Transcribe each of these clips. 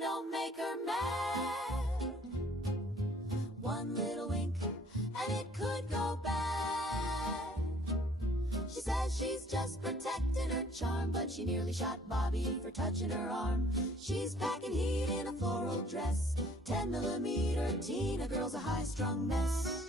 don't make her mad. One little wink and it could go bad. She says she's just protecting her charm, but she nearly shot Bobby for touching her arm. She's packing heat in a floral dress, 10mm Tina girl's a high-strung mess.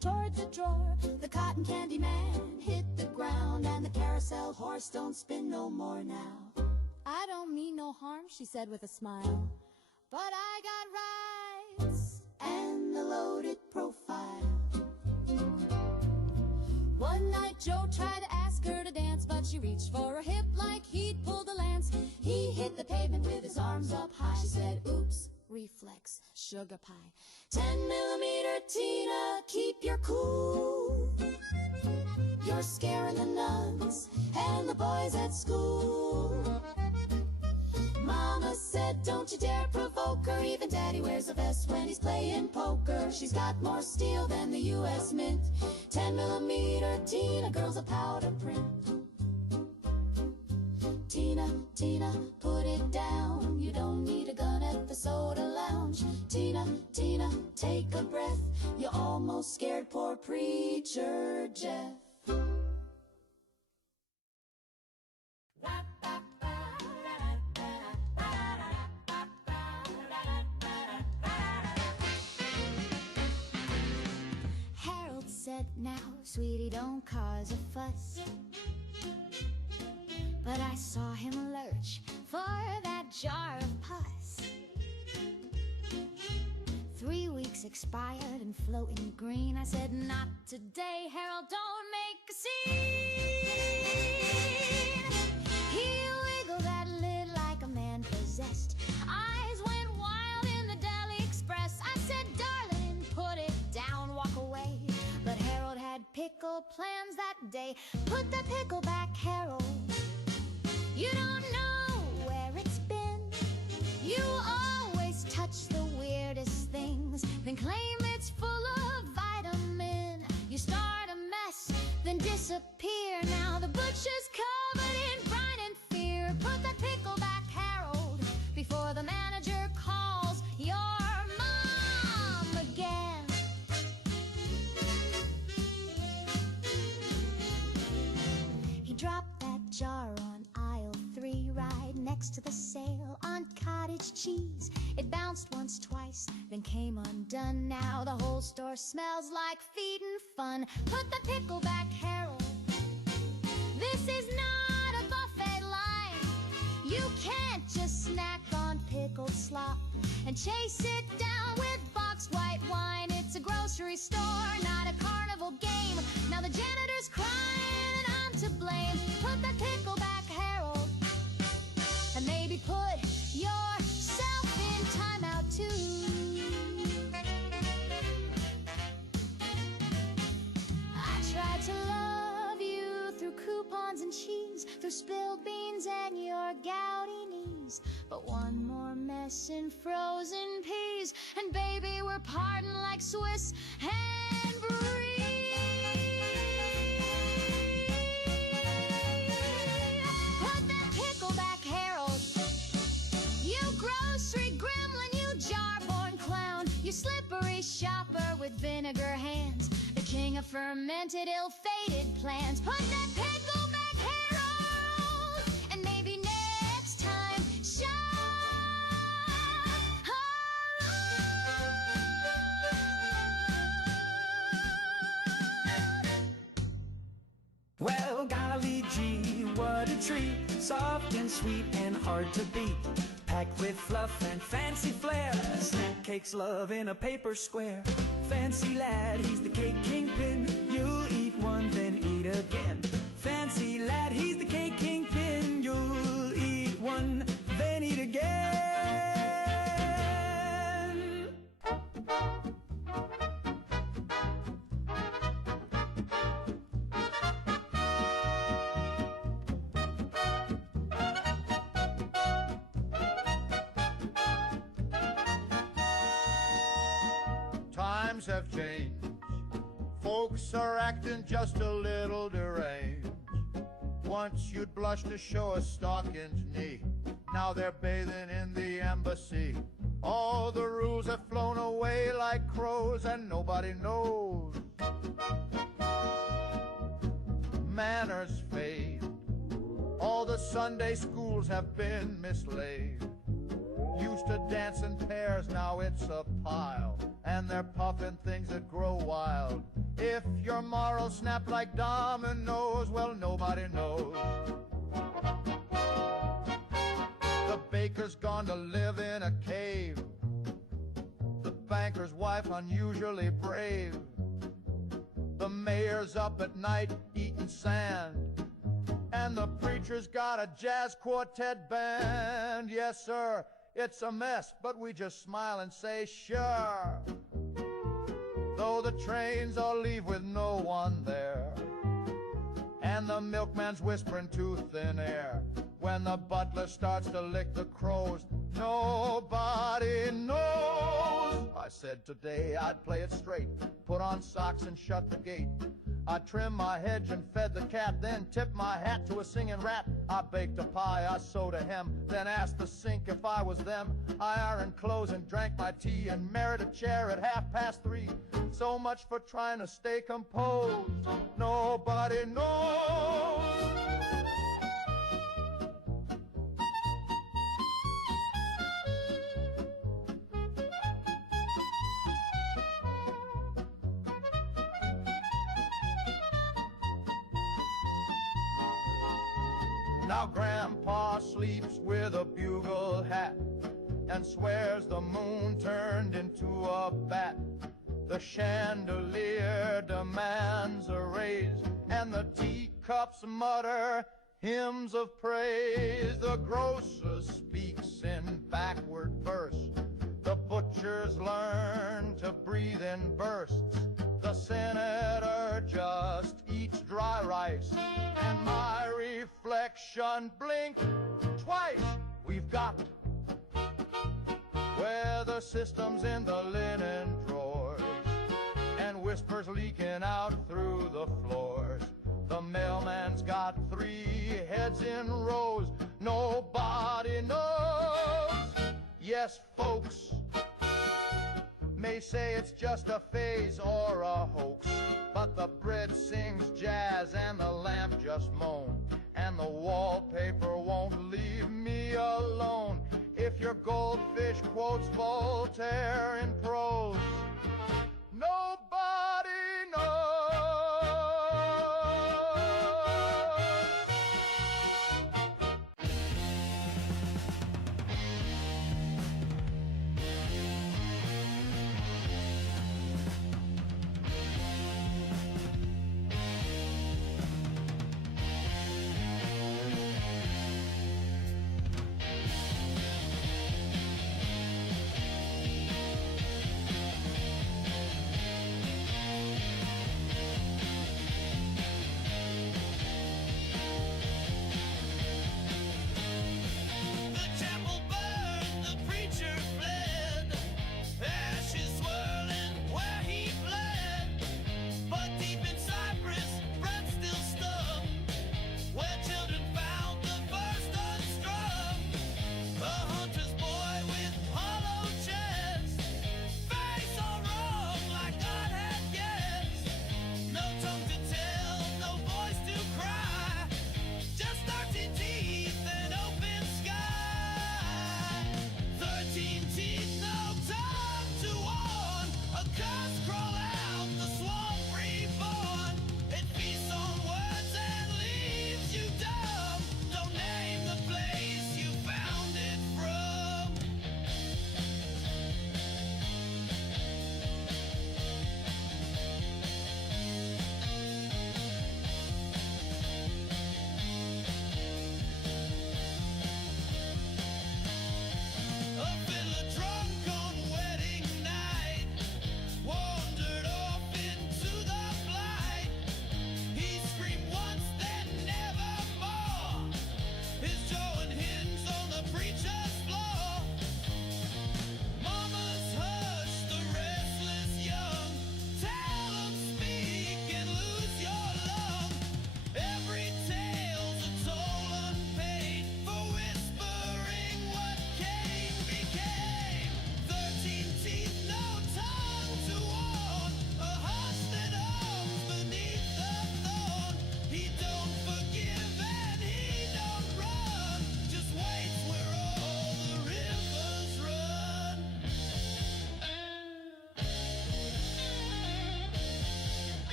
Towards the drawer, the cotton candy man hit the ground, and the carousel horse don't spin no more now. I don't mean no harm, she said with a smile, but I got rights and the loaded profile. One night Joe tried to ask her to dance, but she reached for her hip like he'd pulled a lance. He hit the pavement with his arms up high. She said, oops, reflex, sugar pie. 10mm Tina, keep your cool. You're scaring the nuns and the boys at school. Mama said, don't you dare provoke her. Even Daddy wears a vest when he's playing poker. She's got more steel than the U.S. Mint. 10mm Tina, girl's a powder print. Tina, Tina, put it down. You don't need a gun at the soda lounge. Tina, Tina, take a breath. You almost scared poor preacher Jeff. Harold said, now, sweetie, don't cause a fuss. But I saw him lurch for that jar of pus. 3 weeks expired and floating green. I said, not today, Harold, don't make a scene. He wiggled that lid like a man possessed. Eyes went wild in the Deli Express. I said, darling, put it down, walk away. But Harold had pickle plans that day. Put the pickle back, Harold. You don't know where it's been. You always touch the weirdest things, then claim it's full of vitamin. You start a mess, then disappear. Now the butcher's covered in brine and fear. Put that pickle back, Harold, before the manager calls your mom again. He dropped that jar on aisle 3, right next to the sale on cottage cheese. It bounced once, twice, then came undone. Now the whole store smells like feeding fun. Put the pickle back, Harold. This is not a buffet line. You can't just snack on pickled slop and chase it down with boxed white wine. It's a grocery store, not a carnival game. Now the janitor's crying and I'm to blame. Put the pickle back, Harold, and maybe put yourself in timeout too. I tried to love you through coupons and cheese, through spilled beans and your gouty knees. But one more mess in frozen peas, and baby, we're parting like Swiss and Brie. Put that pickle back, Harold. You grocery gremlin, you jar-born clown. You slippery shopper with vinegar hands. The king of fermented, ill-fated plans. Put that pickle back, Harold, and maybe next time, Well, golly gee, what a treat. Soft and sweet and hard to beat. Packed with fluff and fancy flair. Snack cakes love in a paper square. Fancy lad, he's the cake kingpin. You'll eat one, then eat again. Fancy lad, he's the cake kingpin. You'll eat one, then eat again. times have changed. Folks are acting just a little deranged. Once you'd blush to show a stockinged knee. Now they're bathing in the embassy. All the rules have flown away like crows, and nobody knows. Manners fade. All the Sunday schools have been mislaid. Used to dance in pairs, now it's a pile. And they're puffing things that grow wild. If your morals snap like dominoes, well, nobody knows. The baker's gone to live in a cave. The banker's wife unusually brave. The mayor's up at night eating sand. And the preacher's got a jazz quartet band. Yes, sir, it's a mess, but we just smile and say, sure. Though the trains all leave with no one there, and the milkman's whispering to thin air. When the butler starts to lick the crows, nobody knows. I said today I'd play it straight, put on socks and shut the gate. I trimmed my hedge and fed the cat, then tipped my hat to a singing rat. I baked a pie, I sewed a hem, then asked the sink if I was them. I ironed clothes and drank my tea and married a chair at 3:30. So much for trying to stay composed. Nobody knows. Now Grandpa sleeps with a bugle hat and swears the moon turned into a bat. The chandelier demands a raise, and the teacups mutter hymns of praise. The grocer speaks in backward verse. The butchers learn to breathe in bursts. The senator just eats dry rice, and my reflection blinked twice. We've got weather systems in the linen drawers, and whispers leaking out through the floors. The mailman's got 3 heads in rows. Nobody knows. Yes, folks may say it's just a phase or a hoax, but the bread sings jazz and the lamp just moans, and the wallpaper won't leave me alone. If your goldfish quotes Voltaire in prose, nobody knows.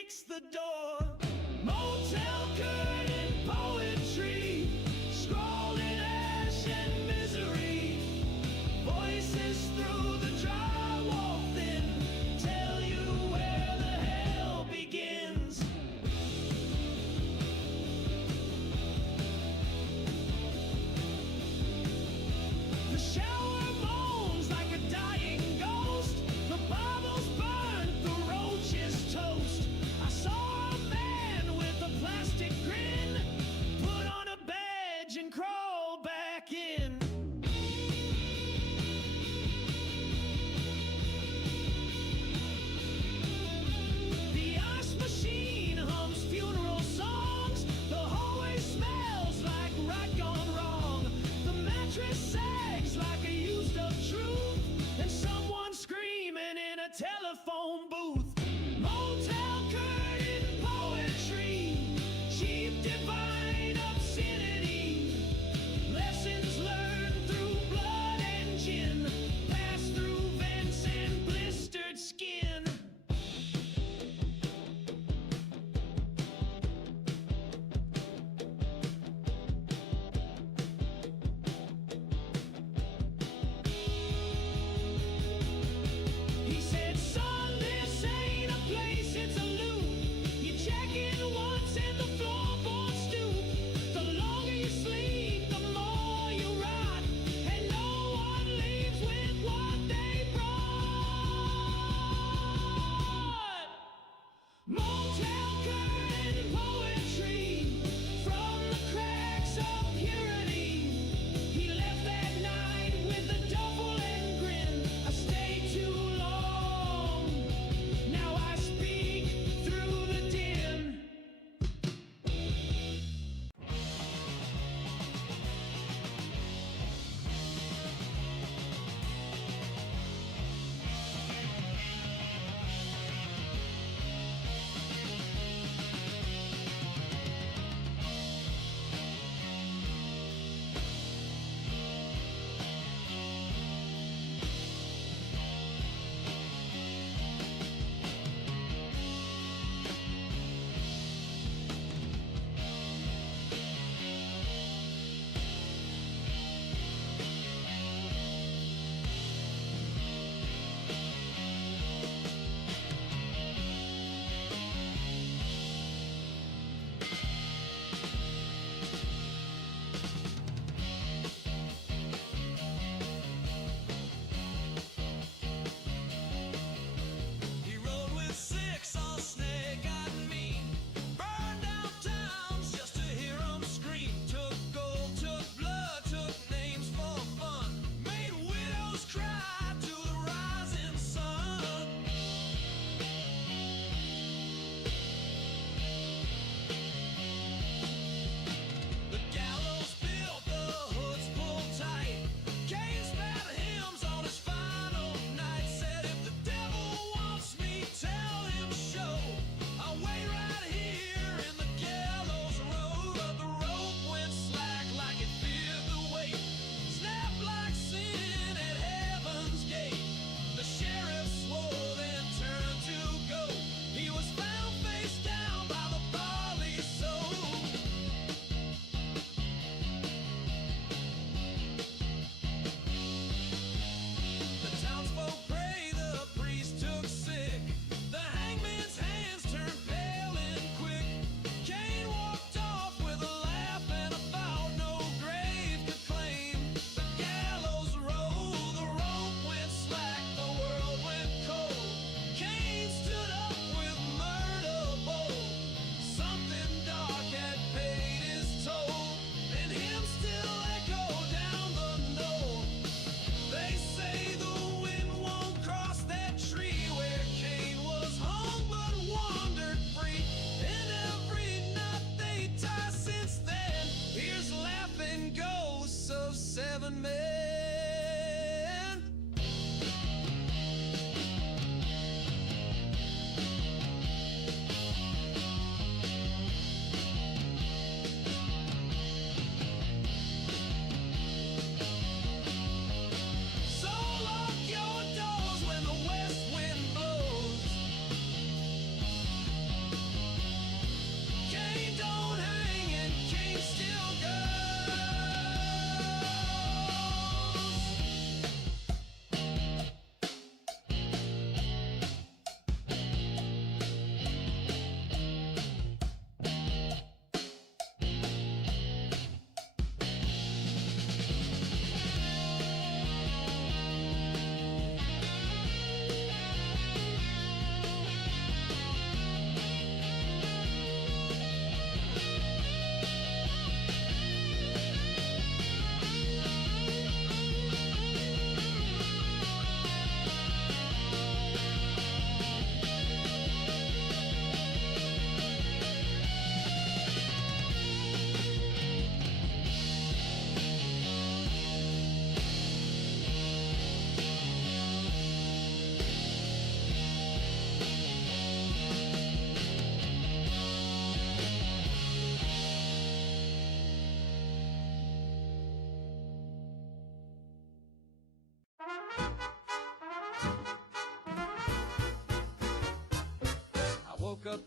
kicks the door. Motel curtain poetry, scrawled in ash and misery. Voices through the drywall thin tell you where the hell begins. The shower moans like a dying ghost. The Bible's burned, the roach is toast. I saw a man with a plastic grin put on a badge and cross.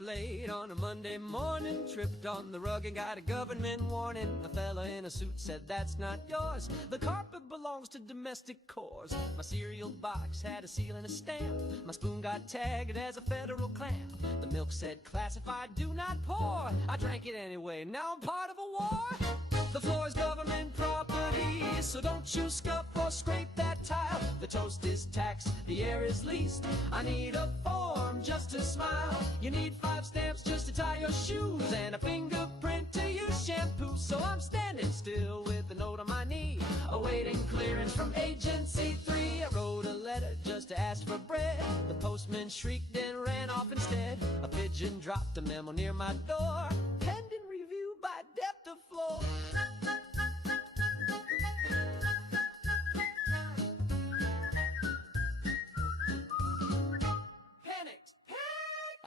late on a Monday morning, tripped on the rug and got a government warning. A fella in a suit said, "That's not yours. The carpet belongs to domestic cores." My cereal box had a seal and a stamp. My spoon got tagged as a federal clamp. The milk said, "Classified, do not pour." I drank it anyway, now I'm part of a war. The floor is government property, so don't you scuff or scrape that tile. The toast is taxed, the air is leased. I need a form just to smile. You need 5 stamps just to tie your shoes, and a fingerprint to use shampoo. So I'm standing still with a note on my knee, awaiting clearance from Agency 3. I wrote a letter just to ask for bread. The postman shrieked and ran off instead. A pigeon dropped a memo near my door, pending review by depth of floor.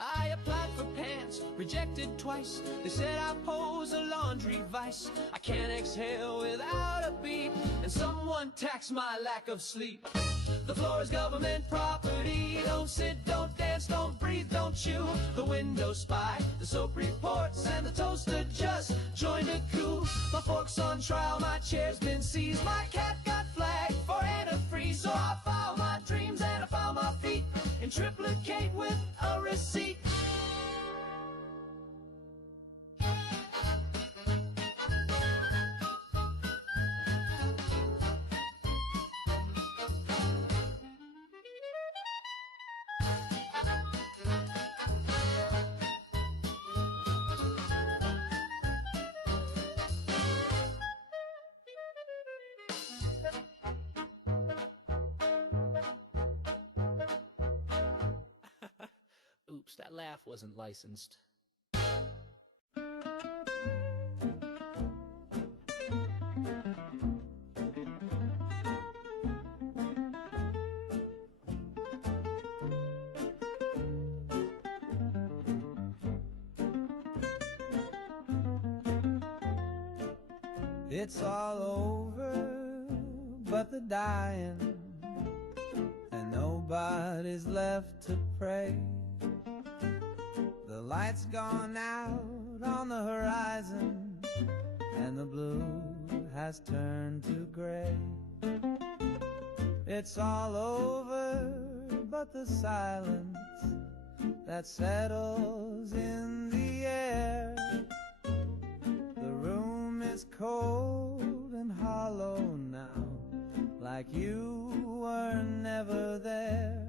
I applied for pants, rejected twice. They said I pose a laundry vice. I can't exhale without a beat, and someone taxed my lack of sleep. The floor is government property. Don't sit, don't dance, don't breathe, don't chew. The window spy, the soap reports, and the toaster just joined a coup. My fork's on trial, my chair's been seized. My cat got flagged for antifreeze. So I filed my dreams and I filed my feet in triplicate with a receipt. Oops, that laugh wasn't licensed. It's all over but the dying, and nobody's left to pray. The light's gone out on the horizon, and the blue has turned to gray. It's all over but the silence that settles in the air. The room is cold and hollow now, like you were never there.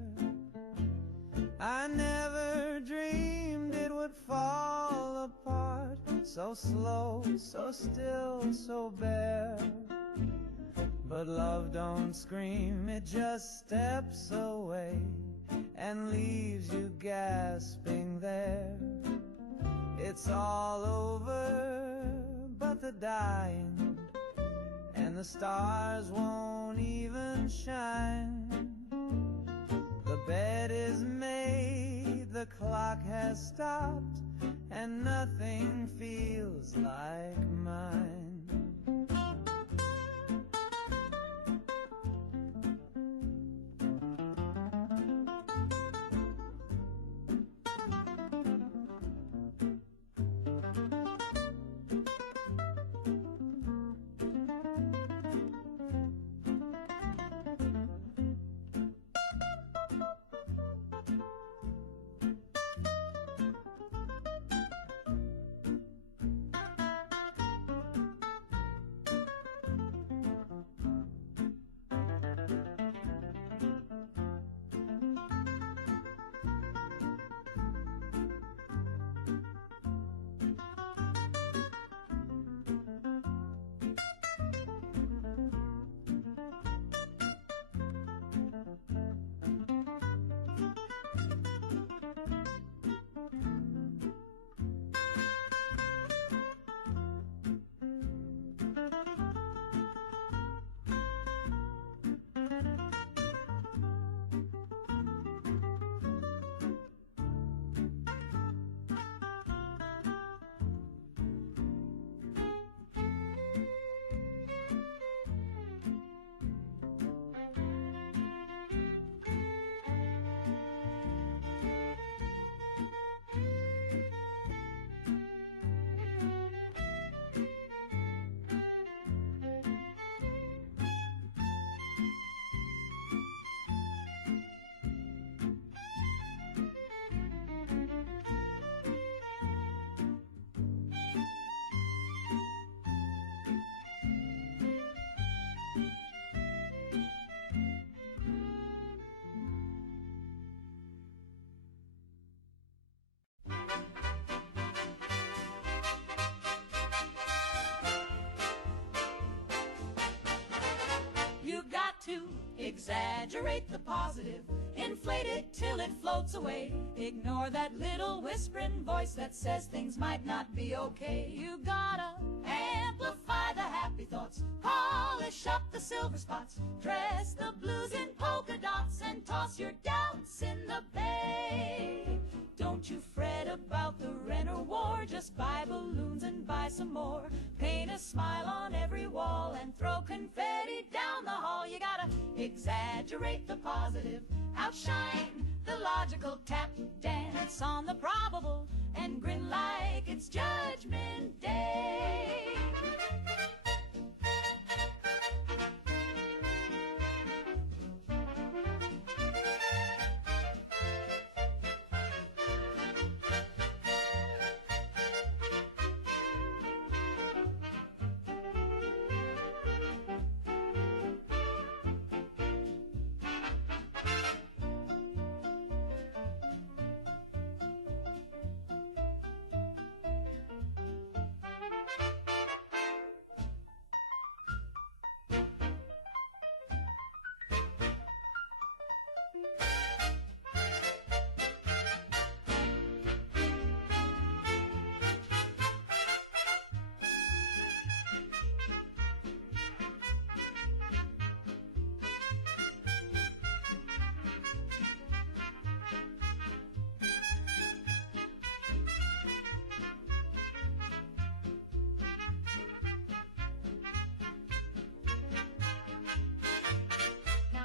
I never dreamed it would fall apart, so slow, so still, so bare. But love don't scream, it just steps away and leaves you gasping there. It's all over but the dying, and the stars won't even shine. The bed is made, the clock has stopped, and nothing feels like mine. exaggerate the positive, inflate it till it floats away. Ignore that little whispering voice that says things might not be okay. You gotta amplify the happy thoughts, polish up the silver spots, dress the blues in polka dots, and toss your doubts in the bay. Don't you fret about the rent or war, just buy balloons and buy some more. Paint a smile on every wall and throw confetti down the hall. You gotta exaggerate the positive, outshine the logical, tap dance on the probable, and grin like it's Judgment Day.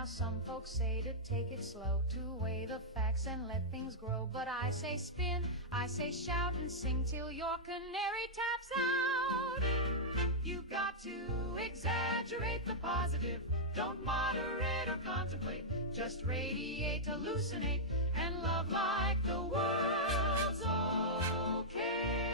Some folks say to take it slow, to weigh the facts and let things grow. But I say spin, I say shout and sing till your canary taps out. You got to exaggerate the positive, don't moderate or contemplate. Just radiate, hallucinate, and love like the world's okay.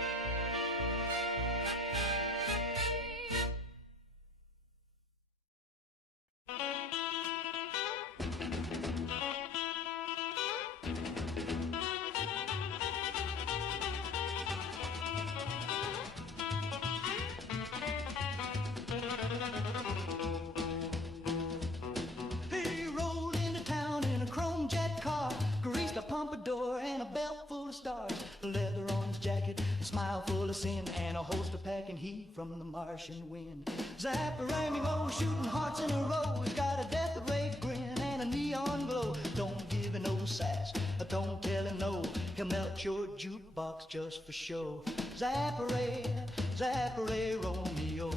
Pompadour and a belt full of stars, leather on his jacket, a smile full of sin, and a holster packing heat from the Martian wind. Zapparango, shooting hearts in a row. He's got a death ray grin and a neon glow. Don't give him no sass, don't tell him no. He'll melt your jukebox just for show. Zapparay, Zapparay Romeo.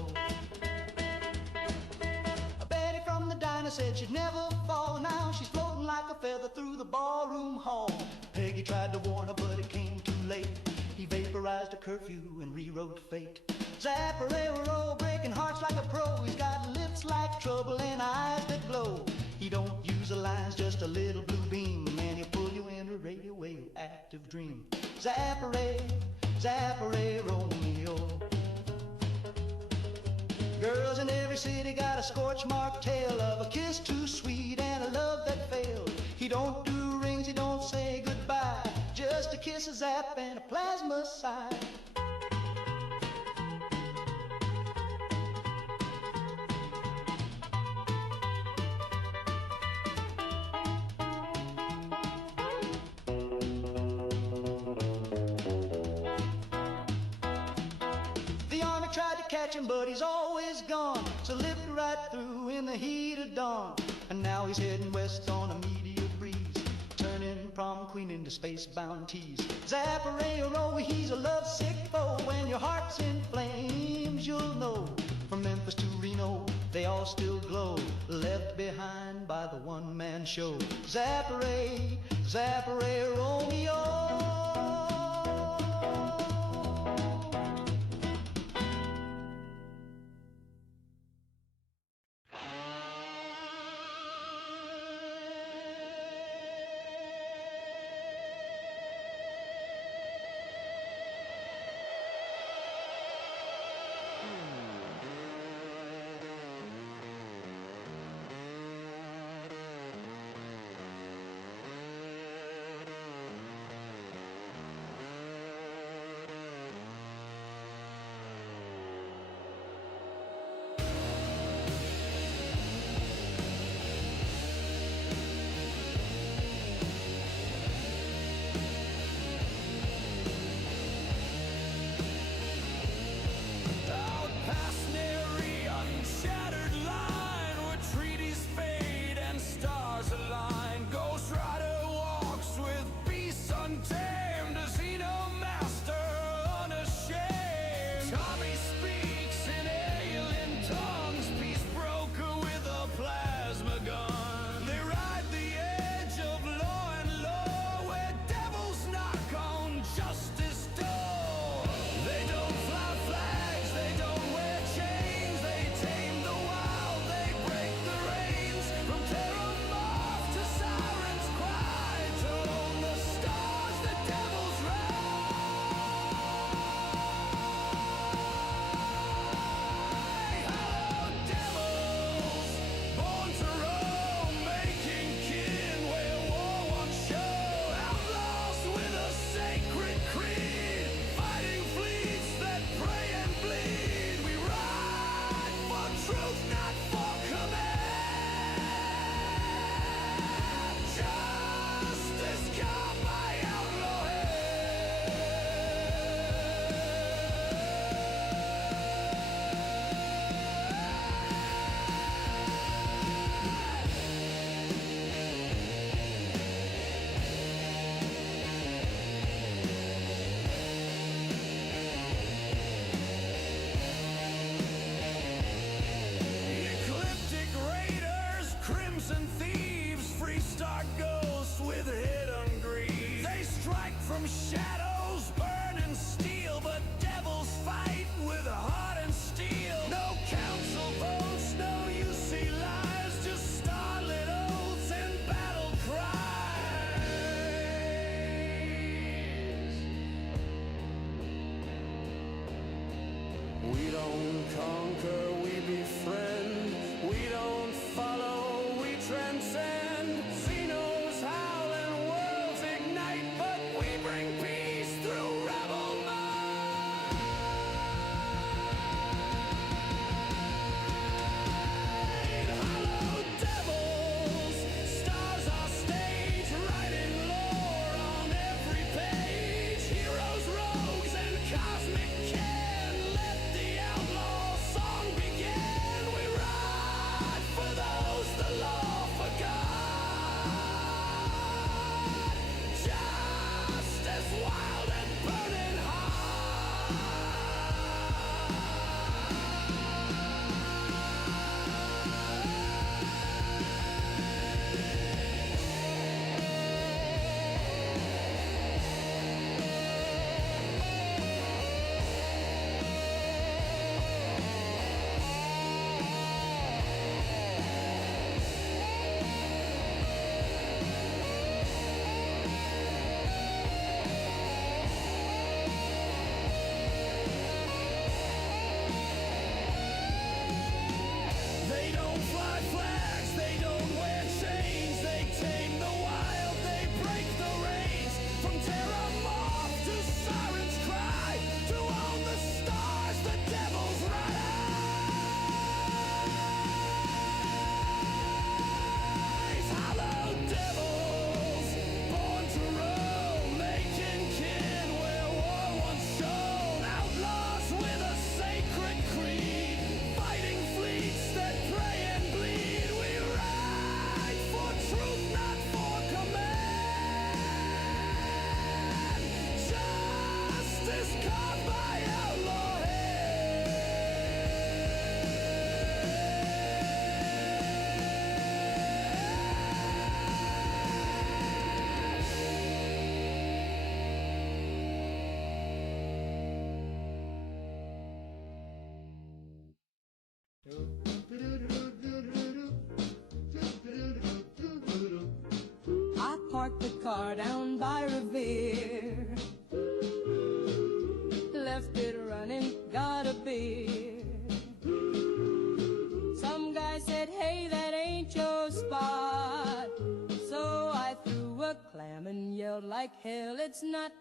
Betty from the diner said she'd never fall. Now she's floating like a feather through the ballroom hall. Peggy tried to warn her, but it came too late. He vaporized a curfew and rewrote fate. Zapparero, breaking hearts like a pro. He's got lips like trouble and eyes that glow. He don't use the lines, just a little blue beam, and he'll pull you in a radioactive dream. Zapparay, Zapparay Romeo. Girls in every city got a scorch mark tale of a kiss too sweet and a love that failed. He don't do rings, he don't say goodbye, just a kiss, a zap, and a plasma sigh. But he's always gone, so lived right through in the heat of dawn. And now he's heading west on a meteor breeze, turning prom queen into space-bound tease. Zapparero, he's a lovesick foe. When your heart's in flames, you'll know. From Memphis to Reno, they all still glow, left behind by the one-man show. Zapparay, Zapparay Romeo. conquer, we befriend. We don't follow, we transcend. Xenos howl and worlds ignite, but we bring peace through rebel might. Hollow devils, stars our stage, writing lore on every page. Heroes, rogues, and cosmic kin, let the outlaw song begin. We ride for those the law forgot. Just as wild and burning They don't fly flags, they don't wear chains. They tame the wild, they break the reins. From terror moth to siren's cry, to own the stars, the devil's rise. Hollow devils, born to roam, making kin where war once shone. Outlaws with a sacred creed, fighting fleets that pray and bleed. We ride for truth, not for command. Justice carved by outlaw I parked the car down by Revere, left it running, got a beer. Some guy said, hey, that ain't your spot. So I threw a clam and yelled like hell, it's not.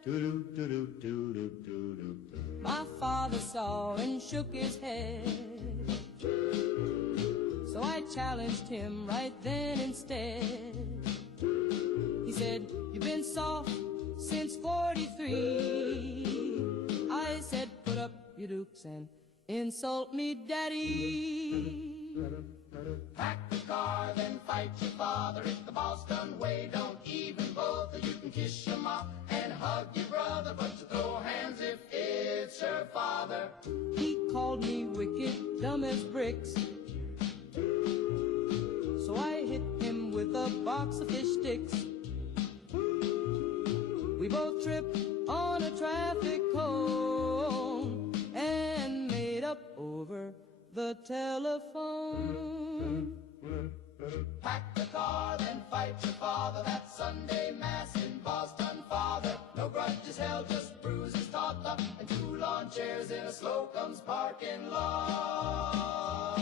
My father saw and shook his head, so I challenged him right then instead. He said, you've been soft since 43. I said, put up your dukes and insult me, daddy. Pack the car, then fight your father. If the Boston way don't even bother, you can kiss your mom and hug your brother, but you throw hands if it's your father. He called me wicked, dumb as bricks, so I hit him with a box of fish sticks. We both tripped on a traffic cone and made up over the telephone. Pack the car, then fight your father. That Sunday mass in Boston, father. No grudges held, just bruises tossed up, and 2 lawn chairs in a Slocum's parking lot.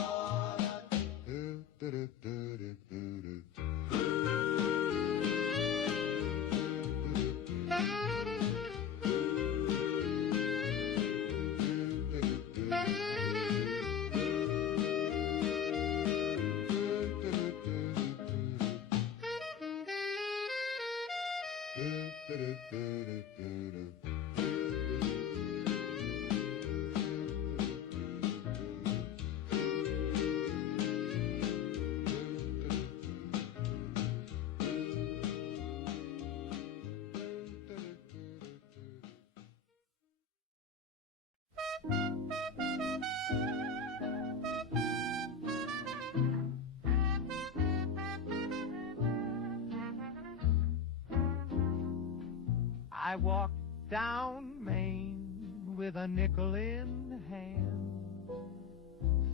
I walked down Main with a nickel in hand.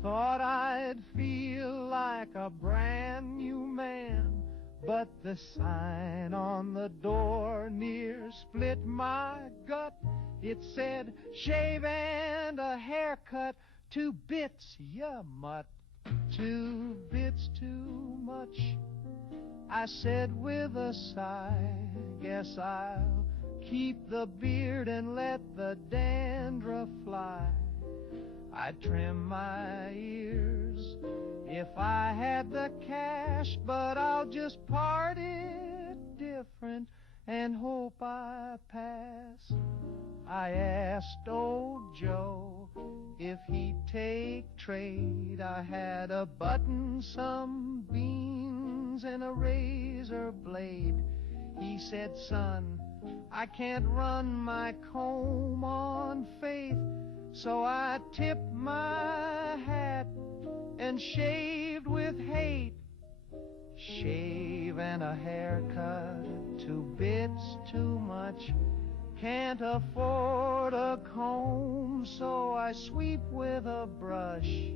Thought I'd feel like a brand new man, but the sign on the door near split my gut. It said, shave and a haircut, 2 bits, ya mutt. 2 bits too much. I said with a sigh, guess I'll keep the beard and let the dandruff fly. I'd trim my ears if I had the cash, but I'll just part it different and hope I pass. I asked old Joe if he'd take trade. I had a button, some beans, and a razor blade. He said, son, I can't run my comb on faith, so I tipped my hat and shaved with hate. Shave and a haircut, 2 bits too much. Can't afford a comb, so I sweep with a brush.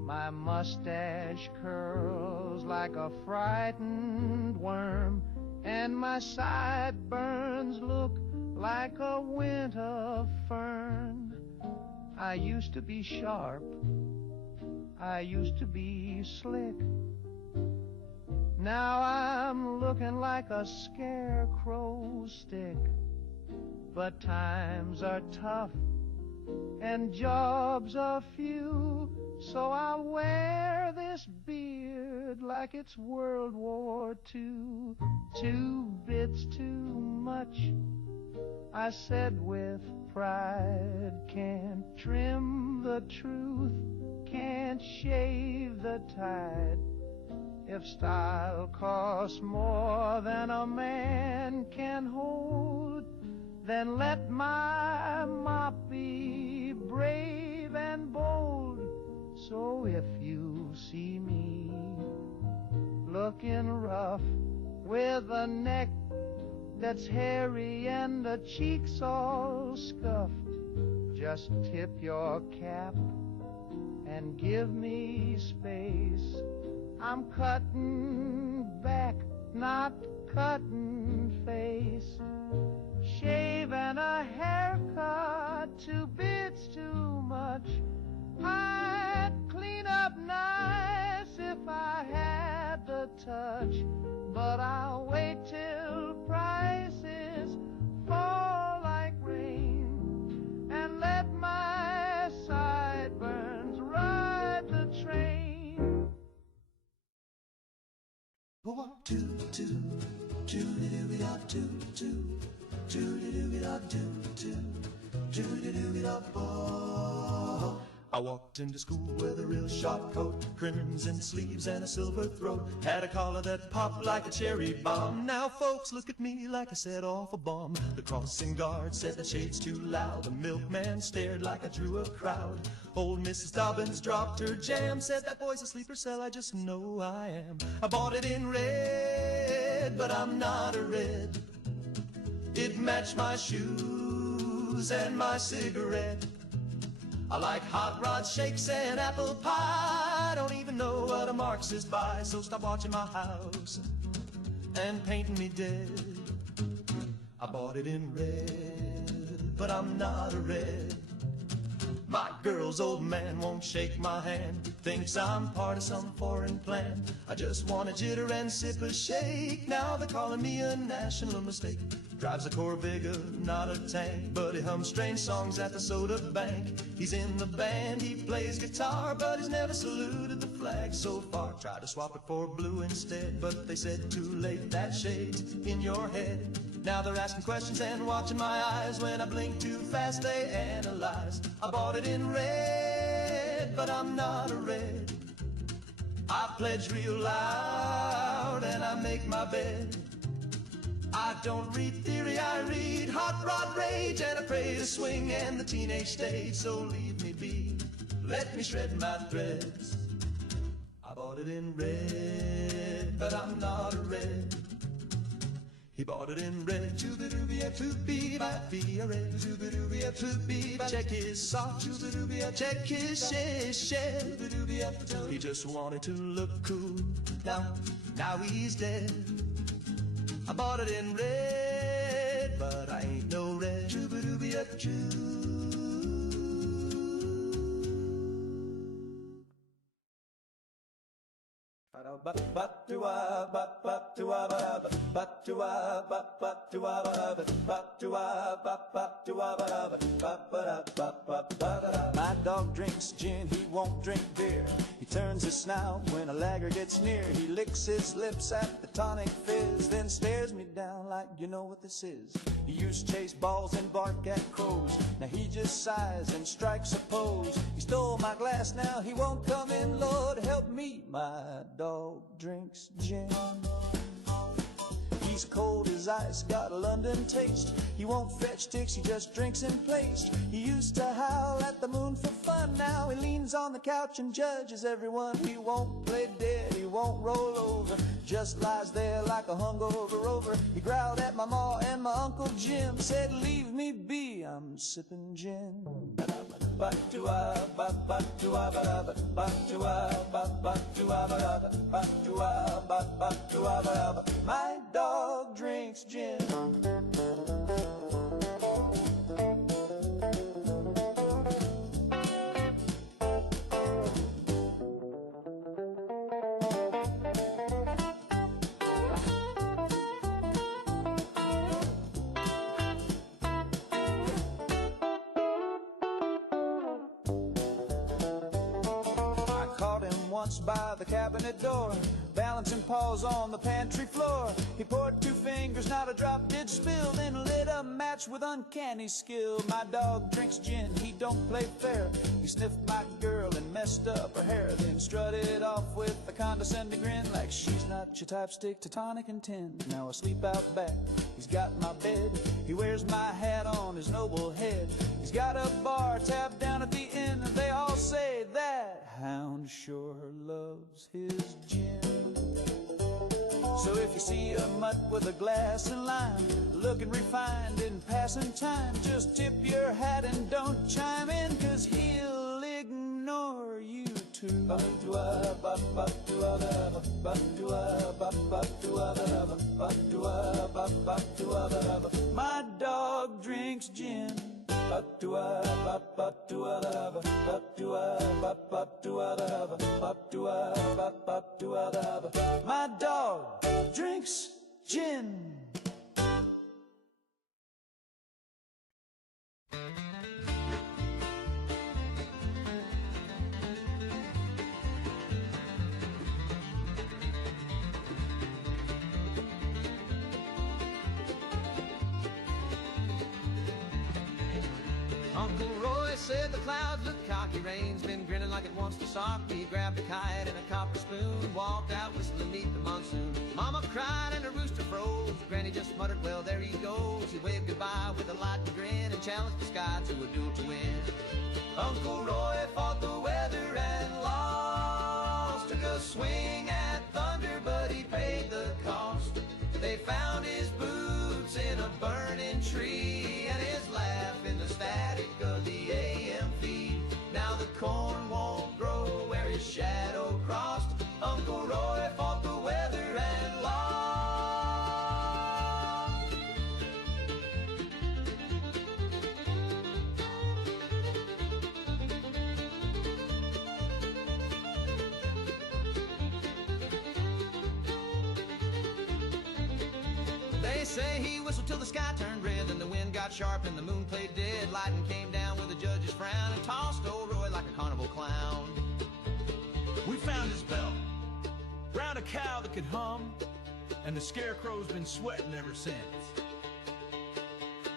My mustache curls like a frightened worm, and my sideburns look like a winter fern. I used to be sharp, I used to be slick. Now I'm looking like a scarecrow stick. But times are tough and jobs are few, so I wear this beard like it's World War II. 2 bits too much, I said with pride. Can't trim the truth, can't shave the tide. If style costs more than a man can hold, then let my mop be brave and bold. So if you see me looking rough, with a neck that's hairy and the cheeks all scuffed, just tip your cap and give me space. I'm cutting back, not cutting face. Shave and a haircut, 2 bits too much. I'd clean up nice if I had the touch, but I'll wait till prices fall like rain and let my sideburns ride the train. I walked into school with a real sharp coat, crimson sleeves and a silver throat. Had a collar that popped like a cherry bomb. Now folks look at me like I set off a bomb. The crossing guard said the shade's too loud. The milkman stared like I drew a crowd. Old Mrs. Dobbins dropped her jam, said that boy's a sleeper cell, I just know I am. I bought it in red, but I'm not a red. It matched my shoes and my cigarette. I like hot rod shakes and apple pie. I don't even know what a Marxist buys, so stop watching my house and painting me dead. I bought it in red, but I'm not a red. My girl's old man won't shake my hand, thinks I'm part of some foreign plan. I just want a jitter and sip a shake. Now they're calling me a national mistake. Drives a Corvega, not a tank, but he hums strange songs at the soda bank. He's in the band, he plays guitar, but he's never saluted the flag so far. Tried to swap it for blue instead, but they said too late, that shade's in your head. Now they're asking questions and watching my eyes. When I blink too fast, they analyze. I bought it in red, but I'm not a red. I pledge real loud and I make my bed. I don't read theory, I read hot rod rage, and I pray to swing and the teenage stage. So leave me be, let me shred my threads. I bought it in red, but I'm not a red. He bought it in red. Check his socks, check his shed. He just wanted to look cool. Now he's dead. I bought it in red, but I ain't no red. I ain't no red. My dog drinks gin, he won't drink beer. He turns his snout when a lagger gets near. He licks his lips at the tonic fizz, then stares me down like, you know what this is. He used to chase balls and bark at crows. Now he just sighs and strikes a pose. He stole my glass, now he won't come in. Lord help me, my dog drinks gin. He's cold as ice, got a London taste. He won't fetch ticks, he just drinks in place. He used to howl at the moon for fun. Now he leans on the couch and judges everyone. He won't play dead, he won't roll over, just lies there like a hungover rover. He growled at my ma and my Uncle Jim, said leave me be, I'm sipping gin. My dog drinks gin. By the cabinet door, balancing paws on the pantry floor. He poured 2 fingers, not a drop did spill, then lit a match with uncanny skill. My dog drinks gin, he don't play fair. He sniffed my girl and messed up her hair, then strutted off with a condescending grin like she's not your type, stick to tonic and tin. Now asleep out back, he's got my bed. He wears my hat on his noble head. He's got a bar tab down at the inn, and they all say that hound sure loves his gin. So if you see a mutt with a glass of lime, looking refined in passing time, just tip your hat and don't chime in, 'cause he'll ignore you too. My dog drinks gin. My dog drinks gin. Uncle Roy said the clouds look cocky, rain's been grinning like it wants to sock me. He grabbed a kite and a copper spoon, walked out whistling neath the monsoon. Mama cried and a rooster froze, Granny just muttered, well there he goes. He waved goodbye with a light grin and challenged the sky to a duel to win. Uncle Roy fought the weather and lost, took a swing at thunder but he paid the cost. They found his boots in a burning tree and his laugh in the static of the AM feed. Now the corn won't grow where his shadow crossed. Uncle Roy fought the weather and lost. They say he whistled till the sky turned red, then the wind got sharp and the moon played dead. Lightning came down with a judge's frown and tossed old Roy like a carnival clown. We found his bell, round a cow that could hum, and the scarecrow's been sweating ever since.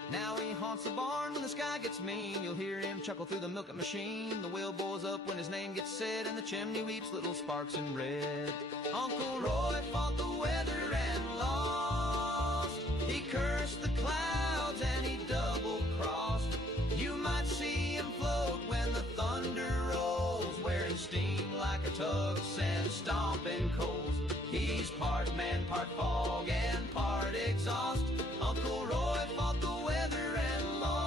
Now he haunts the barn when the sky gets mean. You'll hear him chuckle through the milking machine. The wheel boils up when his name gets said, and the chimney weeps little sparks in red. Uncle Roy fought the weather and lost. He cursed the clouds and he double-crossed. You might see him float when the thunder rolls, wearing steam like a tux and stomping coals. He's part man, part fog, and part exhaust. Uncle Roy fought the weather and lost.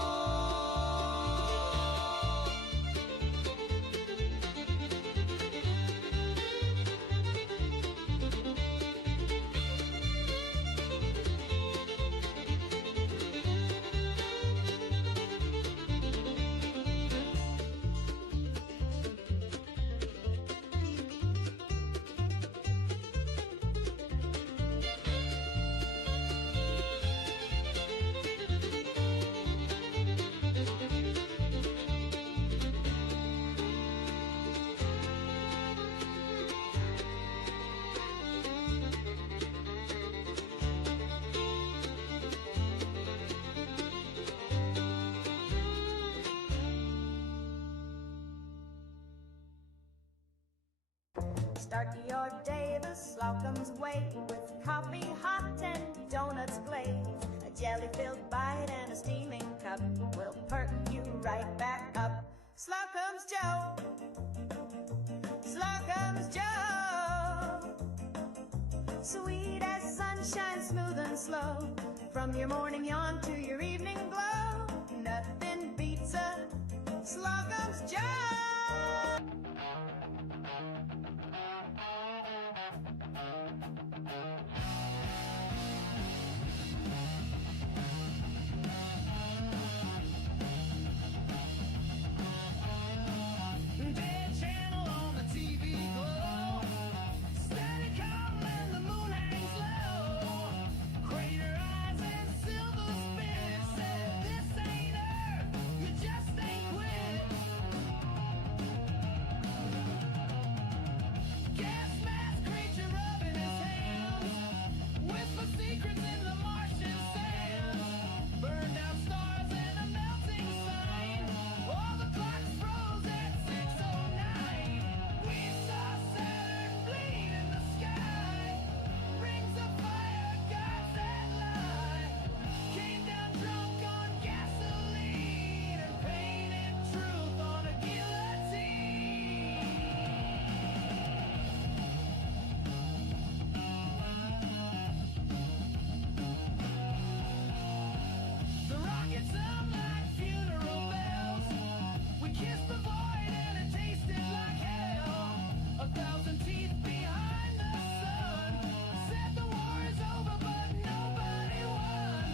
Start your day the Slocum's way with coffee hot and donuts glazed. A jelly-filled bite and a steaming cup will perk you right back up. Slocum's Joe, Slocum's Joe. Sweet as sunshine, smooth and slow. From your morning yawn to your evening glow, nothing beats a Slocum's Joe. Dead channel on the TV glow. Steady calm and the moon hangs low. Crater eyes and silver spirits said, "This ain't Earth, you just ain't quit." Gas mask creature rubbing his hands, whisper secrets in the Martian sands. Burned out stars and a melting sign. All the clocks froze at 6:09. We saw Saturn bleed in the sky. Rings of fire, gods that lie. Came down drunk on gasoline and painted truth on a guillotine. The rockets hum like funeral bells. We kissed the void and it tasted like hell. 1,000 teeth behind the sun. Said the war is over, but nobody won.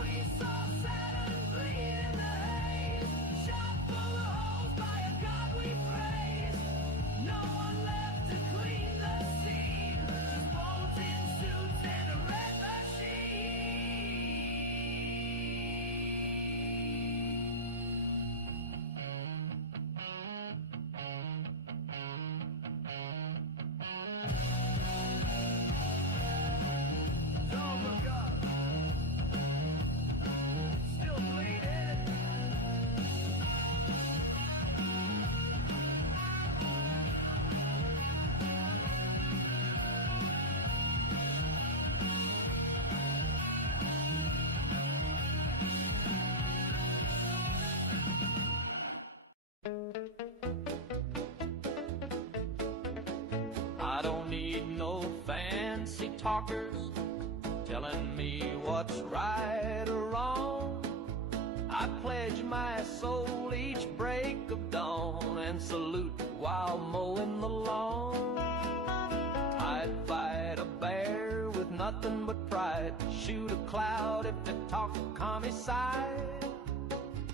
We saw Saturn bleed in the haze, shot full of holes by a god we praise. No one left to clean the scene, just bones in suits and a red machine. Don't look up. Still bleeding. I don't need no fancy talkers telling me what's right or wrong. I pledge my soul each break of dawn and salute while mowing the lawn. I'd fight a bear with nothing but pride, shoot a cloud if they talk commie-side.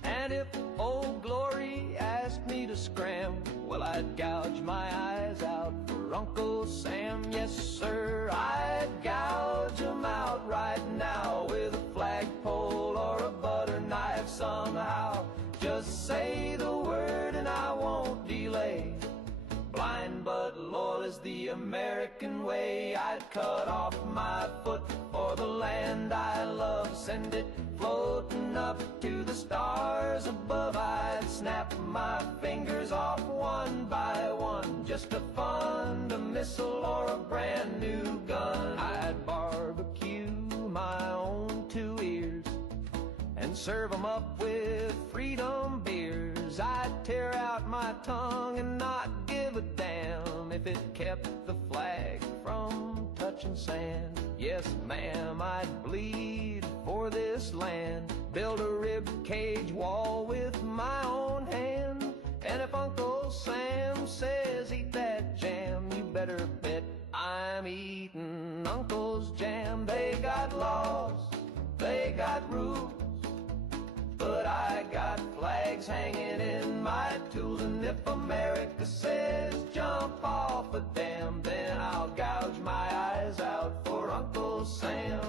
And if Old Glory asked me to scram, well, I'd gouge my eyes out for Uncle Sam. Yes, sir, I'd gouge 'em out right now with a flagpole or a butter knife somehow. Just say the word and I won't delay. Blind but loyal is the American way. I'd cut off my foot for the land I love, send it floating up to the stars above. I'd snap my fingers off one by one just to fund a missile or a brand new gun. I'd barbecue my own 2 ears and serve 'em up with freedom beers. I'd tear out my tongue and not give a damn if it kept the flag from touching sand. Yes, ma'am, I'd bleed for this land. Build a rib cage wall with my own hand. And if Uncle Sam says eat that jam, you better bet I'm eating Uncle's jam. They got laws, they got rules, but I got flags hanging in my tools. And if America says jump off a dam, then I'll gouge my eyes out for Uncle Sam.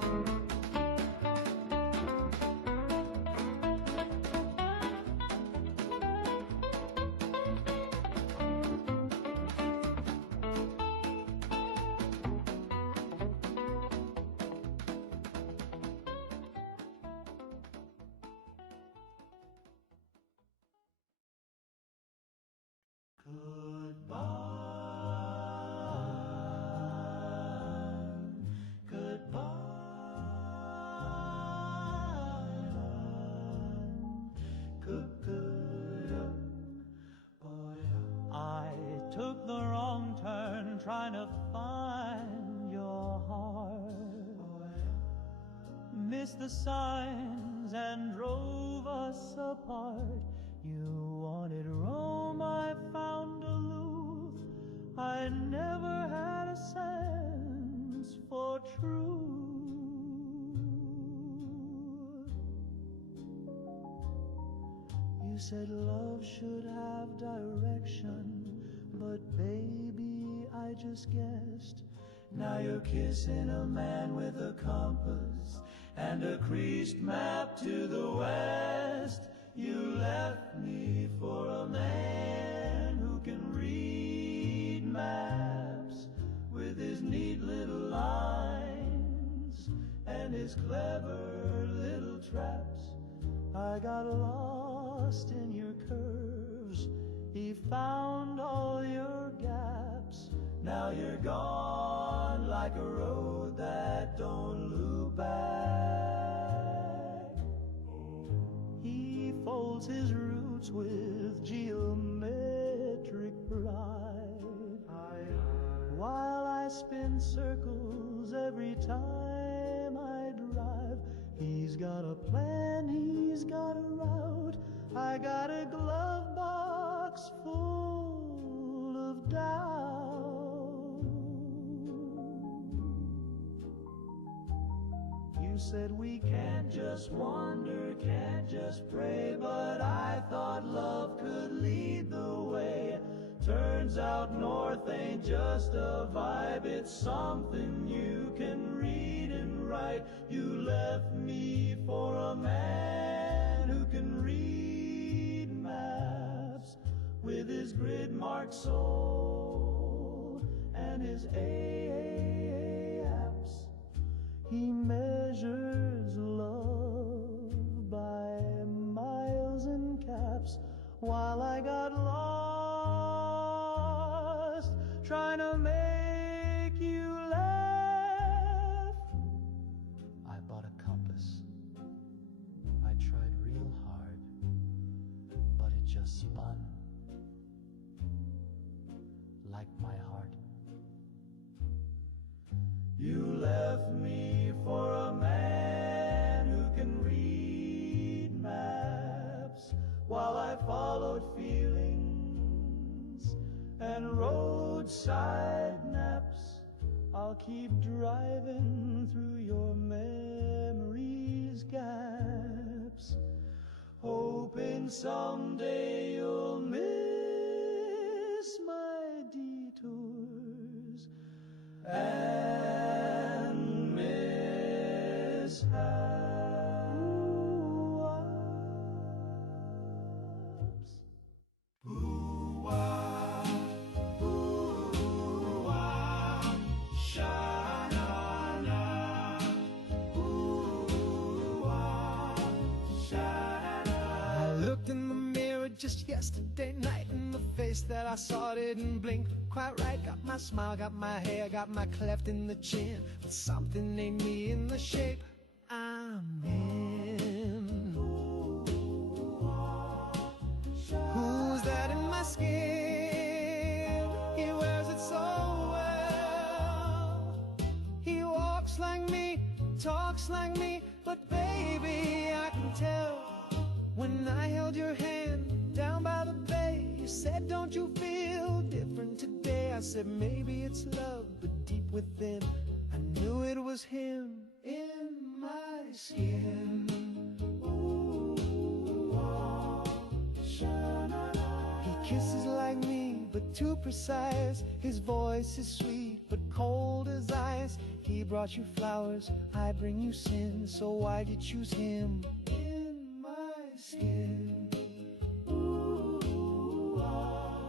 I took the wrong turn trying to find your heart. Missed the signs and drove us apart. You wanted Rome, I found aloof. I never had a sense for truth. You said love should have direction, but baby, I just guessed. Now you're kissing a man with a compass and a creased map to the west. You left me for a man who can read maps with his neat little lines and his clever little traps. I got lost in your curves. He found all your gaps. Now you're gone like a road that don't loop back. He folds his roots with geometric pride, while I spin circles every time I drive. He's got a plan, he's got a route. I got a glove box full of doubt. You said we can't just wander, can't just pray, but I thought love could lead the way. Turns out north ain't just a vibe, it's something you can read and write. You left me for a man who can read maps with his grid-marked soul and his AA apps. He measures love by miles and caps, while I got lost trying to make you laugh. I bought a compass. I tried real hard, but it just spun like my heart. You left me for a man who can read maps, while I followed feelings and roadside naps. I'll keep driving through your memories' gaps, hoping someday you'll miss my detours and mishaps. Ooh-wah, ooh-wah, sha-na-na. Ooh-wah, sha-na-na. I looked in the mirror just yesterday night, and the face that I saw didn't blink quite right. Got my smile, got my hair, got my cleft in the chin, but something ain't me in the shape I'm in. Who's that in my skin? He wears it so well. He walks like talks like me, but baby, I can tell. When I held your hand down by the bay, you said, don't you feel different today? I said, maybe it's love, but deep within, I knew it was him in my skin. Ooh, oh, he kisses like me, but too precise. His voice is sweet, but cold as ice. He brought you flowers, I bring you sin. So why'd you choose him in my skin? Ooh, oh,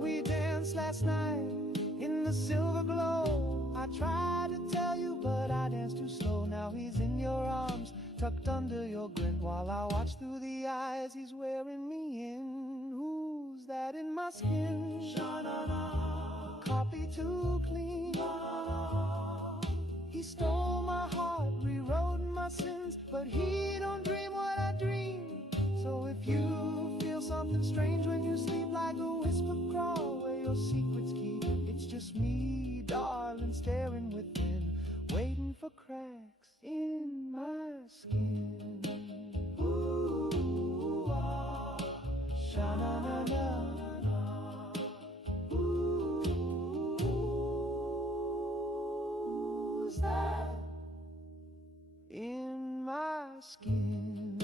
we danced last night in the silver glow. I tried to tell you, but I danced too slow. Now he's in your arms, tucked under your grin, while I watch through the eyes he's wearing me in. Who's that in my skin? Sha-na-na. Copy too clean. He stole my heart, rewrote my sins, but he don't dream what I dream. So if you feel something strange when you sleep, like a whisper crawl where your secrets keep, it's just me, darling, staring within, waiting for cracks in my skin. Ooh, ah, sha-na-na-na. Who's that in my skin?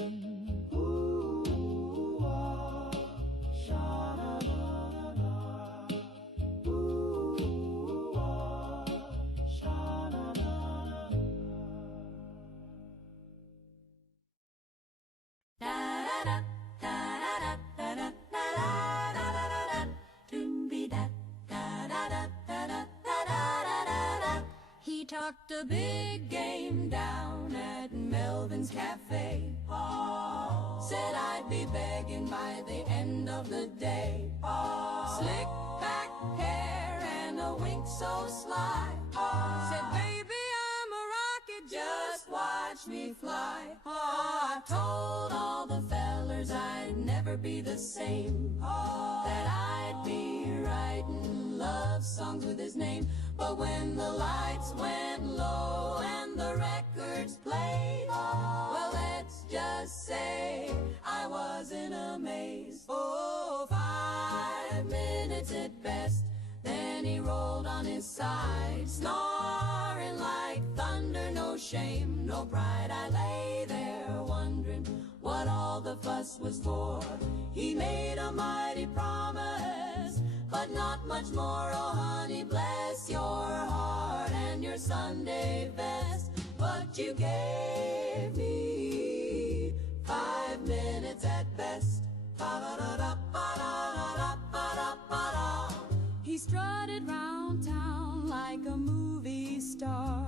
Ooh, ah, sha-na-na-na. Ooh, ah, sha-na-na-na. He talked a big game down at Melvin's Cafe. Said I'd be begging by the end of the day. Slick back hair and a wink so sly. Said, baby, I'm a rocket, just watch me fly. I've told all the fellers I'd never be the same. That I'd be writing love songs with his name. But when the lights went low and the records played, well, let's just say I was in a maze. Oh, 5 minutes at best, then he rolled on his side, snoring like thunder, no shame, no pride. I lay there wondering what all the fuss was for. He made a mighty promise, but not much more. Oh, honey, bless your heart and your Sunday best. But you gave me 5 minutes at best. He strutted round town like a movie star.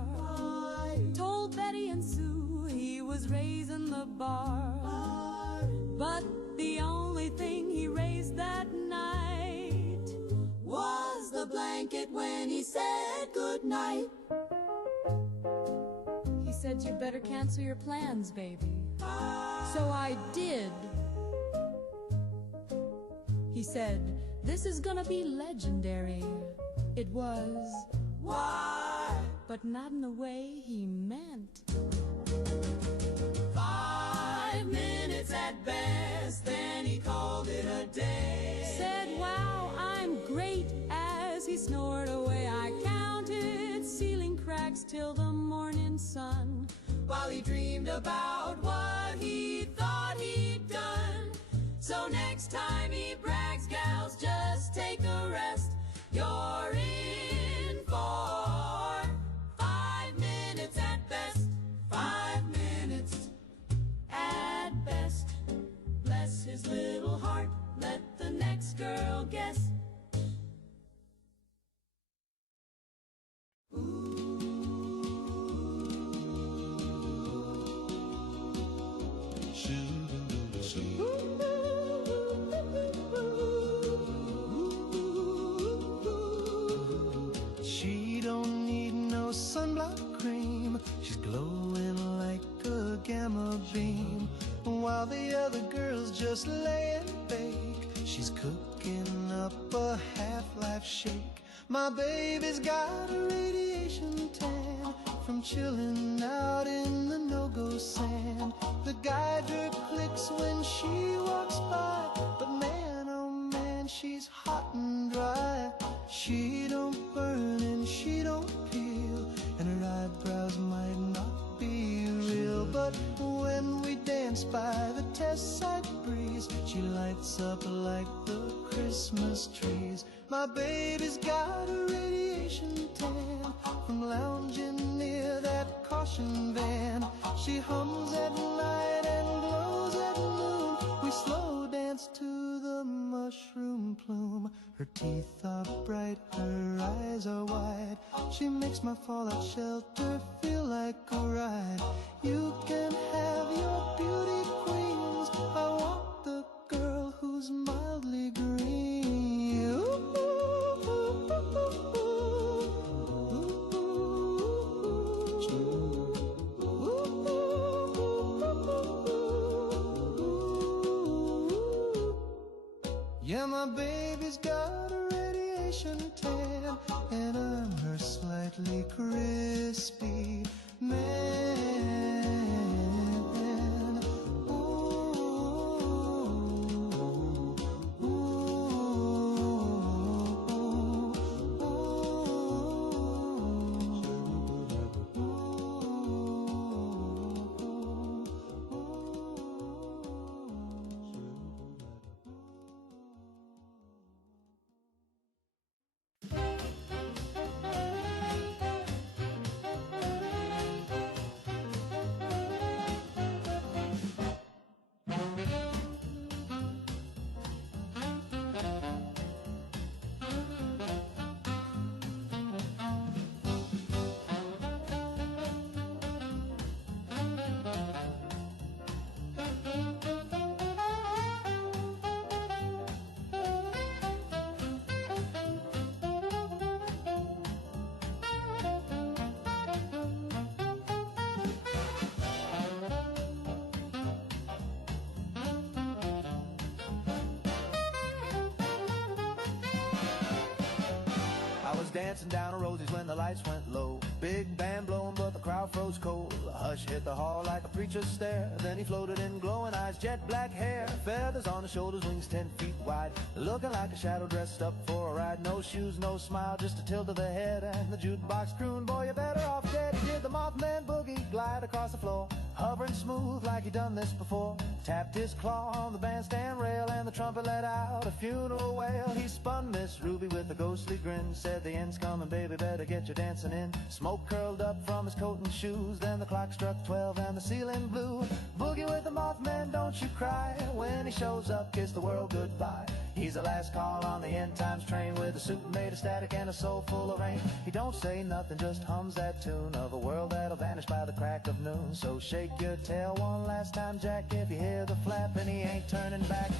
Told Betty and Sue he was raising the bar. But the only thing he raised that night was the blanket when he said goodnight. He said, you better cancel your plans, baby. So I did. He said, this is gonna be legendary. It was. Why? But not in the way he meant. 5 minutes at best, then he called it a day. Said, wow, I'm great, as he snored away. I counted ceiling cracks till the morning sun, while he dreamed about what he thought he'd done. So next time he brags, gals, just take a rest. You're in for 5 minutes at best. 5 minutes at best. Bless his little heart, let the next girl guess. She don't need no sunblock cream. She's glowing like a gamma beam, while the other girls just lay and bake. She's cooking up a half-life shake. My baby's got a radiation tan from chilling out in the no-go sand. The guide her clicks when she walks by, but man, oh man, she's hot and dry. She don't burn and she don't peel, and her eyebrows might not be real, but when we dance by the test site breeze, she lights up like the Christmas trees. My baby's got a radiation tan from lounging near that caution van. She hums at night and glows at noon. We slow dance to the mushroom plume. Her teeth are bright, her eyes are wide. She makes my fallout shelter feel like a ride. You can have your beauty queens. I want the girl who's mildly green. Yeah, my baby's got a radiation tan, and I'm her slightly crispy man. Dancing down a Rosie's when the lights went low. Big band blowing, but the crowd froze cold. A hush hit the hall like a preacher's stare. Then he floated in, glowing eyes, jet black hair, feathers on his shoulders, wings 10 feet wide, looking like a shadow dressed up for a ride. No shoes, no smile, just a tilt of the head, and the jukebox crooned, "Boy, you're better off dead." He did the Mothman boogie, glide across the floor, hovering smooth like he'd done this before. Tapped his claw on the bandstand rail, and the trumpet let out a funeral wail. He spun Miss Ruby with a ghostly grin, said, "The end's coming, baby, better get your dancing in." Smoke curled up from his coat and shoes, then the clock struck 12 and the ceiling blew. Boogie with the Mothman, don't you cry. When he shows up, kiss the world goodbye. He's the last call on the end times train, with a suit made of static and a soul full of rain. He don't say nothing, just hums that tune of a world that'll vanish by the crack of noon. So shake your tail one last time, Jack, if you hear the flap and he ain't turning back.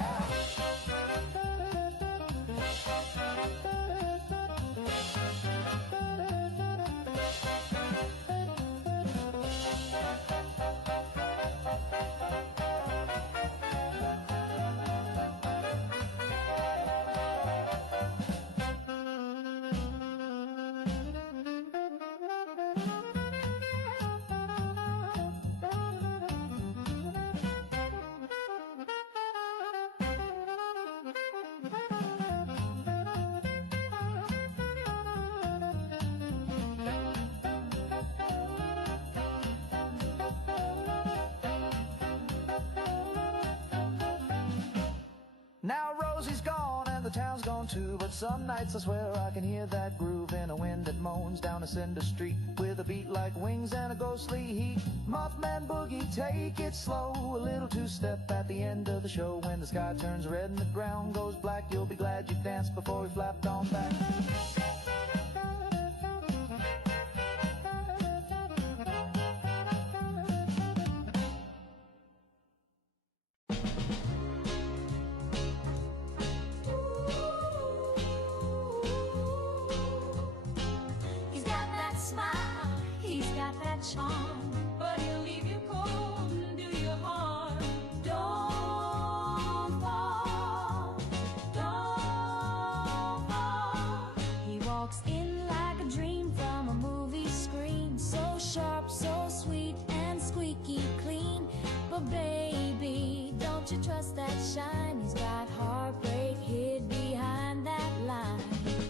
Now Rosie's gone and the town's gone too, but some nights I swear I can hear that groove in a wind that moans down a cinder street, with a beat like wings and a ghostly heat. Mothman boogie, take it slow, a little two-step at the end of the show. When the sky turns red and the ground goes black, you'll be glad you danced before we flapped on back. He's got that smile, he's got that charm, but he'll leave you cold. But baby, don't you trust that shine? He's got heartbreak hid behind that line.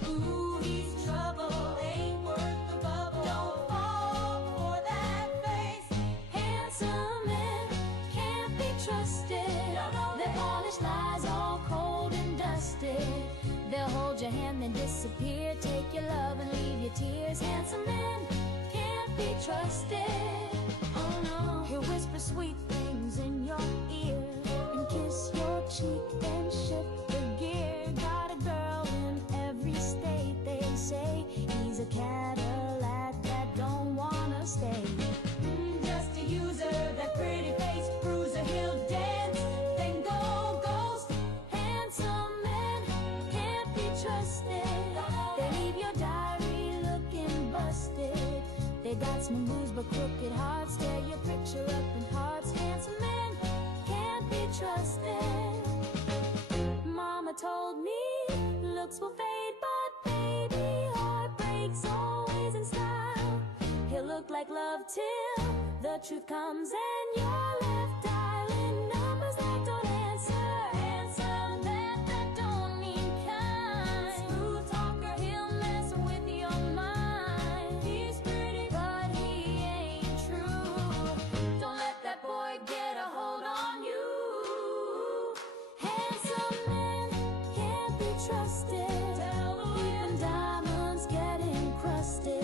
Ooh, he's trouble, ain't worth the bubble. Don't fall for that face. Handsome men can't be trusted. Their polished lies all cold and dusted. They'll hold your hand then disappear. Take your love and leave your tears. Handsome men can't be trusted. Oh no. He'll whisper sweet things in your ear and kiss your cheek, then shift the gear. Got a girl in every state. They say he's a Cadillac that don't wanna stay. Just a user, that pretty face bruiser, he'll dance, then go ghost. Handsome men can't be trusted. They leave your diary looking busted. They got smooth moves but crooked hearts. Tear your picture up in hearts. Handsome men can't be trusted. Mama told me looks will fade, but baby, heartbreak's always in style. He'll look like love till the truth comes and you're left dialing numbers that don't answer. Handsome that don't mean kind. Smooth talker, he'll mess with your mind. He's pretty, but he ain't true. Don't let that boy get a hold on you. Handsome men can't be trusted. Even diamonds get encrusted.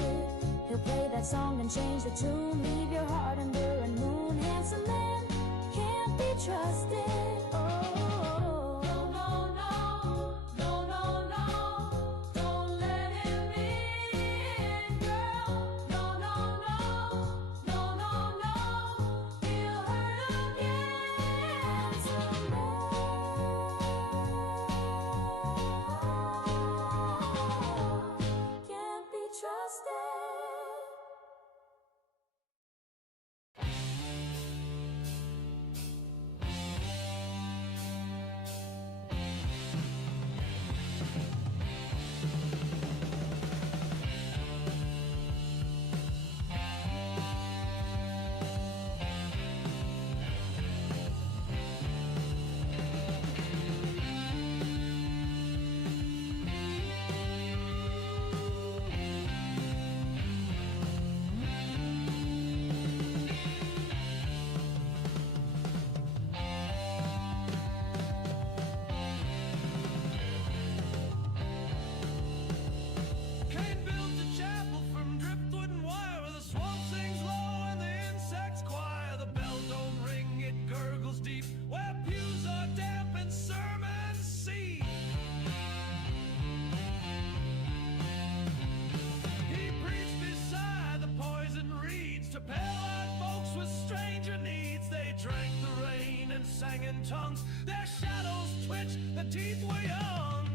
He'll play that song and change the tune. Leave your heart under a moon. Handsome men can't be trusted. Oh, no, no, no, no, no, no. Don't let him in, girl. No, no, no, no, no, no. He'll hurt again. Handsome men can't be trusted. Cain built a chapel from driftwood and wire, where the swamp sings low and the insects choir. The bell don't ring, it gurgles deep, where pews are damp and sermons cease. He preached beside the poison reeds to pale-eyed folks with stranger needs. They drank the rain and sang in tongues. Their shadows twitched, the teeth were young.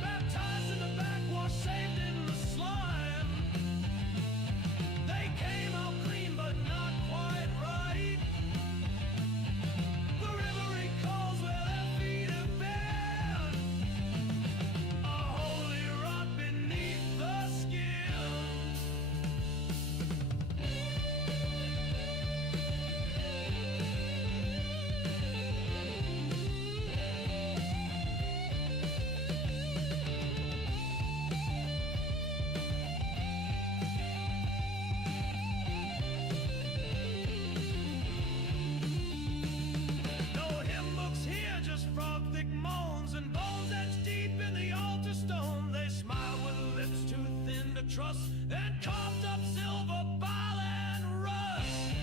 Baptized in the backwash, saved in the slime. They came out clean but not quite right. The river recalls where their feet have been. A holy rot beneath the skin. No hymn books here, just frog-thick moans and bones etched deep in the altar stone. They smiled with lips too thin to trust and coughed up silver bile and rust.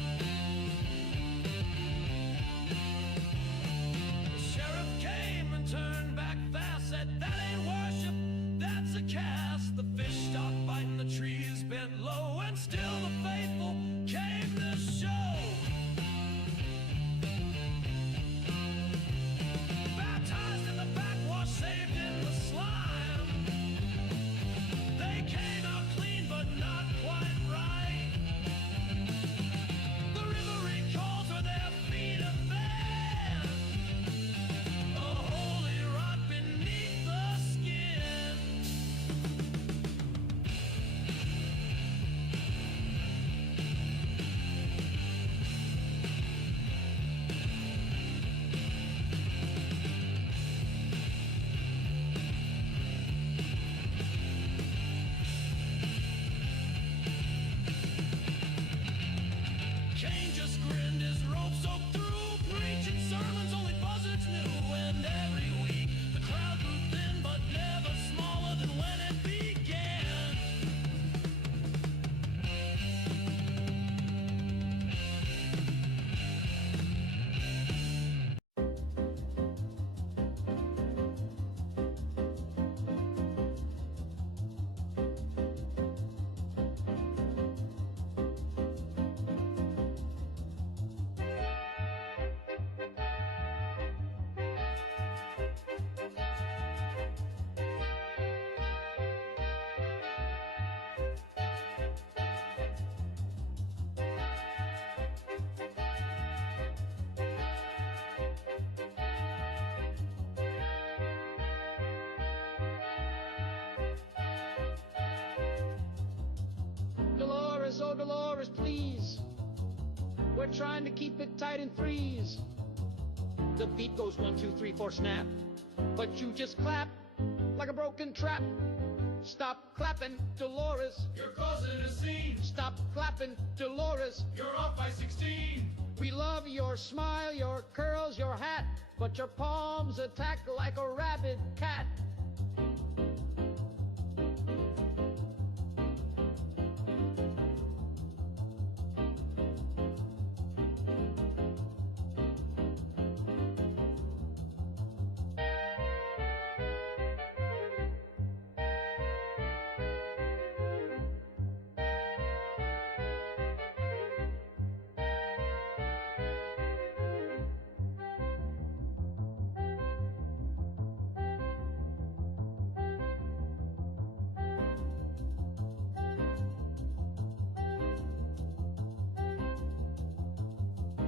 The sheriff came and turned back fast, said that ain't worship, that's a cast. The fish stopped biting, the trees bent low, and still the faithful came to show. Baptized in the backwash, saved in the slime. They came out clean but not quite right. The river recalls where their feet have been. A holy rot beneath the skin. Oh, Dolores, please. We're trying to keep it tight in threes. The beat goes 1, 2, 3, 4, snap. But you just clap like a broken trap. Stop clapping, Dolores. You're causing a scene. Stop clapping, Dolores. You're off by 16. We love your smile, your curls, your hat, but your palms attack like a rabid cat.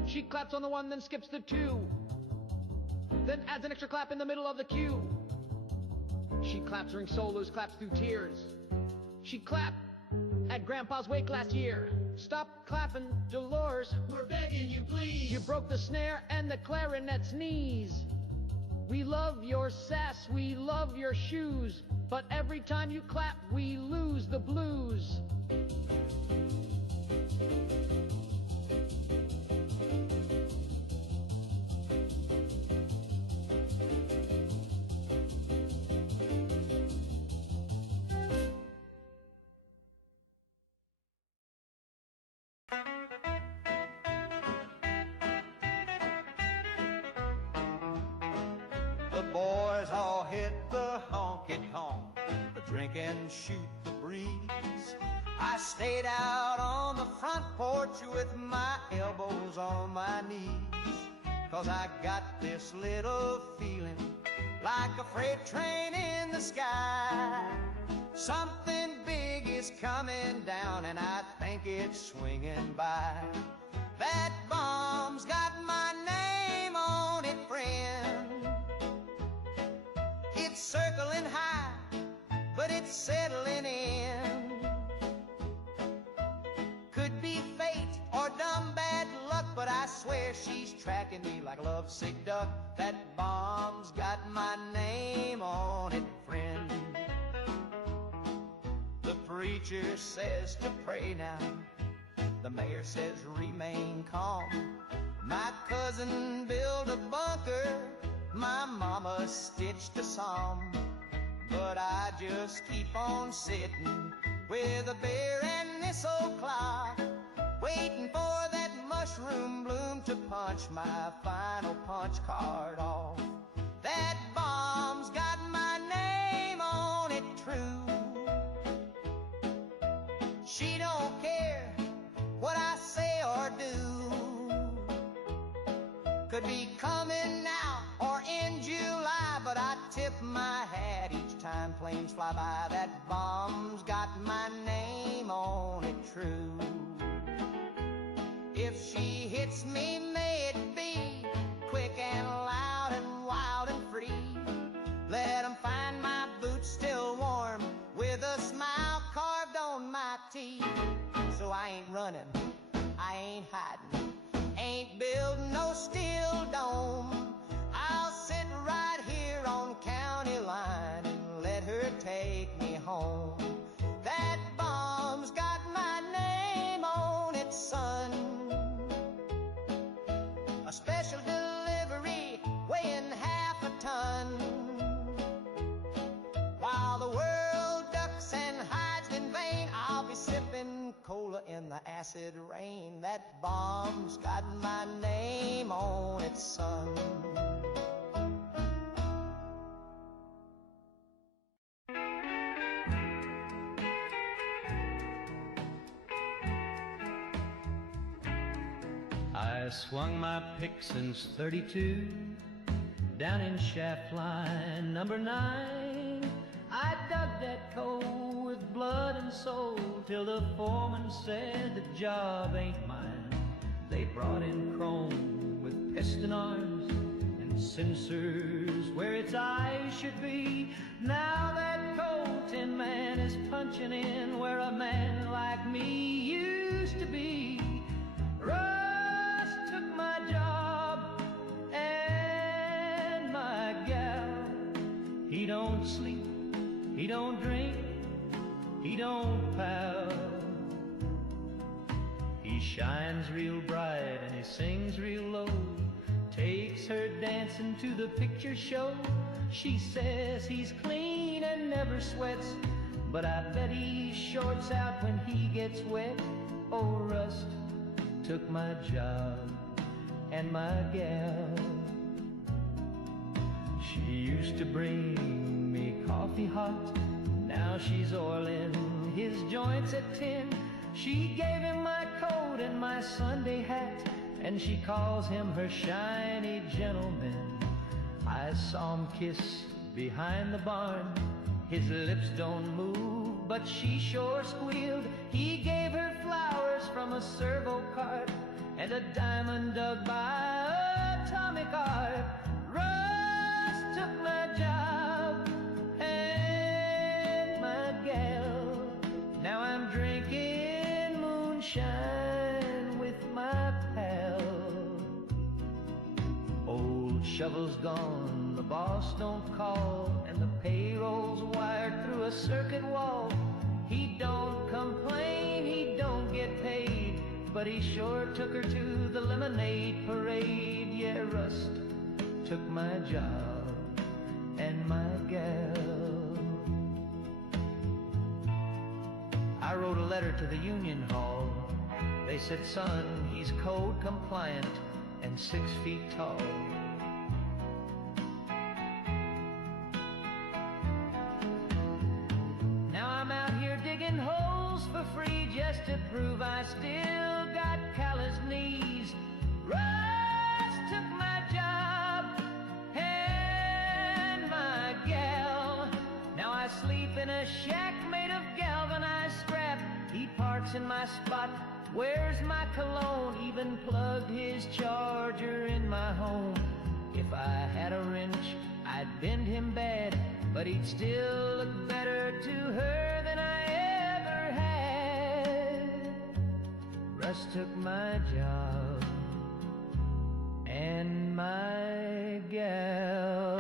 She claps on the 1, then skips the 2, then adds an extra clap in the middle of the cue. She claps during solos, claps through tears. She clapped at Grandpa's wake last year. Stop clapping, Dolores. We're begging you, please. You broke the snare and the clarinet's knees. We love your sass, we love your shoes, but every time you clap, we lose the blues. The boys all hit the honky-tonk, drink and shoot the breeze. I stayed out on the front porch with my elbows on my knees, 'cause I got this little feeling like a freight train in the sky. Something big is coming down and I think it's swinging by. That bomb's got my name on it, friend. It's circling high, but it's settling in. Could be fate or dumb bad luck, but I swear she's tracking me like a lovesick duck. That bomb's got my name on it, friend. The preacher says to pray now. The mayor says remain calm. My cousin built a bunker. My mama stitched a psalm. But I just keep on sitting with a beer and this old clock, waiting for that mushroom bloom to punch my final punch card off. That bomb's got my name on it, true. She don't care what I say or do. Could be coming now or in July, but I tip my hat each time planes fly by. That bomb's got my name on it, true. If she hits me, may it be quick and loud and wild and free. Let 'em find my boots still warm with a smile carved on my teeth. So I ain't running, I ain't hiding, ain't building no steel dome. I'll sit right here on county line and let her take me home. That bomb's got my name on it, son. A special delivery weighing half a ton. While the world ducks and hides in vain, I'll be sipping cola in the acid rain. That bomb's got my name on it, son. I swung my pick since 32, down in shaft line number 9. I dug that coal with blood and soul till the foreman said the job ain't mine. They brought in chrome with piston arms and sensors where its eyes should be. Now that coal Tin Man is punching in where a man like me used to be. Russ took my job and my gal. He don't sleep, he don't drink, he don't pout. He shines real bright and he sings real low, takes her dancing to the picture show. She says he's clean and never sweats, but I bet he shorts out when he gets wet. Oh, Rust took my job and my gal. She used to bring me coffee hot, now she's oiling his joints at 10. She gave him my coat and my Sunday hat, and she calls him her shiny gentleman. I saw him kiss behind the barn. His lips don't move, but she sure squealed. He gave her flowers from a servo cart and a diamond dug by atomic art. Russ took my job and my gal. Now I'm drinking moonshine with my pal. Old Shovel's gone, the boss don't call, and the payroll's wired through a circuit wall. He don't complain, he don't get paid, but he sure took her to the lemonade parade. Yeah, Rust took my job and my gal. I wrote a letter to the union hall. They said, son, he's code compliant and 6 feet tall. Now I'm out here digging holes for free just to prove I still got calloused knees. Russ took my job and my gal. Now I sleep in a shack made of galvanized scrap. He parks in my spot, wears my cologne, even plugged his charger in my home. If I had a wrench, I'd bend him bad, but he'd still look better to her than I ever had. Russ took my job and my gal.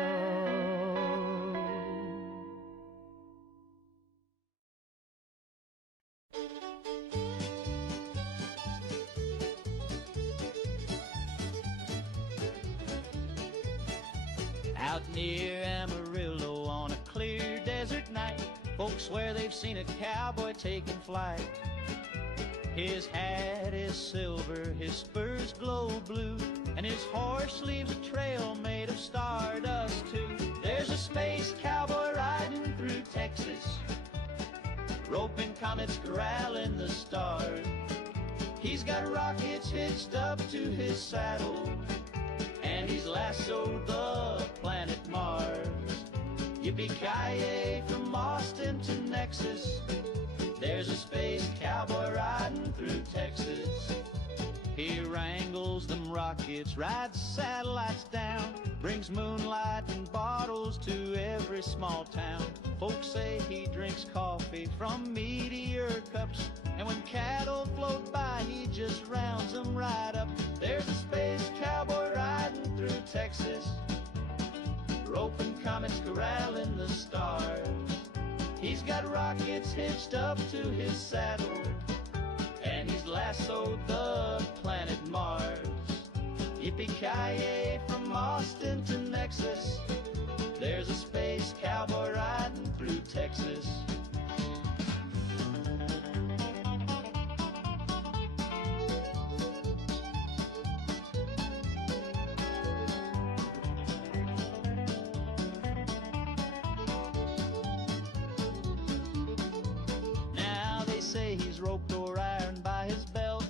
Out near Amarillo on a clear desert night, folks swear they've seen a cowboy taking flight. His hat is silver, his spurs glow blue, and his horse leaves a trail made of stardust too. There's a space cowboy riding through Texas, roping comets, corralling the stars. He's got rockets hitched up to his saddle, and he's lassoed the planet Mars. Yippee-ki-yay from Austin to Nexus, there's a space cowboy riding through Texas. He wrangles them rockets, rides satellites down, brings moonlight and bottles to every small town. Folks say he drinks coffee from meteor cups, and when cattle float by, he just rounds them right up. There's a space cowboy riding through Texas, roping comets, corralling the stars. He's got rockets hitched up to his saddle, and he's lassoed the planet Mars. Yippee-ki-yay from Austin to Nexus, there's a space cowboy riding through Texas. Now they say he's roped or iron by his belt,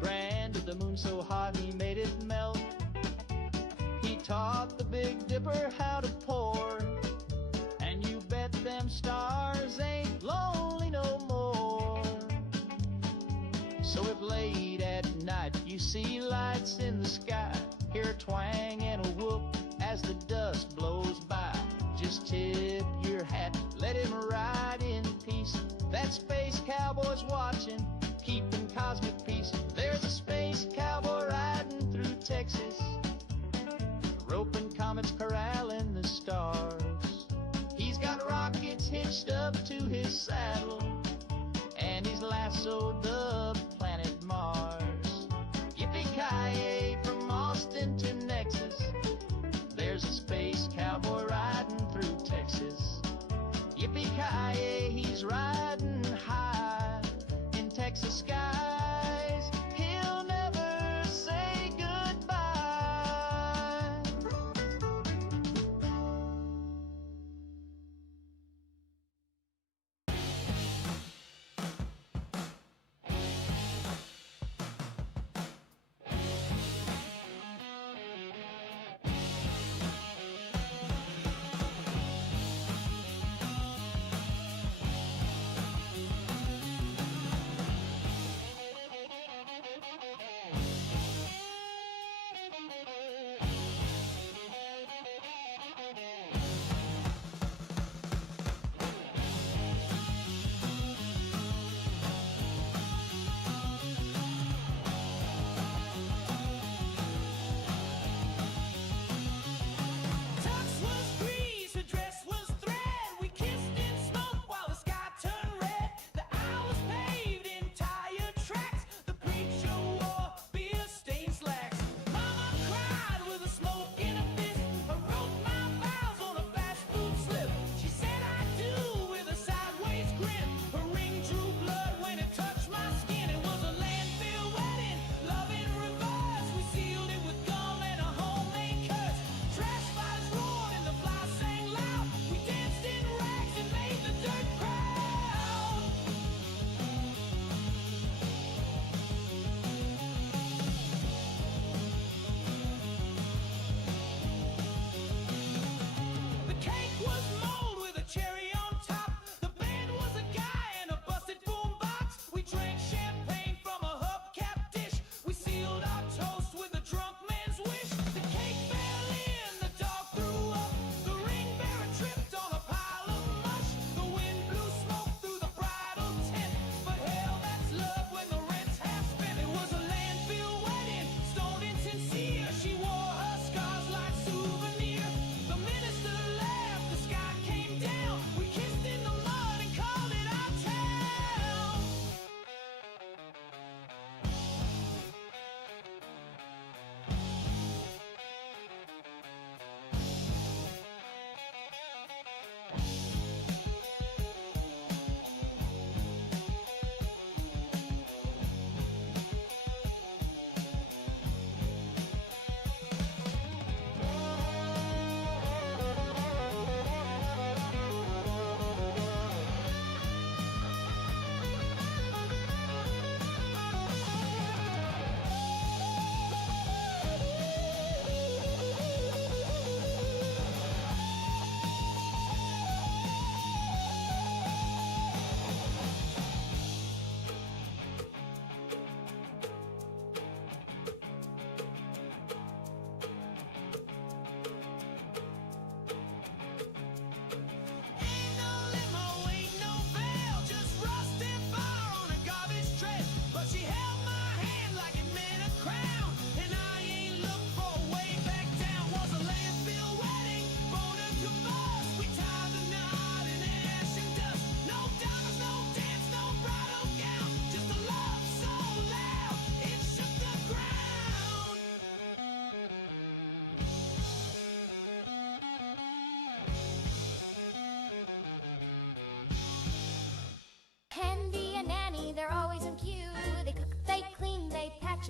branded the moon so hot he made it melt. He taught the Big Dipper how to pour, and you bet them stars ain't lonely no more. So if late at night you see lights in the sky, hear a twang and a whoop as the dust blows by, just tip your hat, let let him ride in peace. That space cowboy's watching, keeping cosmic peace. There's a space cowboy riding through Texas, roping comets, corralling the stars. He's got rockets hitched up to his saddle, and he's lassoed the planet Mars. Yippee-ki-yay from Austin to Nexus, there's a space cowboy riding through Texas. Yippee-ki-yay, he's riding high in Texas skies. He'll never say goodbye.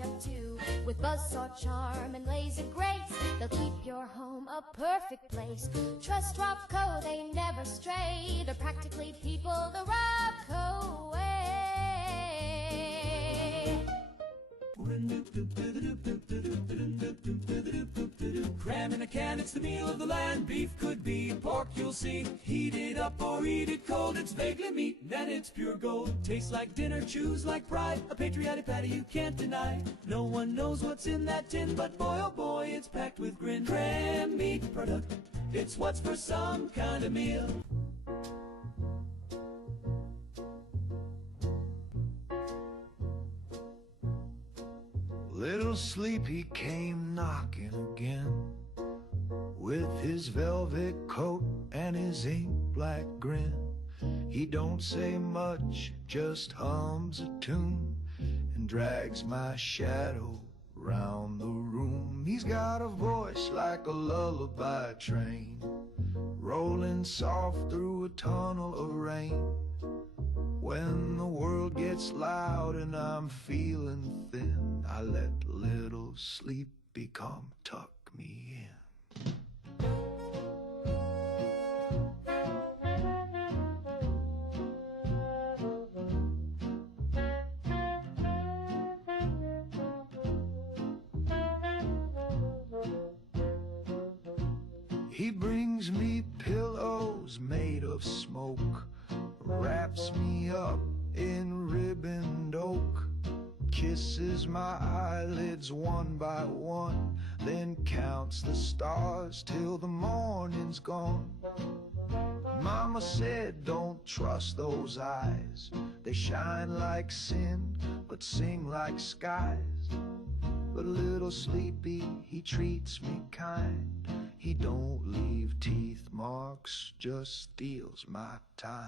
up to. With buzzsaw charm and laser grace, they'll keep your home a perfect place. Trust Rocco, they never stray. They're practically people the Rocco way. Cram in a can, it's the meal of the land. Beef could be pork, you'll see. Heat it up or eat it cold. It's vaguely meat, then it's pure gold. Tastes like dinner, chews like pride. A patriotic patty you can't deny. No one knows what's in that tin, but boy oh boy, it's packed with grin. Cram meat product, it's what's for some kind of meal. Little Sleepy came knocking again with his velvet coat and his ink black grin. He don't say much, just hums a tune and drags my shadow round the room. He's got a voice like a lullaby train, rolling soft through a tunnel of rain. When the world gets loud and I'm feeling thin, I let Little Sleepy come tuck me in. He brings me pillows made of smoke, wraps me up in ribboned oak, kisses my eyelids one by one, then counts the stars till the morning's gone. Mama said don't trust those eyes, they shine like sin but sing like skies. But Little Sleepy, he treats me kind, he don't leave teeth marks, just steals my time.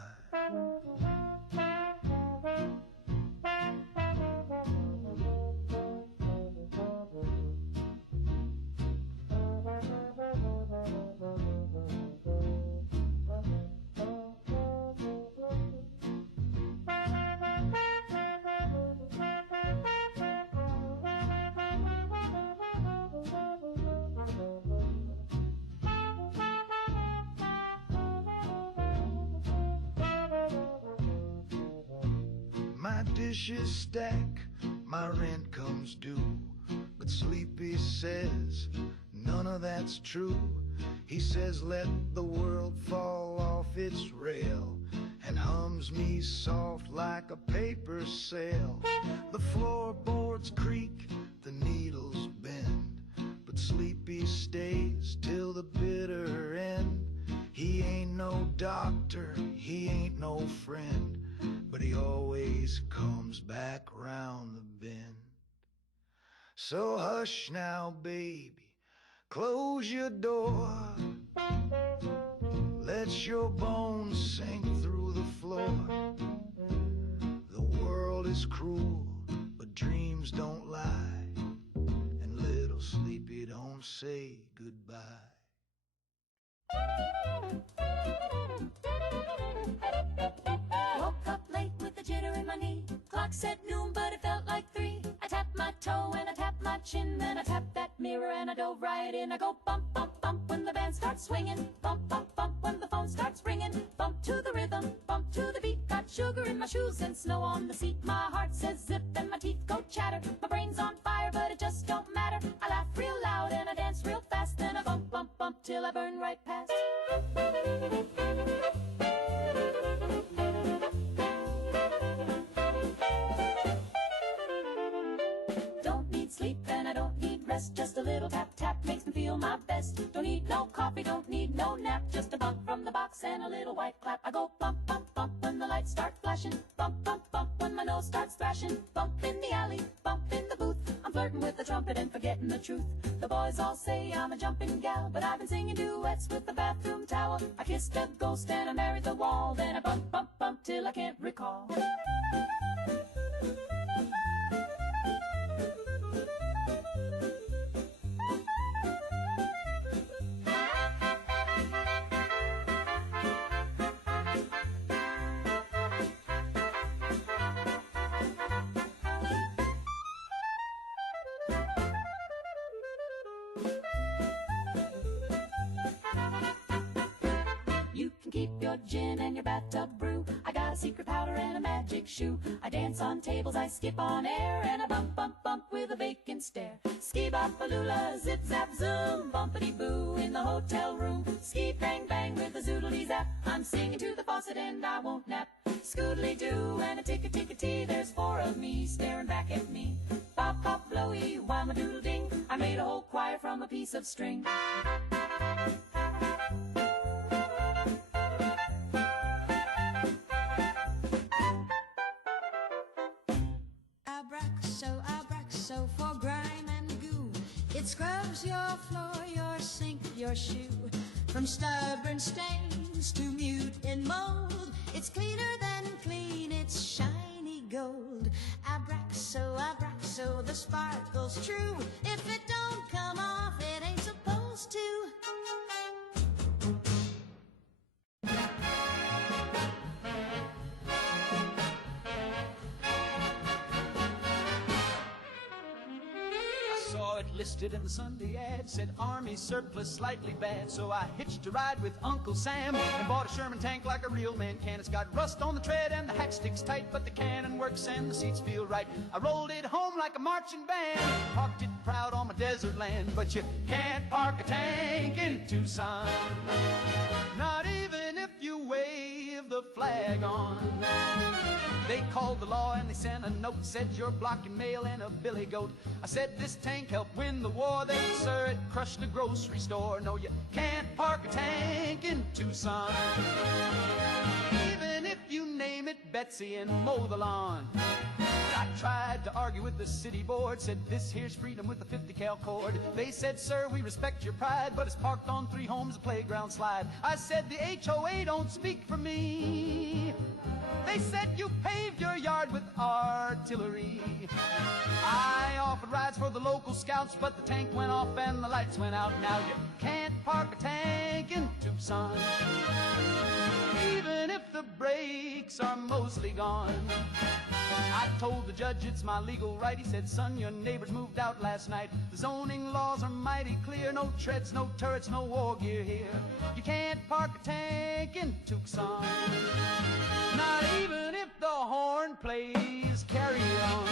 My dishes stack, my rent comes due, but Sleepy says none of that's true. He says let the world fall off its rail and hums me soft like a paper sail. The floorboards creak, the needles bend, but Sleepy stays till the bitter end. He ain't no doctor, he ain't no friend, but he always comes back round the bend. So hush now, baby, close your door, let your bones sink through the floor. The world is cruel, but dreams don't lie, and Little Sleepy don't say goodbye. Woke up late with a jitter in my knee. Clock said noon, but it felt like 3. I tapped my toe and I tapped my chin, then I tapped that mirror and I dove right in. I go bump, bump, bump when the band starts swinging. Bump, bump, bump when the phone starts ringing. Bump to the rhythm, bump to the beat. Got sugar in my shoes and snow on the seat. My heart says zip and my teeth go chatter. My brain's on fire, but it just don't matter. I laugh real loud and I dance real fast. Then I bump, bump, bump till I burn right past. Sleep and I don't need rest, just a little tap tap makes me feel my best. Don't need no coffee, don't need no nap, just a bump from the box and a little white clap. I go bump, bump, bump when the lights start flashing, bump, bump, bump when my nose starts thrashing, bump in the alley, bump in the booth. I'm flirting with the trumpet and forgetting the truth. The boys all say I'm a jumping gal, but I've been singing duets with the bathroom towel. I kissed a ghost and I married the wall, then I bump, bump, bump till I can't recall. Keep your gin and your bathtub brew. I got a secret powder and a magic shoe. I dance on tables, I skip on air, and I bump, bump, bump with a vacant stare. Ski-bop-a-lula, zip-zap-zoom, bumpity-boo in the hotel room. Ski-bang-bang with a zoodly-zap. I'm singing to the faucet and I won't nap. Scoodly-doo and a tick-a-tick-a-tee. There's 4 of me staring back at me. Pop-pop-blowy, wham-a-doodle-ding. I made a whole choir from a piece of string. Abraxo, for grime It scrubs your floor, your sink, your shoe, from stubborn stains to mute in mold. It's cleaner than clean, it's shiny gold. Abraxo, Abraxo, the sparkle's true. If it don't come off, it ain't supposed to. Listed in the Sunday ad, said Army surplus slightly bad. So I hitched a ride with Uncle Sam and bought a Sherman tank like a real man can. It's got rust on the tread and the hatch sticks tight, but the cannon works and the seats feel right. I rolled it home like a marching band, parked it proud on my desert land. But you can't park a tank in Tucson, not even if you wave the flag on. They called the law and they sent a note, said you're blocking mail and a billy goat. I said this tank helped win the war. They, sir, it crushed a grocery store. No, you can't park a tank in Tucson, even if you name it Betsy and mow the lawn. I tried to argue with the city board, said this here's freedom with a 50 cal cord. They said, sir, we respect your pride, but it's parked on 3 homes, a playground slide. I said the HOA don't speak for me. They said you paved your yard with artillery. I offered rides for the local scouts, but the tank went off and the lights went out. Now you can't park a tank in Tucson, even if the brakes are mostly gone. I told the judge it's my legal right. He said, son, your neighbors moved out last night. The zoning laws are mighty clear. No treads, no turrets, no war gear here. You can't park a tank in Tucson, not even if the horn plays Carry On.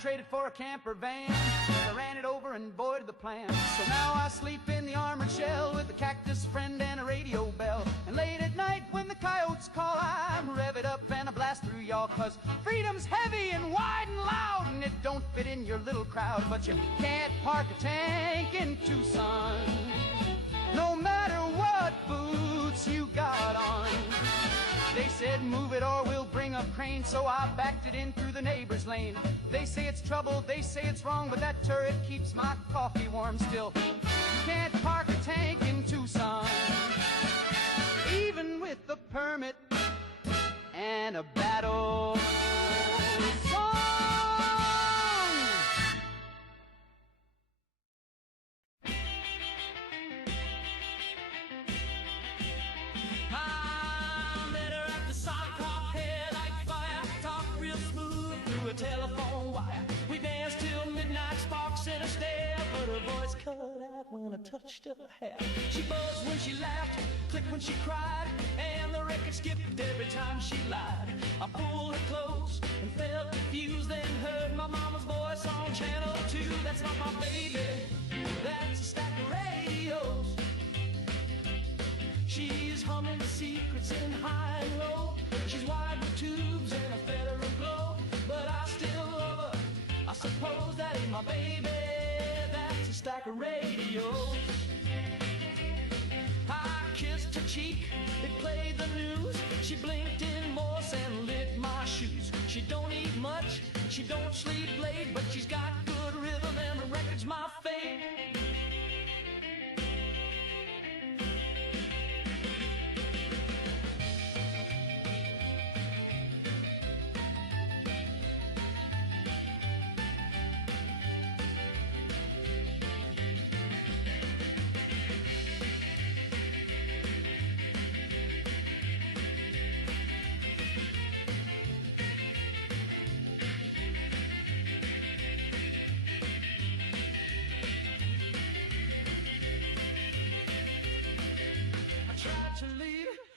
Traded for a camper van, I ran it over and voided the plan. So now I sleep in the armored shell with a cactus friend and a radio bell. And late at night when the coyotes call, I rev it up and I blast through y'all. Cause freedom's heavy and wide and loud, and it don't fit in your little crowd. But you can't park a tank in Tucson, no matter what boots you got on. They said move it or we'll bring up cranes, so I backed it in through the neighbor's lane. They say it's trouble, they say it's wrong, but that turret keeps my coffee warm still. You can't park a tank in Tucson, even with a permit and a battle song. Telephone wire. We danced till midnight, sparks in her stare, but her voice cut out when I touched her hair. She buzzed when she laughed, clicked when she cried, and the record skipped every time she lied. I pulled her close and felt confused, then heard my mama's voice on channel 2. That's not my baby, that's a stack of radios. She's humming the secrets in high and low. She's wired with tubes and a federal glow, but I still love her. I suppose that ain't my baby, that's a stack of radios. I kissed her cheek, it played the news. She blinked in Morse and lit my shoes. She don't eat much, she don't sleep late, but she's got good rhythm and the record's my fate.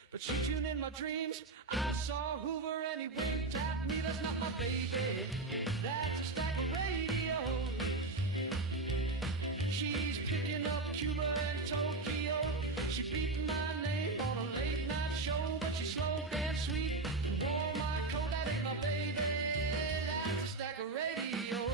But she tuned in my dreams. I saw Hoover and he winked at me. That's not my baby, that's a stack of radios. She's picking up Cuba and Tokyo. She beat my name on a late night show, but she's slow and sweet and wore my coat. That ain't my baby, that's a stack of radios.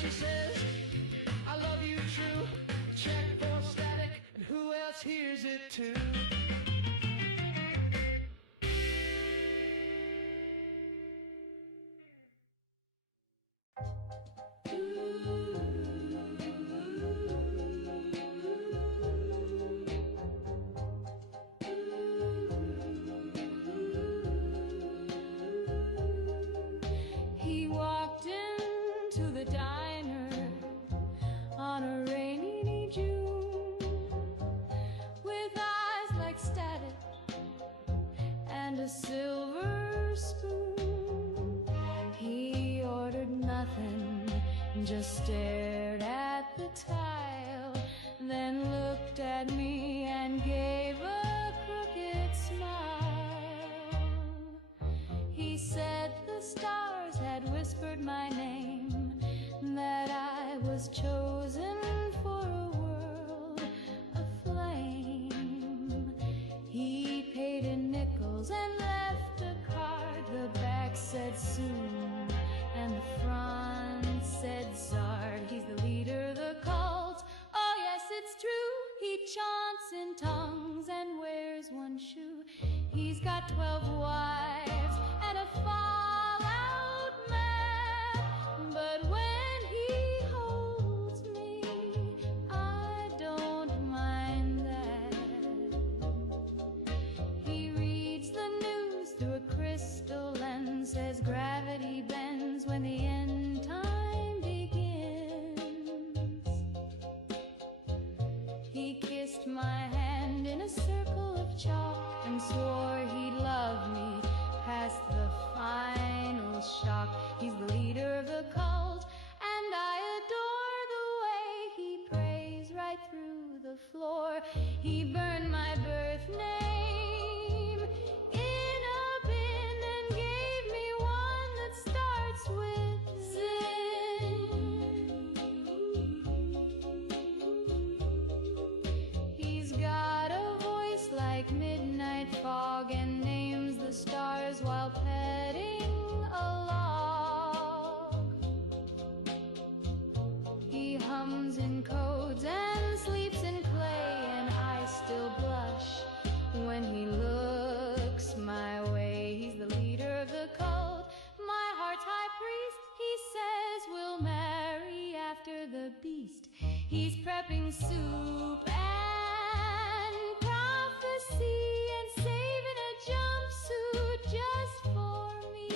she says, I love you true. Check for static, and who else hears it too? He walked into the diner on a rainy June with eyes like static and a silver spoon. He ordered nothing, just stared at the tile, then looked at me and gave a crooked smile. He said the stars had whispered my name, that I was chosen for a world aflame. He paid in nickels and left a card. The back said soon and the front said Zard. He's the leader of the cult. Oh yes, it's true. He chants in tongues and wears one shoe. He's got 12 wives and a fallout man, but when he holds me, I don't mind that. He reads the news through a crystal lens, says gravity bends when the end time begins. He kissed my hand in a circle of chalk and swore he'd love me past the final shock. He's the leader of the cult, and I adore the way he prays right through the floor. He burned my birth name in a bin and gave me one that starts with Zin. He's got a voice like midnight fog and names the stars while petting a log. He hums in codes and sleeps in clay, and I still blush when he looks my way. He's the leader of the cult, my heart's high priest. He says we'll marry after the beast. He's prepping soup and prophecy and saving a jumpsuit just for me.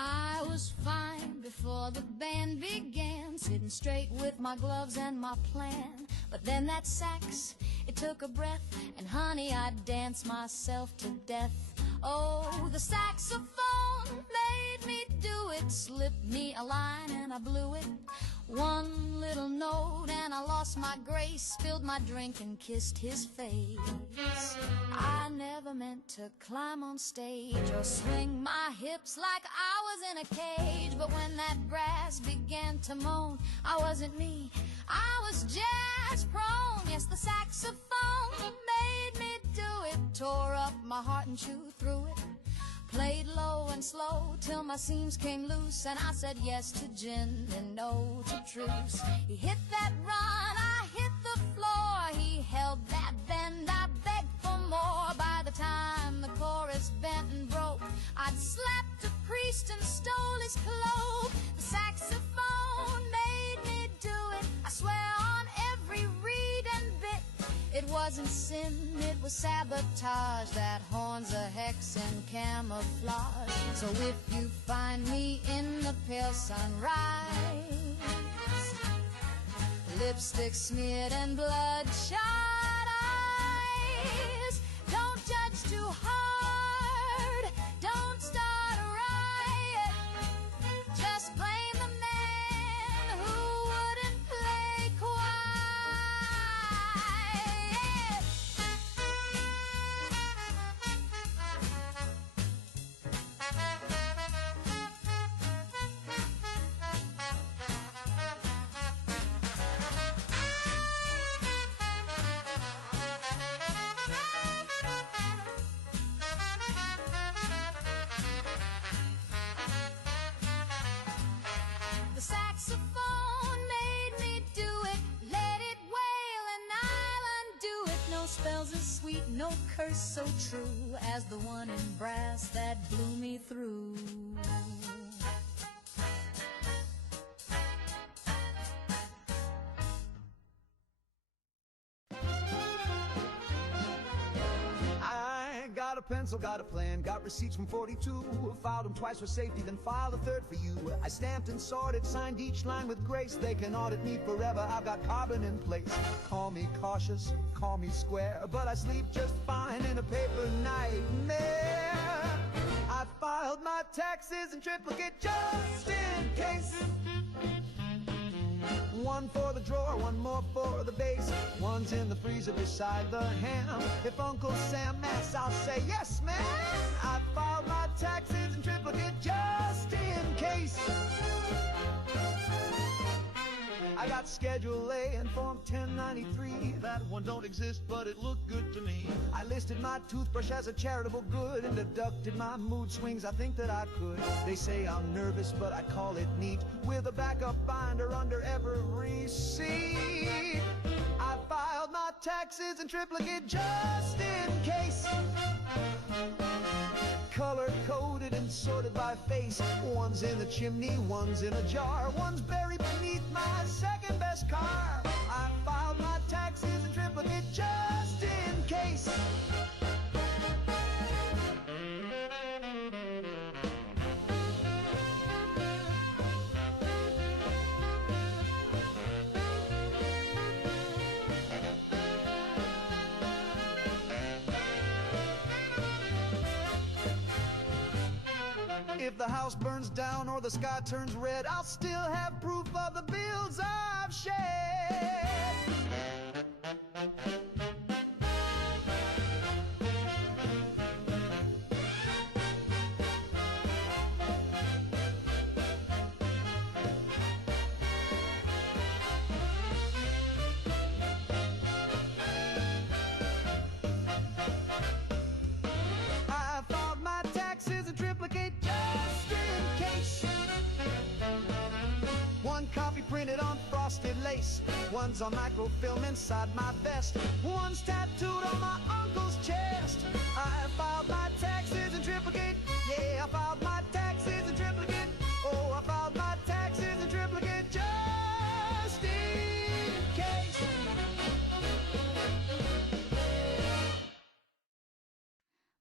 I was fine before the band began, sitting straight with my gloves and my plan. But then that sax, it took a breath, and honey, I danced myself to death. Oh, the saxophone made me do it, slipped me a line and I blew it. One little note and I lost my grace, spilled my drink and kissed his face. I never meant to climb on stage or swing my hips like I was in a cage. But when that brass began to moan, I wasn't me, I was jazz prone. Yes, the saxophone made me do it, tore up my heart and chewed through it. Played low and slow till my seams came loose, and I said yes to gin and no to truce. He hit that run, I hit the floor. He held that bend, I begged for more. By the time the chorus bent and broke, I'd slapped a priest and stole his cloak. The saxophone made me do it, I swear on every reed and bit. It wasn't sin, it was sabotage. That horn's a hex and camouflage. So if you find me in the pale sunrise, lipstick smeared and bloodshot eyes, don't judge too hard, don't start a riot. Just blame the man who wouldn't play quiet. smile's as sweet, no curse so true as the one in brass that blew me through. Got a pencil, got a plan, got receipts from 42. Filed them twice for safety, then filed a third for you. I stamped and sorted, signed each line with grace. They can audit me forever, I've got carbon in place. Call me cautious, call me square, but I sleep just fine in a paper nightmare. I filed my taxes in triplicate just in case. One for the drawer, one more for the base. One's in the freezer beside the ham. If Uncle Sam asks, I'll say, yes, ma'am. I filed my taxes in triplicate just in case. I got Schedule A and Form 1093. That one don't exist, but it looked good to me. I listed my toothbrush as a charitable good and deducted my mood swings. I think that I could. They say I'm nervous, but I call it neat, with a backup binder under every seat. I filed my taxes in triplicate just in case. Color-coded and sorted by face. One's in the chimney, one's in a jar. One's buried beneath my second-best car. I filed my taxes in triplicate just in case. If the house burns down or the sky turns red, I'll still have proof of the bills I've shed. I filed my taxes in triplicate just in case. One copy printed on frosted lace. One's on microfilm inside my vest. One's tattooed on my uncle's chest. I filed my taxes in triplicate. Yeah, I filed my taxes in triplicate. Oh, I filed my taxes in triplicate just in case.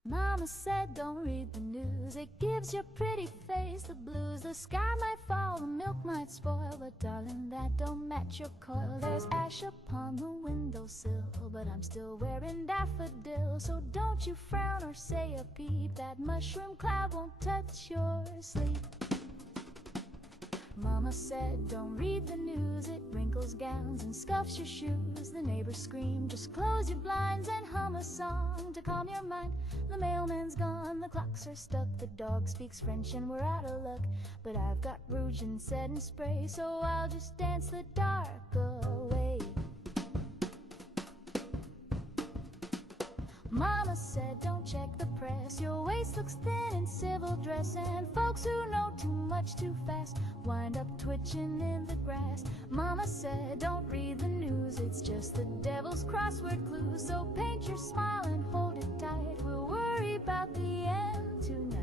Mama said don't read the news, it gives your pretty face the blues. The sky might fall, the milk might spoil, but darling, that don't match your coil. There's ash upon the windowsill, but I'm still wearing daffodils. So don't you frown or say a peep, that mushroom cloud won't touch your sleep. Mama said don't read the news, it wrinkles gowns and scuffs your shoes. The neighbors scream, just close your blinds and hum a song to calm your mind. The mailman's gone, the clocks are stuck, the dog speaks French and we're out of luck. But I've got rouge and setting spray, so I'll just dance the dark away. Mama said don't check the press, your waist looks thin in civil dress, and folks who know too much too fast wind up twitching in the grass. Mama said don't read the news, it's just the devil's crossword clues. So paint your smile and hold it tight, we'll worry about the end tonight.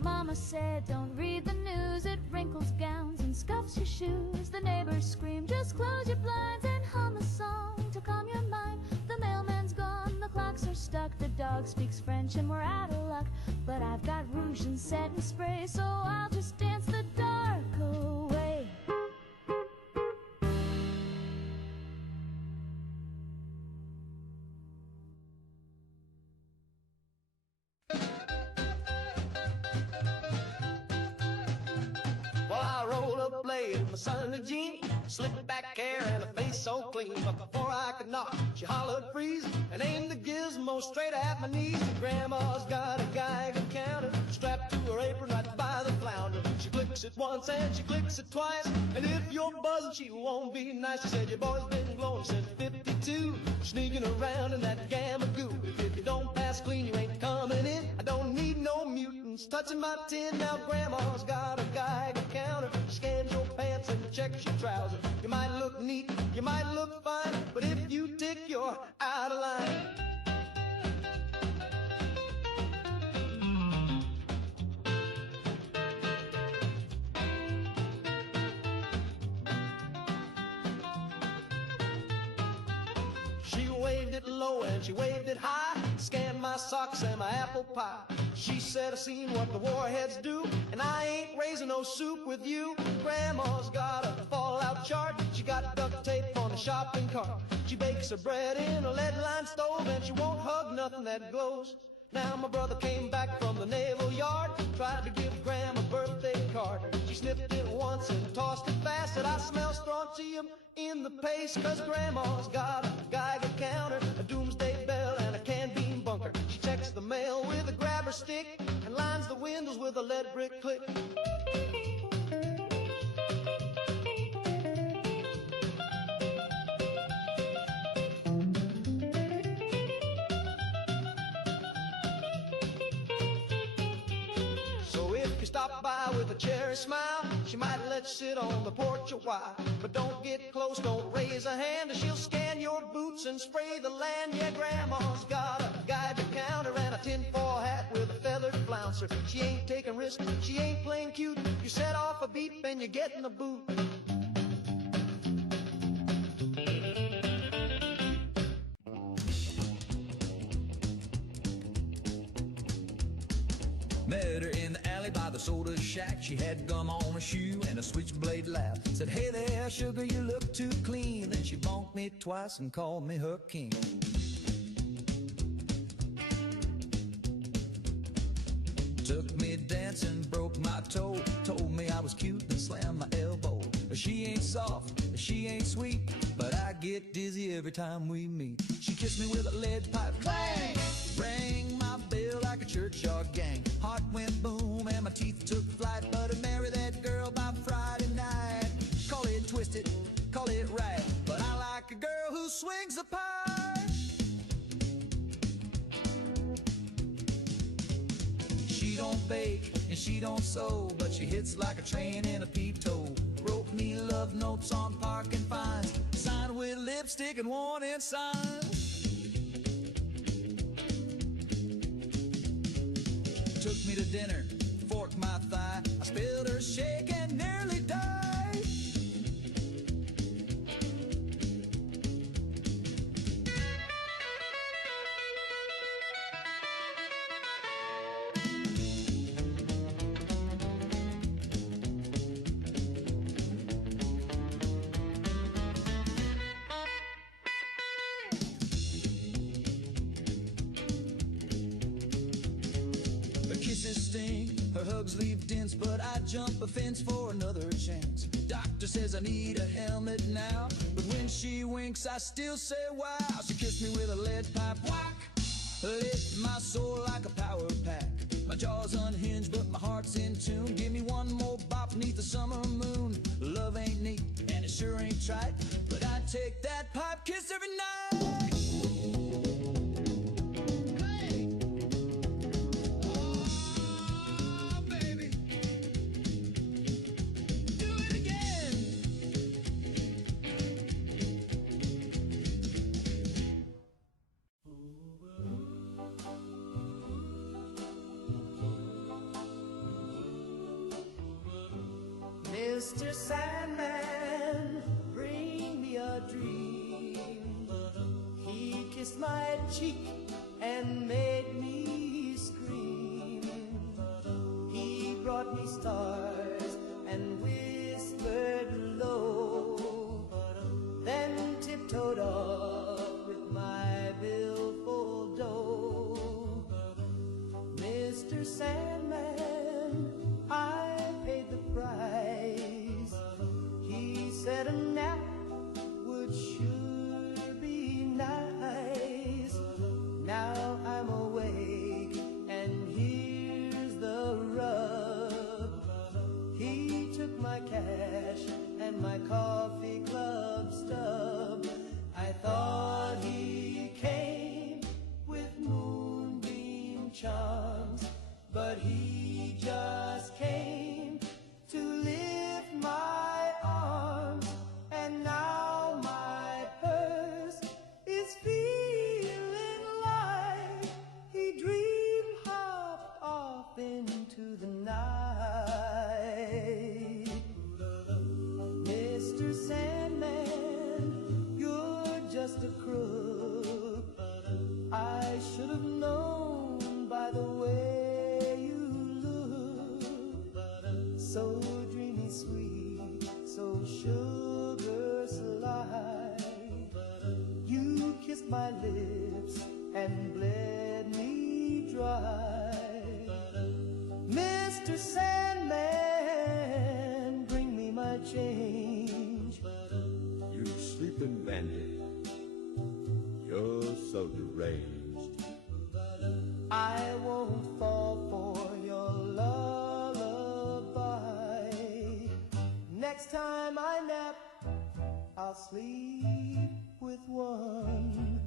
Mama said don't read the news, it wrinkles gowns and scuffs your shoes. The neighbors scream, just close your blinds and hum a song to calm your mind. The mailman's gone, the clocks are stuck, the dog speaks French and we're out of luck. But I've got rouge and set and spray, so I'll just dance the dark away. Well, I rolled up late in my Sunday jeans, slicked back hair and a face so clean. But before I could knock, she hollered freeze and aimed the gizmo straight at my knees. Grandma's got a Geiger counter strapped to her apron right by the flounder. She clicks it once and she clicks it twice, and if you're buzzing, she won't be nice. She said, your boy's been glowing since 52, sneaking around in that gamma goo. If you don't pass clean, you ain't coming in. I don't need no mutants touching my tin. Now grandma's got a Geiger counter, scans your pants and checks your trousers. You might look neat, you might look fine, but if you tick, you're out of line. She waved it low and she waved it high, scanned my socks and my apple pie. She said, I seen what the warheads do, and I ain't raising no soup with you. Grandma's got a fallout chart, she got duct tape on the shopping cart. She bakes her bread in a lead-lined stove, and she won't hug nothing that glows. Now my brother came back from the naval yard, tried to give Grandma a birthday card. She sniffed it once and tossed it fast, said, I smell strontium in the paste. Cause Grandma's got a Geiger counter, a doomsday bell, and a canned bean bunker. She checks the mail with a grabber stick and lines the windows with a lead brick click. Stop by with a cherry smile, she might let you sit on the porch a while. But don't get close, don't raise a hand, or she'll scan your boots and spray the land. Yeah, Grandma's got a Geiger counter and a tinfoil hat with a feathered flouncer. She ain't taking risks, she ain't playing cute. You set off a beep and you're getting a boot. Met her in the alley by the soda shack. She had gum on her shoe and a switchblade laugh. Said, hey there, sugar, you look too clean. Then she bonked me twice and called me her king. Took me dancing, broke my toe. Told me I was cute and slammed my elbow. She ain't soft, she ain't sweet, but I get dizzy every time we meet. She kissed me with a lead pipe, clang! Rang my bell like a churchyard gang. Heart went boom and my teeth took flight, but I'd marry that girl by Friday night. Call it twisted, call it right, but I like a girl who swings the pipe. She don't bake and she don't sew, but she hits like a train in a peep-toe. Wrote me love notes on parking fines, signed with lipstick and warning signs. Took me to dinner, forked my thigh, I spilled her shake and nearly died. Her hugs leave dents, but I jump a fence for another chance. Doctor says I need a helmet now, but when she winks I still say wow. She kissed me with a lead pipe, whack, lit my soul like a power pack. My jaw's unhinged but my heart's in tune. Give me one more bop beneath the summer moon. Love ain't neat and it sure ain't trite, but I take that pipe kiss every night. Mr. Sandman, bring me a dream. He kissed my cheek and made me scream. He brought me stars and whispered low, then tiptoed off with my billfold dough. Mr. Sandman, I paid the price. He said a nap would sure be nice. Now I'm awake and here's the rub. He took my cash and my coffee club stub. I thought he came with moonbeam charms, but he just came to lift my arms. And now my purse is feeling light. He dream hopped off into the night. Mr. Sandman, you're just a crook. I should have known by the way you look. So dreamy sweet, so sugar sly. You kissed my lips and bled me dry. Mr. Sandman, bring me my change. You sleeping bandit, you're so deranged. I won't fall for your lullaby. Next time I nap, I'll sleep with one.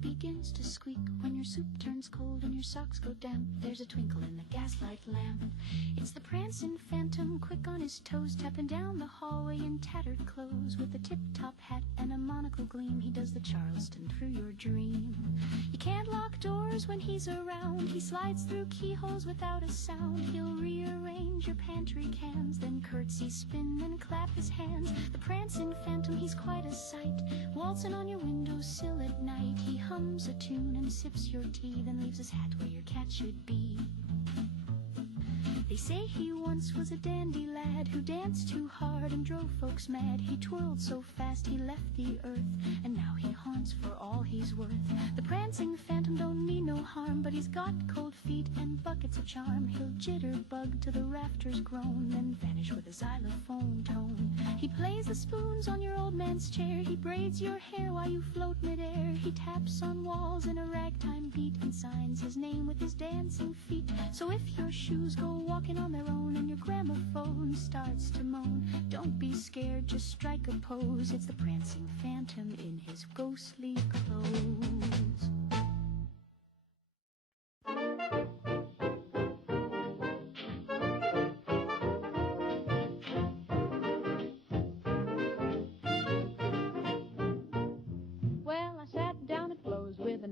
begins to squeak when your soup turns cold and your socks go damp. There's a twinkle in the gaslight lamp. It's the prancing phantom, quick on his toes, tapping down the hallway in tattered clothes. With a tip-top hat and a monocle gleam, he does the Charleston through your dream. You can't lock doors when he's around. He slides through keyholes without a sound. He'll rearrange your pantry cans, then curtsy, spin, and clap his hands. The prancing phantom, he's quite a sight, waltzing on your windowsill at night. He hums a tune and sips your tea, then leaves his hat where your cat should be. They say he once was a dandy lad who danced too hard and drove folks mad. He twirled so fast he left the earth, and now he haunts for all he's worth. The prancing phantom don't mean no harm, but he's got cold feet and buckets of charm. He'll jitterbug till the rafters groan, then vanish with a xylophone tone. He plays the spoons on your old man's chair. He braids your hair while you float midair. He taps on walls in a ragtime beat and signs his name with his dancing feet. So if your shoes go walking on their own and your gramophone starts to moan, don't be scared, just strike a pose. It's the prancing phantom in his ghostly clothes.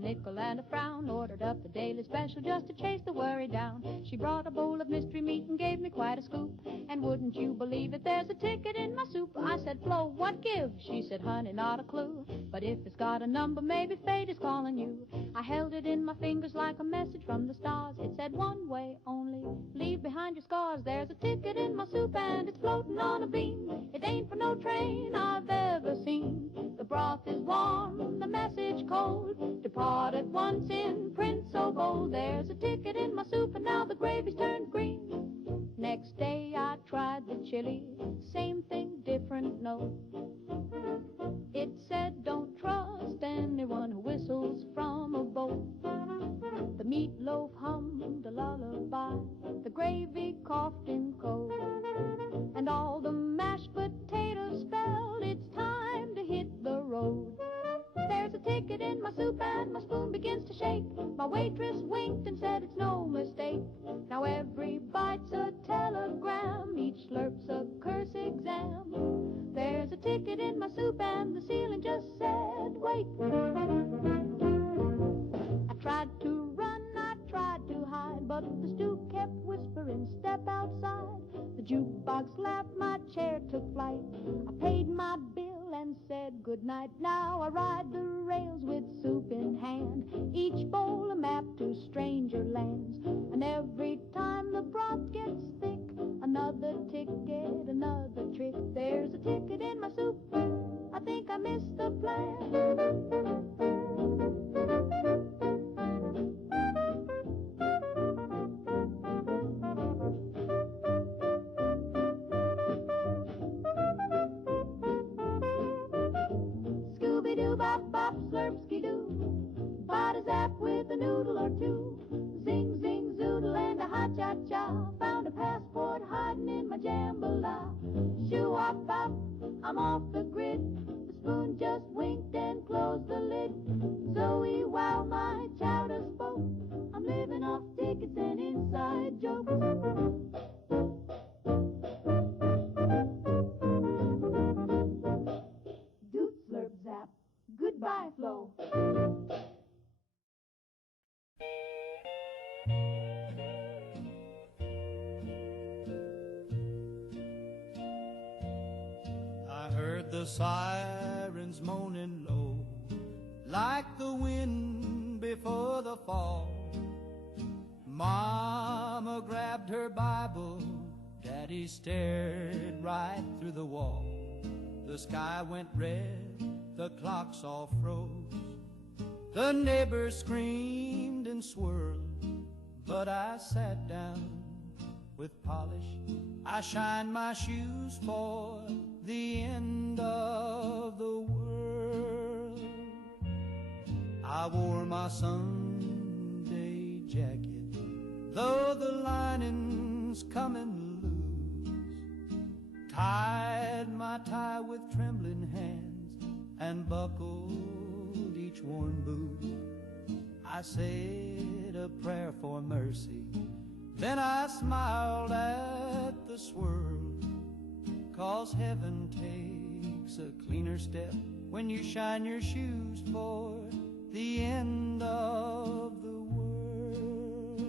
nickel and a frown. Ordered up the daily special just to chase the worry down. She brought a bowl of mystery meat and gave me quite a scoop. And wouldn't you believe it, there's a ticket in my soup. I said, Flo, what give? She said, honey, not a clue. But if it's got a number, maybe fate is calling you. I held it in my fingers like a message from the stars. It said one way only, leave behind your scars. There's a ticket in my soup and it's floating on a beam. It ain't for no train I've ever seen. The broth is warm, the message cold. Depart at once in print so bold. There's a ticket in my soup and now the gravy's turned green. Next day I tried the chili, same thing, different note. It said don't trust anyone who whistles from a boat. The meatloaf hummed a lullaby, the gravy coughed in cold, and all the mashed potatoes spelled it's time to hit the road. There's a ticket in my soup and my spoon begins to shake. My waitress winked and said it's no mistake. Now every bite's a telegram, each slurp's a curse exam. There's a ticket in my soup and the ceiling just said wait. I tried to run, I tried to hide, but the stew kept whispering, step outside. The jukebox laughed, my chair took flight. I paid my bill and said goodnight. Now I ride the rails with soup in hand, each bowl a map to stranger lands. And every time the broth gets thick, another ticket, another trick. There's a ticket in my soup, I think I missed the plan. Bop, slurpski-doo, bada-zap with a noodle or two. Zing, zing, zoodle and a ha-cha-cha. Found a passport hiding in my jambalaya. Shoo-wop-bop, I'm off the grid. The spoon just winked and closed the lid. Zoe, wow, my chowder spoke. I'm living off tickets and inside jokes. Doot, slurp, zap. Goodbye, Flo. I heard the sirens moaning low, like the wind before the fall. Mama grabbed her Bible, Daddy stared right through the wall. The sky went red, the clocks all froze, the neighbors screamed and swirled, but I sat down with polish. I shined my shoes for the end of the world. I wore my Sunday jacket, though the lining's coming loose, tied my tie with trembling hands and buckled each worn boot. I said a prayer for mercy, then I smiled at the swirl, 'cause heaven takes a cleaner step when you shine your shoes for the end of the world.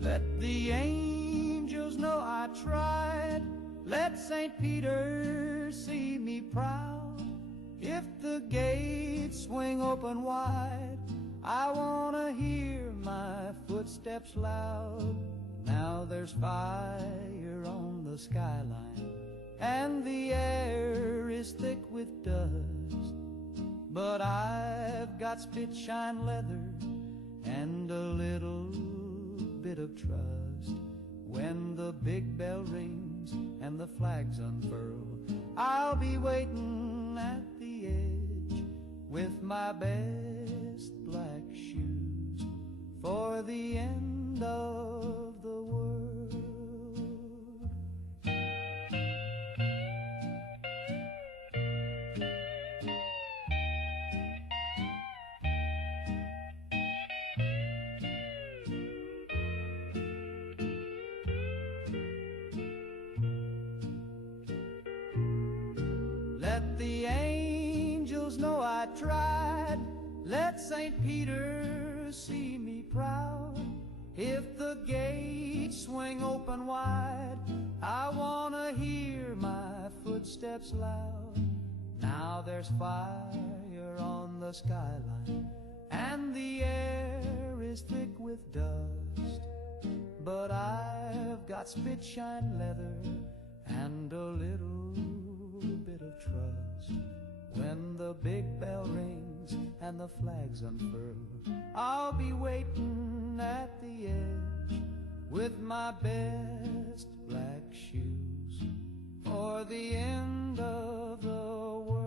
Let the angels know I tried, let St. Peter see me proud. If the gates swing open wide, I want to hear my footsteps loud. Now there's fire on the skyline, and the air is thick with dust. But I've got spit-shine leather and a little bit of trust. When the big bell rings and the flags unfurl, I'll be waiting at the edge with my best black shoes for the end of the world. Let the angels know I tried. Let St. Peter see me proud. If the gates swing open wide, I want to hear my footsteps loud. Now there's fire on the skyline, and the air is thick with dust. But I've got spit-shine leather and a little bit of trust. When the big bell rings and the flags unfurl, I'll be waiting at the edge with my best black shoes for the end of the world.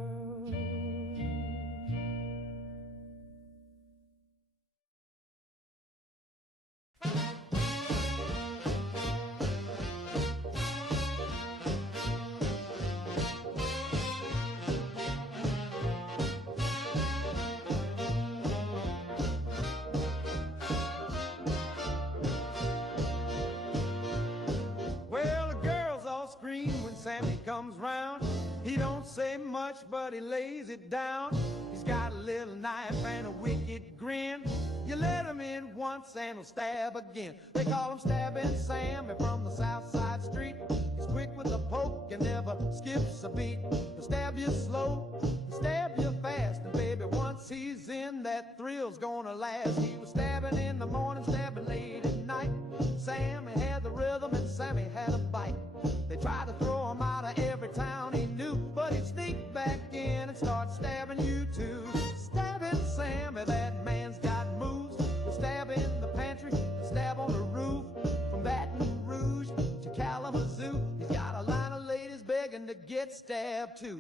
Sammy comes round, he don't say much, but he lays it down. He's got a little knife and a wicked grin. You let him in once and he'll stab again. They call him Stabbing Sammy from the South Side Street. He's quick with a poke and never skips a beat. He'll stab you slow, he'll stab you fast, and baby, once he's in, that thrill's gonna last. He was stabbing in the morning, stabbing late at night. Sammy had the rhythm and Sammy had a bite. They tried to throw him out of every town he knew, but he'd sneak back in and start stabbing you too. Stabbing Sammy, that man's got moves. He'll stab in the pantry, stab on the roof. From Baton Rouge to Kalamazoo, he's got a line of ladies begging to get stabbed too.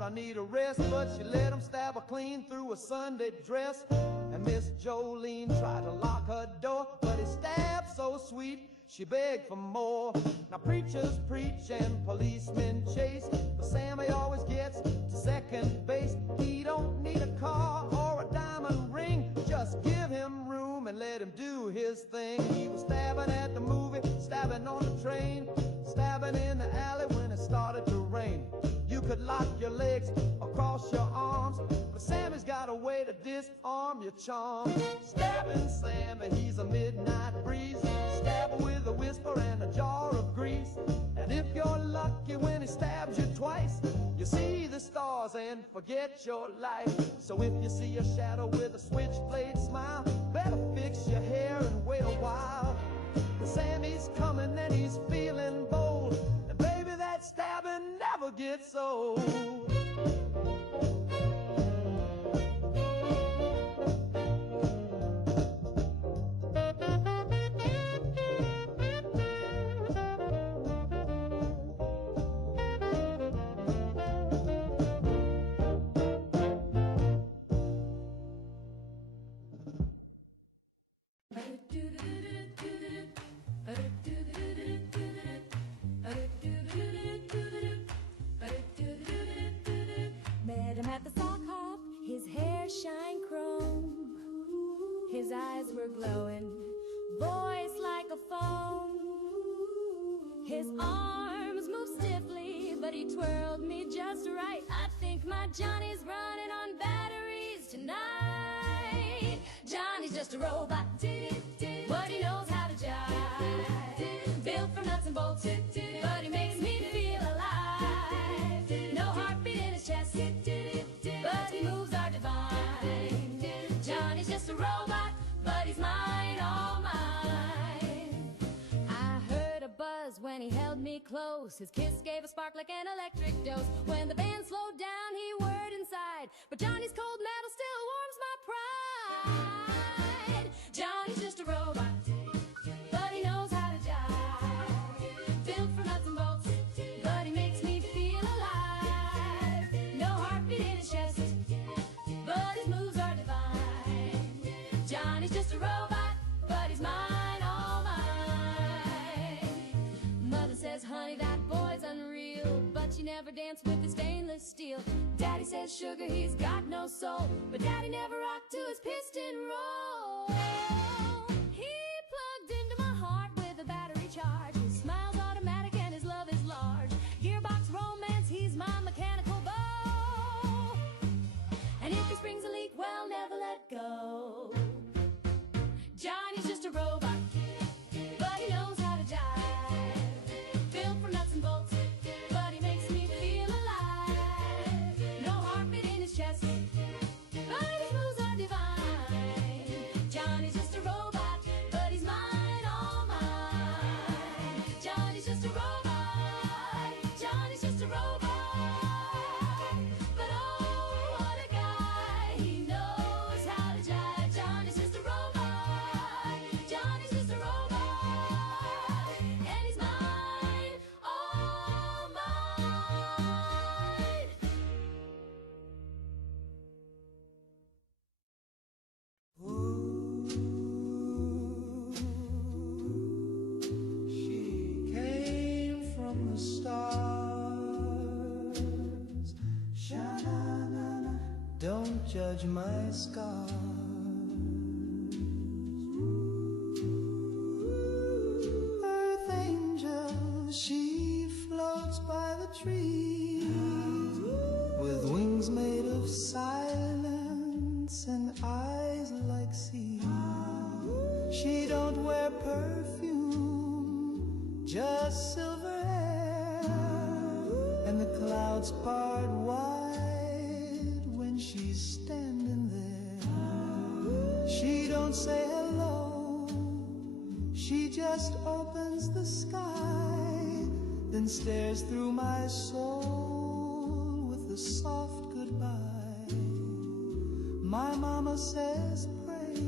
I need a rest, but she let him stab her clean through a Sunday dress. And Miss Jolene tried to lock her door, but he stabbed so sweet, she begged for more. Now preachers preach and policemen chase, but Sammy always gets to second base. He don't need a car or a diamond ring, just give him room and let him do his thing. He was stabbing at the movie, stabbing on the train, stabbing in the alley when it started to rain. You could lock your legs across your arms, but Sammy's got a way to disarm your charm. Stabbing Sammy, he's a midnight breeze. Stab with a whisper and a jar of grease. And if you're lucky when he stabs you twice, you see the stars and forget your life. So if you see a shadow with a switchblade smile, better fix your hair and wait a while. Sammy's coming and he's feeling bold, and baby, that stabbing never gets old. Met him at the sock hop, his hair shine chrome. His eyes were glowing, voice like a foam. His arms moved stiffly, but he twirled me just right. I think my Johnny's running on batteries tonight. just a robot, but he knows how to jive. Built from nuts and bolts, but he makes me feel alive. No heartbeat in his chest, but he moves are divine. Johnny's just a robot, but he's mine, all mine. I heard a buzz when he held me close. His kiss gave a spark like an electric dose. When the band slowed down, he whirred inside, but Johnny's cold metal still warms my pride. Johnny's just a robot, but he knows how to jive. Built for nuts and bolts, but he makes me feel alive. No heartbeat in his chest, but his moves are divine. Johnny's just a robot, but he's mine, all mine. Mother says, honey, that boy's unreal, but she never danced with the stainless steel. Daddy says, sugar, he's got no soul, but Daddy never rocked to his piston roll. He plugged into my heart with a battery charge. His smile's automatic and his love is large. Gearbox romance, he's my mechanical bow. And if he springs a leak, well, never let go. Johnny's just a robot, but he knows how to jive. Built from nuts and bolts, but he makes me feel alive. No heartbeat in his chest, but his moves are divine. Johnny's just a robot, but he's mine, all mine. Johnny's just a robot, Johnny's just a robot. But oh, what a guy, he knows how to jive. Johnny's just a robot, Johnny's just a robot. And he's mine, all mine. She came from the stars. Sha-na-na-na. Don't judge my scars. Earth angel, she floats by the trees with wings made of silence and eyes like sea. She don't wear perfume, just silver hair, and the clouds part wide when she's standing there. She don't say hello, she just opens the sky, then stares through my soul with a soft goodbye. My mama says pray,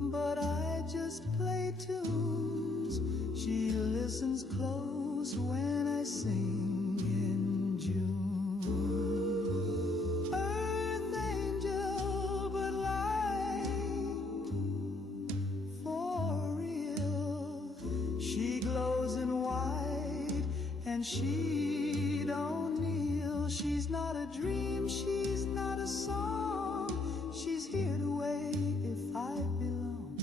but I just play tunes. She listens close when I sing in June. Earth angel, but like for real. She glows in white and she don't kneel. She's not a dream, she's not a song. She's here to wait if I belong.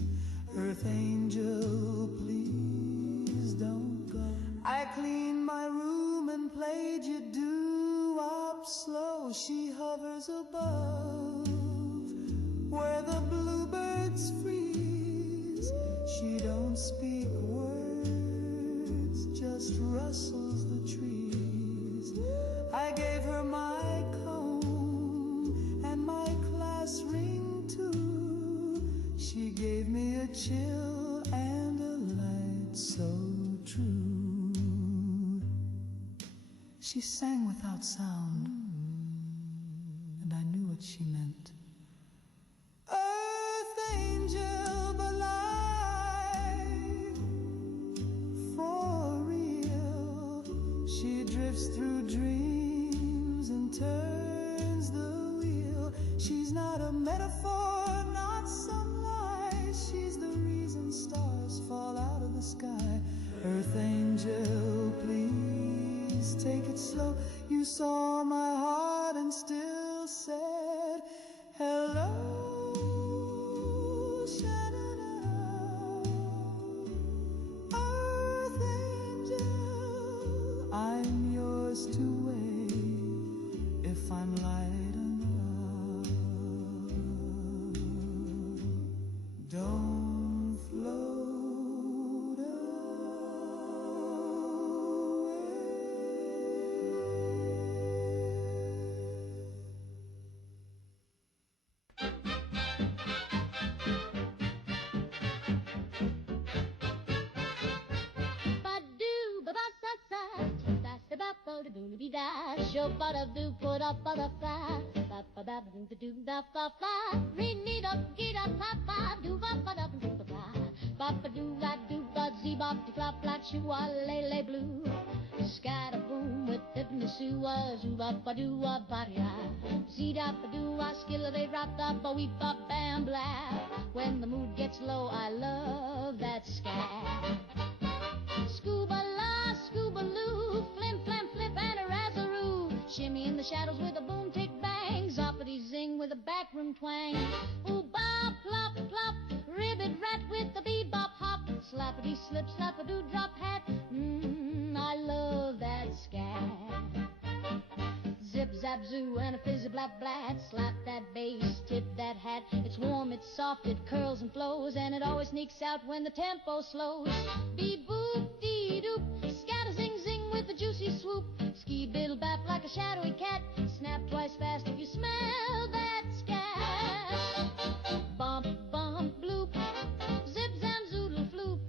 Earth angel, please don't go. I clean my room and played you doo-wop slow. She hovers above where the bluebirds freeze. She don't speak words, just rustles the trees. I gave her my comb and my class ring too. She gave me a chill and a light so true. She sang without sound, and I knew what she meant. Earth angel, but like for real. She drifts through dreams and turns the wheel. She's not a metaphor, not some lie. She's the reason stars fall out of the sky. Earth angel, please take it slow. You saw my heart and still said hello. Sha-na-na-na. Earth angel, I'm yours to wait if I'm light enough. jo ba da do put up ba da fa ba ba ba do do da fa fa re ni da gi da fa fa do ba ba da do ba ba ba do da do ba zee bop de flop flop shoo a lay blue. Scatter boom with tippin' the soo a zoo ba ba do a ba ya zee da ba do a skill they rap da ba wee ba bam blah. When the mood gets low, I love that scat. Scuba la, scuba loo, flim flam flip and a razzaroo. Shimmy in the shadows with a boom tick bang, zoppity zing with a backroom twang. Ooh bop plop plop, ribbit rat with the bebop hop, slappity slip slap-a-doo drop hat. I love that scat. Zip zap zoo and a fizzy blap blat. Slap that bass, tip that hat. It's warm, it's soft, it curls and flows, and it always sneaks out when the tempo slows. Be boop dee doop, scatter zing zing with a juicy swoop. Ski biddle bap like a shadowy cat. Snap twice fast if you smell that scat. Bump bump bloop, zip zam zoodle floop.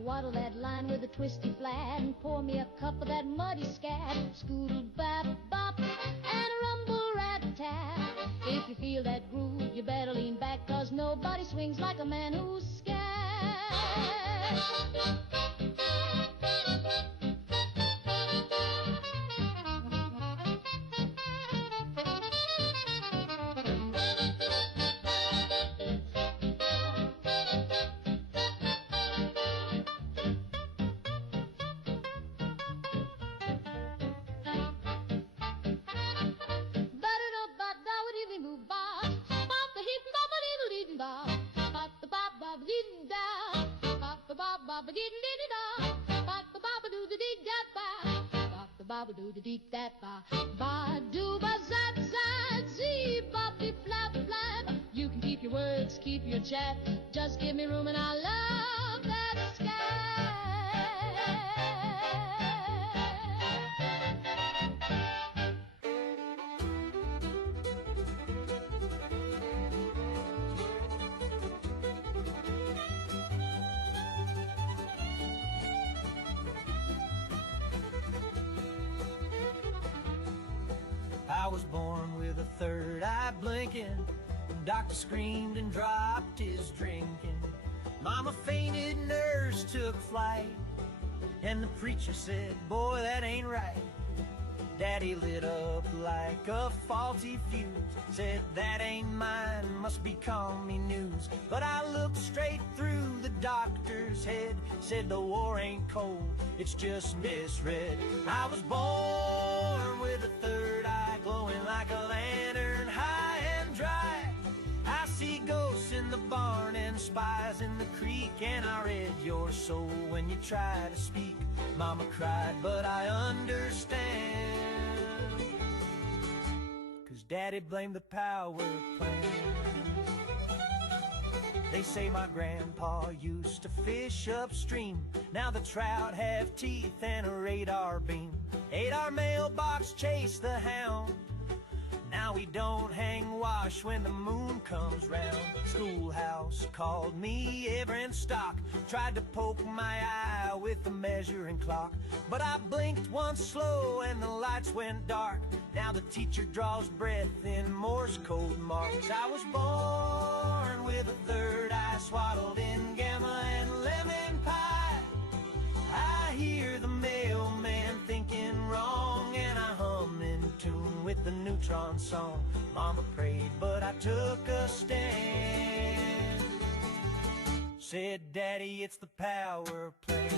Waddle that line with a twisty flat and pour me a cup of that muddy scat. Scoodle bap bop and a rumble rat tap. If you feel that groove, you better lean back, 'cause nobody swings like a man who's scat. You can keep your words, keep your chat. Just give me room and I love that scat. I was born with a third eye blinking. The doctor screamed and dropped his drinking. Mama fainted, nurse took flight, and the preacher said, boy, that ain't right. Daddy lit up like a faulty fuse, said that ain't mine, must be commie news. But I looked straight through the doctor's head, said the war ain't cold, it's just misread. I was born with a third eye glowing like a lantern, high and dry. I see ghosts in the barn and spies in the creek, and I read your soul when you try to speak. Mama cried, but I understand, 'cause Daddy blamed the power plant. They say my grandpa used to fish upstream. Now the trout have teeth and a radar beam. Ate our mailbox, chased the hound. Now we don't hang wash when the moon comes round. Schoolhouse called me every stock, tried to poke my eye with the measuring clock. But I blinked once slow and the lights went dark. Now the teacher draws breath in Morse code marks. I was born with a third eye swaddled in gamma and lemon pie. I hear the mailman thinking wrong, and I hum in tune with the neutron song. Mama prayed, but I took a stand. Said, Daddy, it's the power plant.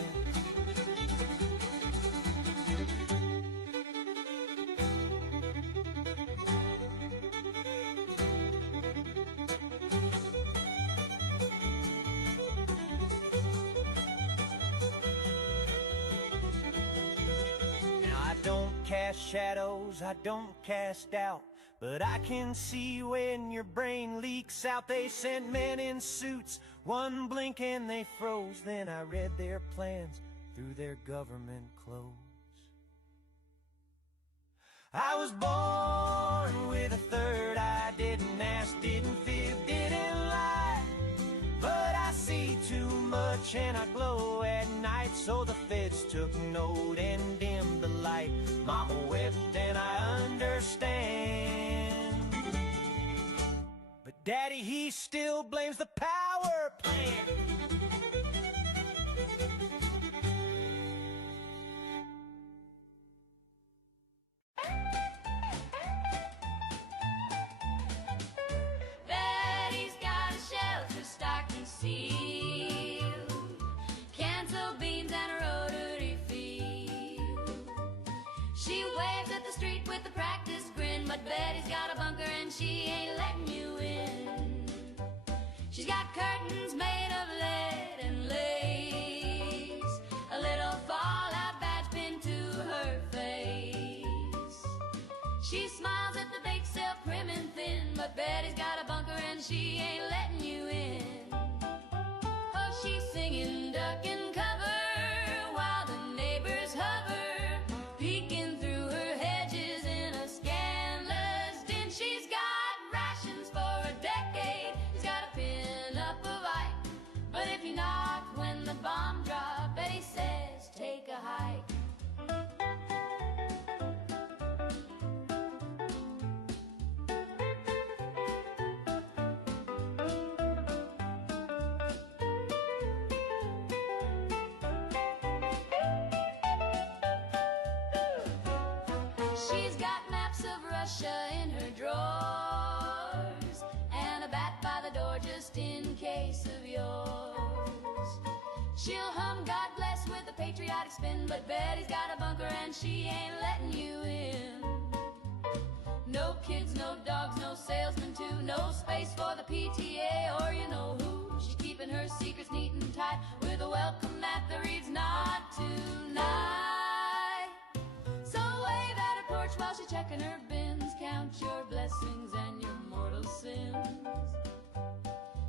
Cast shadows, I don't cast doubt, but I can see when your brain leaks out. They sent men in suits, one blink and they froze. Then I read their plans through their government clothes. I was born with a third eye, didn't ask, didn't fib, didn't lie, but I see too much much and I glow at night, so the feds took note and dimmed the light. Mama wept and I understand, but Daddy, he still blames the power plant. Betty's got a shelter stocked and sealed, canto beans and a rotary field. She waves at the street with a practiced grin, but Betty's got a bunker and she ain't letting you in. She's got curtains made of lead and lace, a little fallout badge pinned to her face. She smiles at the bake sale prim and thin, but Betty's got a bunker and she ain't letting you in. Oh, she's singing duck and cover while the neighbors hover, peeking through her hedges in a scandalous din. She's got rations for a decade, he's got a pin up of Ike, but if you knock when the bomb drops, Betty says take a hike. She's got maps of Russia in her drawers and a bat by the door just in case of yours. She'll hum God Bless with a patriotic spin, but Betty's got a bunker and she ain't letting you in. No kids, no dogs, no salesmen too, no space for the PTA or you know who. She's keeping her secrets neat and tight with a welcome mat that reads not tonight. So wave at her porch while she's checking her bins, count your blessings and your mortal sins.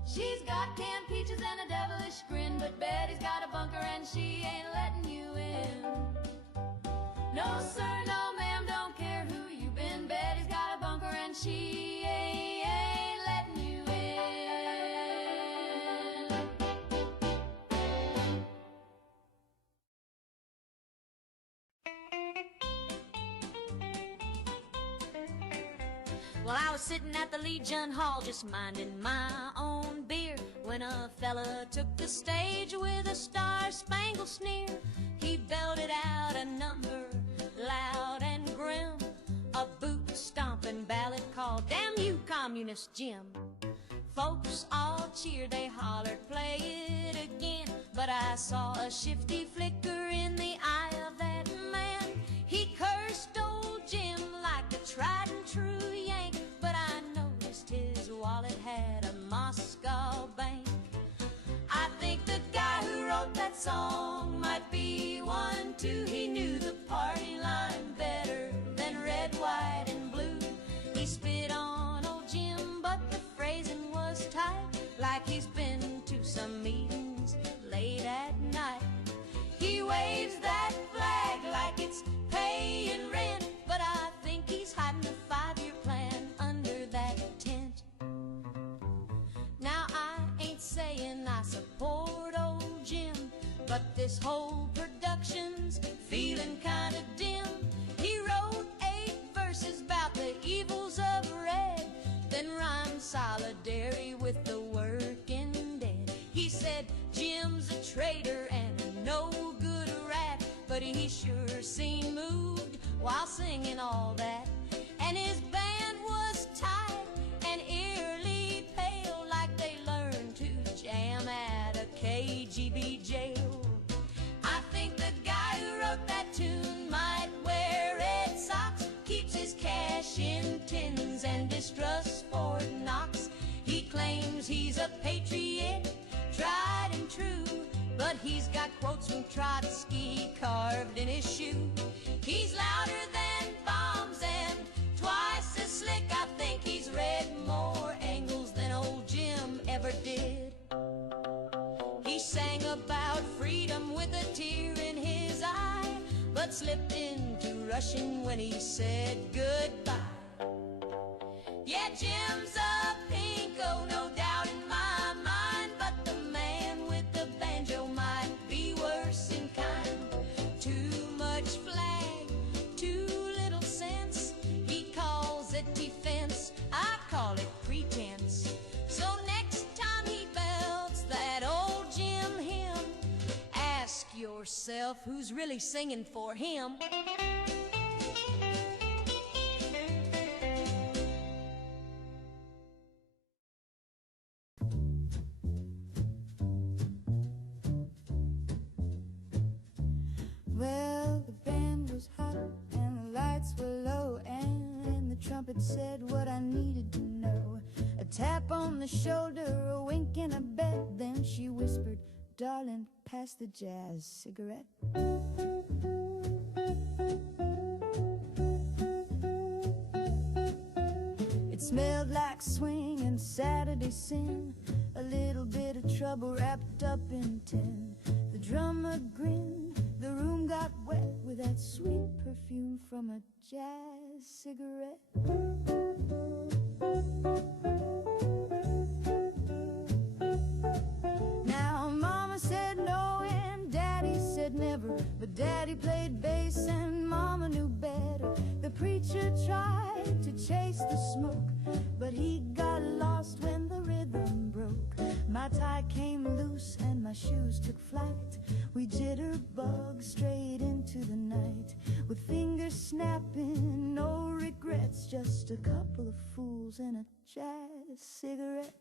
She's got canned peaches and a devilish grin, but Betty's got a bunker and she ain't letting you in. No sir, no ma'am, don't care who you been, Betty's got a bunker and she ain't letting you in. Well, I was sitting at the Legion Hall just minding my own beer when a fella took the stage with a star-spangled sneer. He belted out a number loud and grim, a boot-stomping ballad called Damn You, Communist Jim. Folks all cheered, they hollered, play it again, but I saw a shifty flicker in the eye of that man. He cursed old Jim like a tried and true Yank, but I noticed his wallet had a Moscow bank. I think the guy who wrote that song might be one too. He knew the party line better than red, white, and blue. He spit on old Jim, but the phrasing was tight, like he's been to some meetings late at night. He waves that flag like it's paying rent, but I think he's hiding a 5-year plan under that tent. Now I ain't saying I support old Jim, but this whole production's feeling kinda dim. He wrote 8 verses about the evils of red, then rhymed solidarity with the working dead. He said Jim's a traitor and a no good rat, but he sure seemed moved while singing all that. And his band was tight and eerily pale, like they learned to jam at a KGB jail. I think the guy who wrote that tune might wear red socks, keeps his cash in tins and distrusts Fort Knox. He claims he's a patriot, tried and true, but he's got quotes from Trotsky carved in his shoe. He's louder than bombs and twice as slick. I think he's read more Engels than old Jim ever did. He sang about freedom with a tear in his eye, but slipped into Russian when he said goodbye. Yeah, Jim's a pinko, no doubt in my mind, but the man with the band yourself who's really singing for him. Well, the band was hot and the lights were low, and the trumpet said what I needed to know. A tap on the shoulder, a wink and a bet, then she whispered, "Darling, pass the jazz cigarette." It smelled like swing and Saturday sin, a little bit of trouble wrapped up in tin. The drummer grinned, the room got wet with that sweet perfume from a jazz cigarette. Now Mama said no and Daddy said never, but Daddy played bass and Mama knew better. The preacher tried to chase the smoke, but he got lost when the rhythm broke. My tie came loose and my shoes took flight. We jitterbug straight into the night, with fingers snapping, no regrets, just a couple of fools and a jazz cigarette.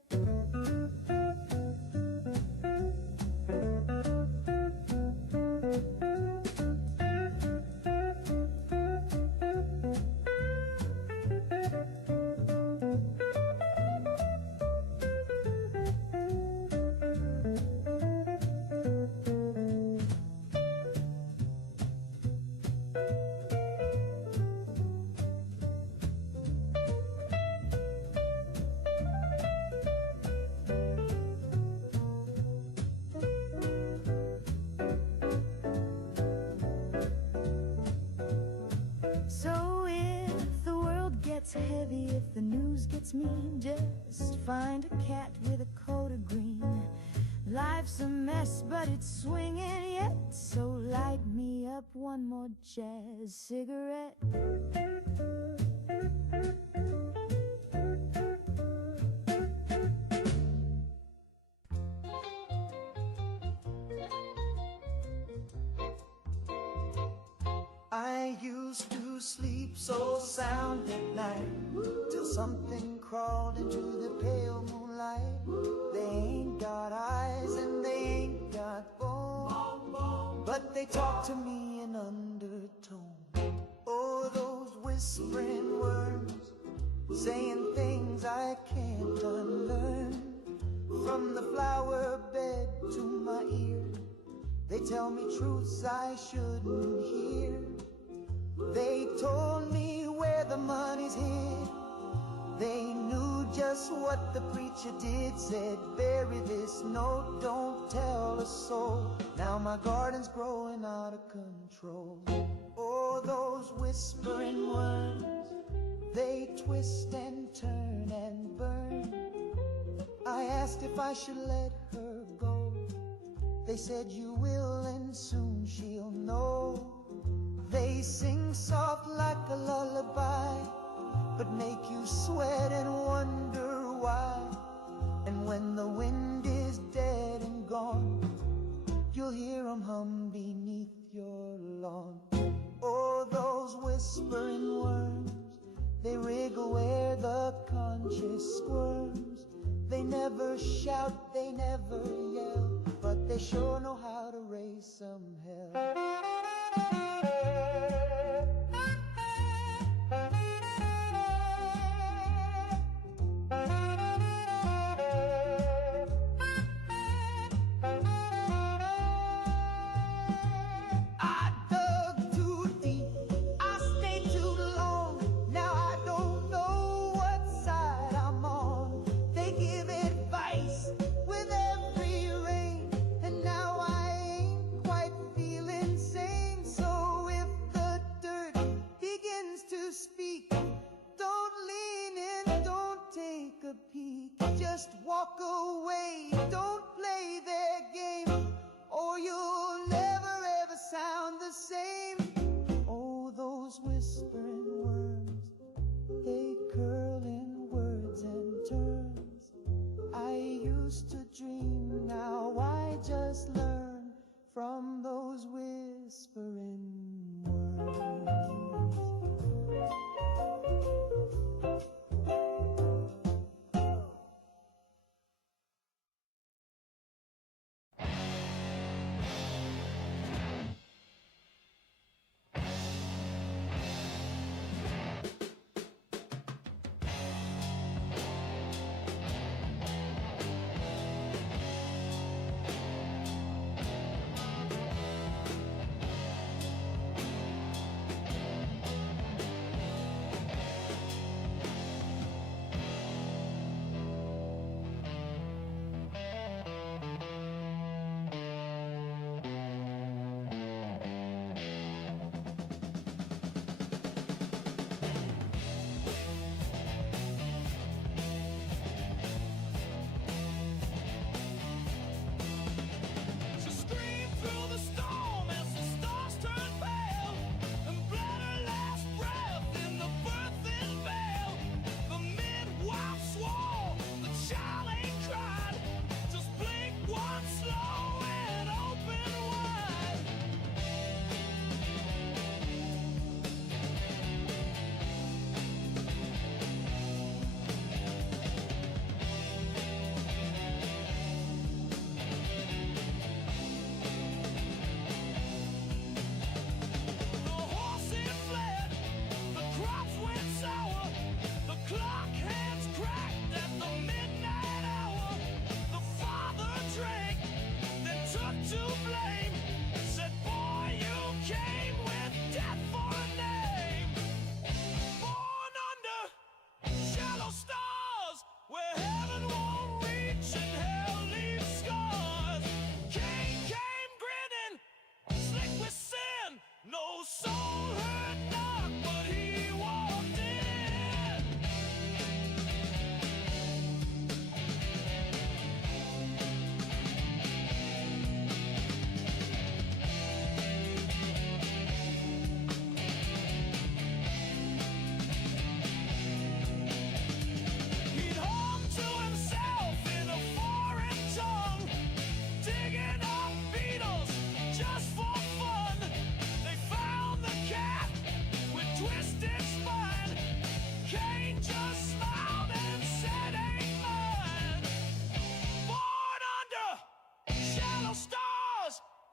So if the world gets heavy, if the news gets mean, just find a cat with a coat of green. Life's a mess, but it's swinging yet, so light me up one more jazz cigarette. I used to sleep so sound at night, till something crawled into the pale moonlight. They ain't got eyes and they ain't got bone, but they talk to me in undertone. Oh, those whispering words, saying things I can't unlearn. From the flower bed to my ear, they tell me truths I shouldn't hear. They told me where the money's hid. They knew just what the preacher did. Said, bury this note, don't tell a soul. Now my garden's growing out of control. Oh, those whispering words, they twist and turn and burn. I asked if I should let her go. They said you will and soon she'll know. They sing soft like a lullaby, but make you sweat and wonder why. And when the wind is dead and gone, you'll hear them hum beneath your lawn. Oh, those whispering worms, they wriggle where the conscience squirms. They never shout, they never yell, but they sure know how to raise some hell. Just walk away, don't play their game, or you'll never ever sound the same. Oh, those whispering worms, they curl in words and terms. I used to dream, now I just learn from those whispering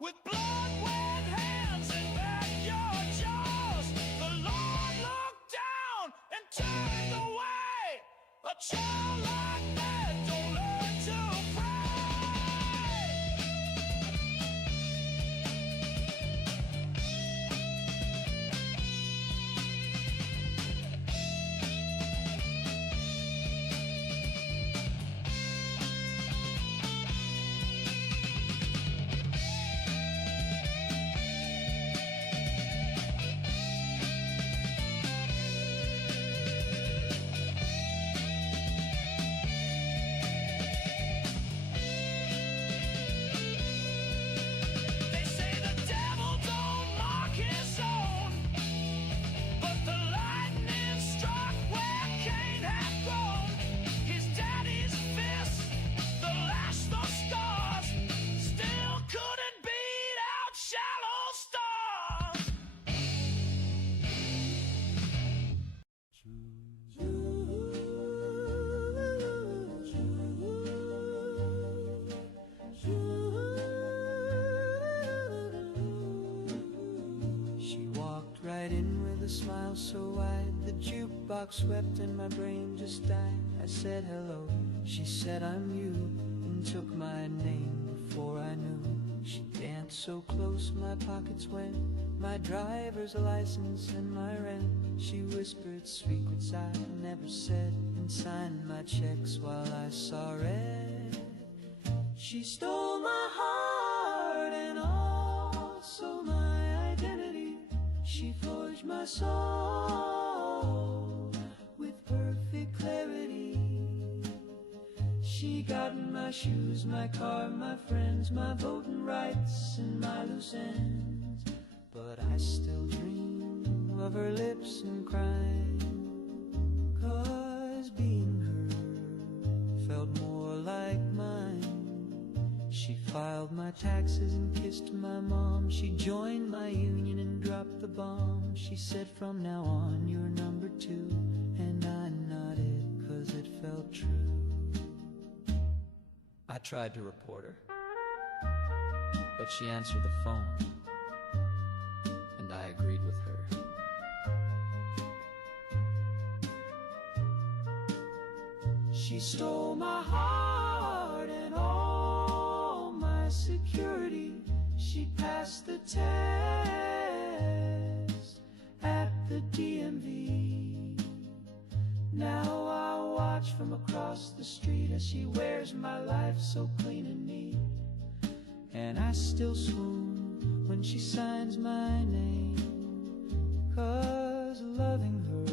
with blood-wet hands and backyard jaws. The Lord looked down and turned away. A child like that don't learn to Smile so wide, the jukebox swept and my brain just died. I said hello, she said I'm you, and took my name before I knew. She danced so close my pockets went, my driver's license and my rent. She whispered secrets I never said, and signed my checks while I saw red. She stole my heart and also my identity. She forged my soul with perfect clarity. She got my shoes, my car, my friends, my voting rights, and my loose ends. But I still dream of her lips and crying, 'cause being her felt more like mine. She filed my taxes and kissed my mom. She joined my union and dropped the bomb. She said from now on you're number 2, and I nodded 'cause it felt true. I tried to report her, but she answered the phone, and I agreed with her. She stole my heart and all my security. She passed the test at the DMV. Now I watch from across the street as she wears my life so clean and neat. And I still swoon when she signs my name, 'cause loving her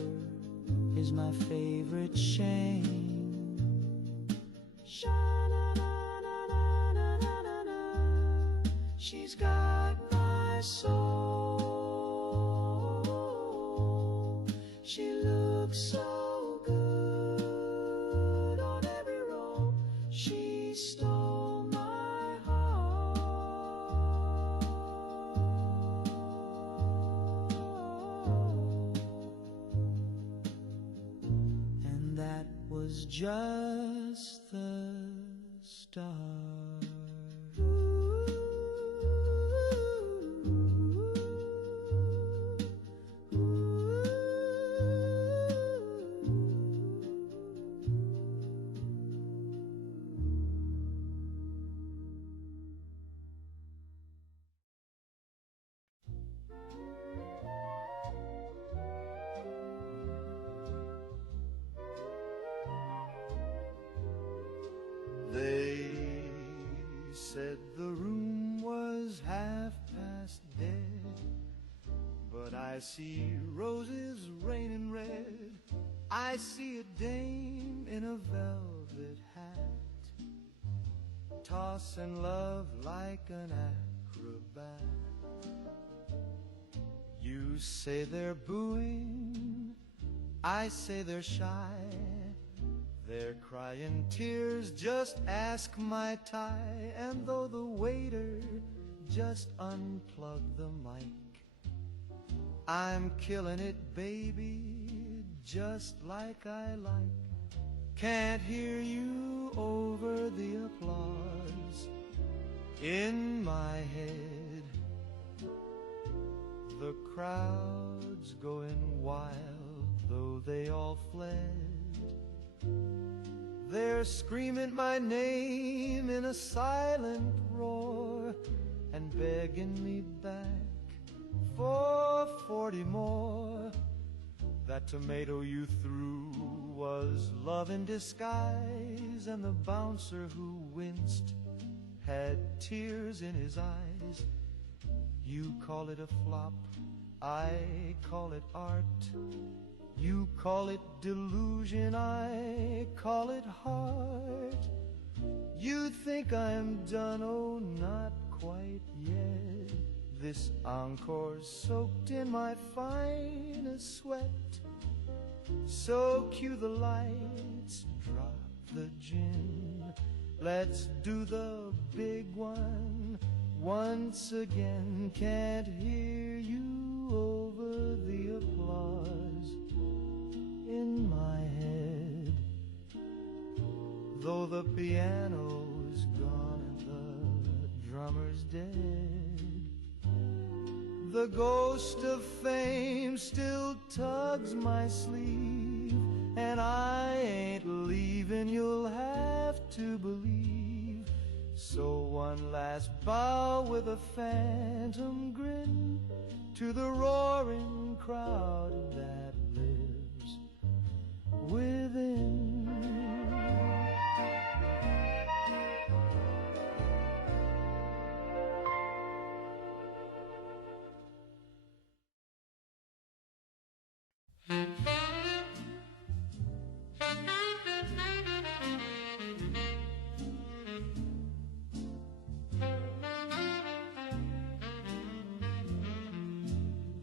is my favorite shame. Sha-na-na-na-na-na-na. She's got my soul. She looks so good on every roll. She stole my heart, and that was just the start. They said the room was half past dead, but I see roses raining red. I see a dame in a velvet hat, tossing love like an acrobat. You say they're booing, I say they're shy. They're crying tears, just ask my tie. And though the waiter just unplugged the mic, I'm killing it, baby, just like I like. Can't hear you over the applause. In my head crowds going wild, though they all fled. They're screaming my name in a silent roar and begging me back for 40 more. That tomato you threw was love in disguise, and the bouncer who winced had tears in his eyes. You call it a flop, I call it art. You call it delusion, I call it heart. You think I'm done, oh, not quite yet. This encore's soaked in my finest sweat. So cue the lights, drop the gin. Let's do the big one once again. Can't hear you over the applause in my head. Though the piano's gone and the drummer's dead, the ghost of fame still tugs my sleeve, and I ain't leaving, you'll have to believe. So one last bow with a phantom grin to the roaring crowd that lives within.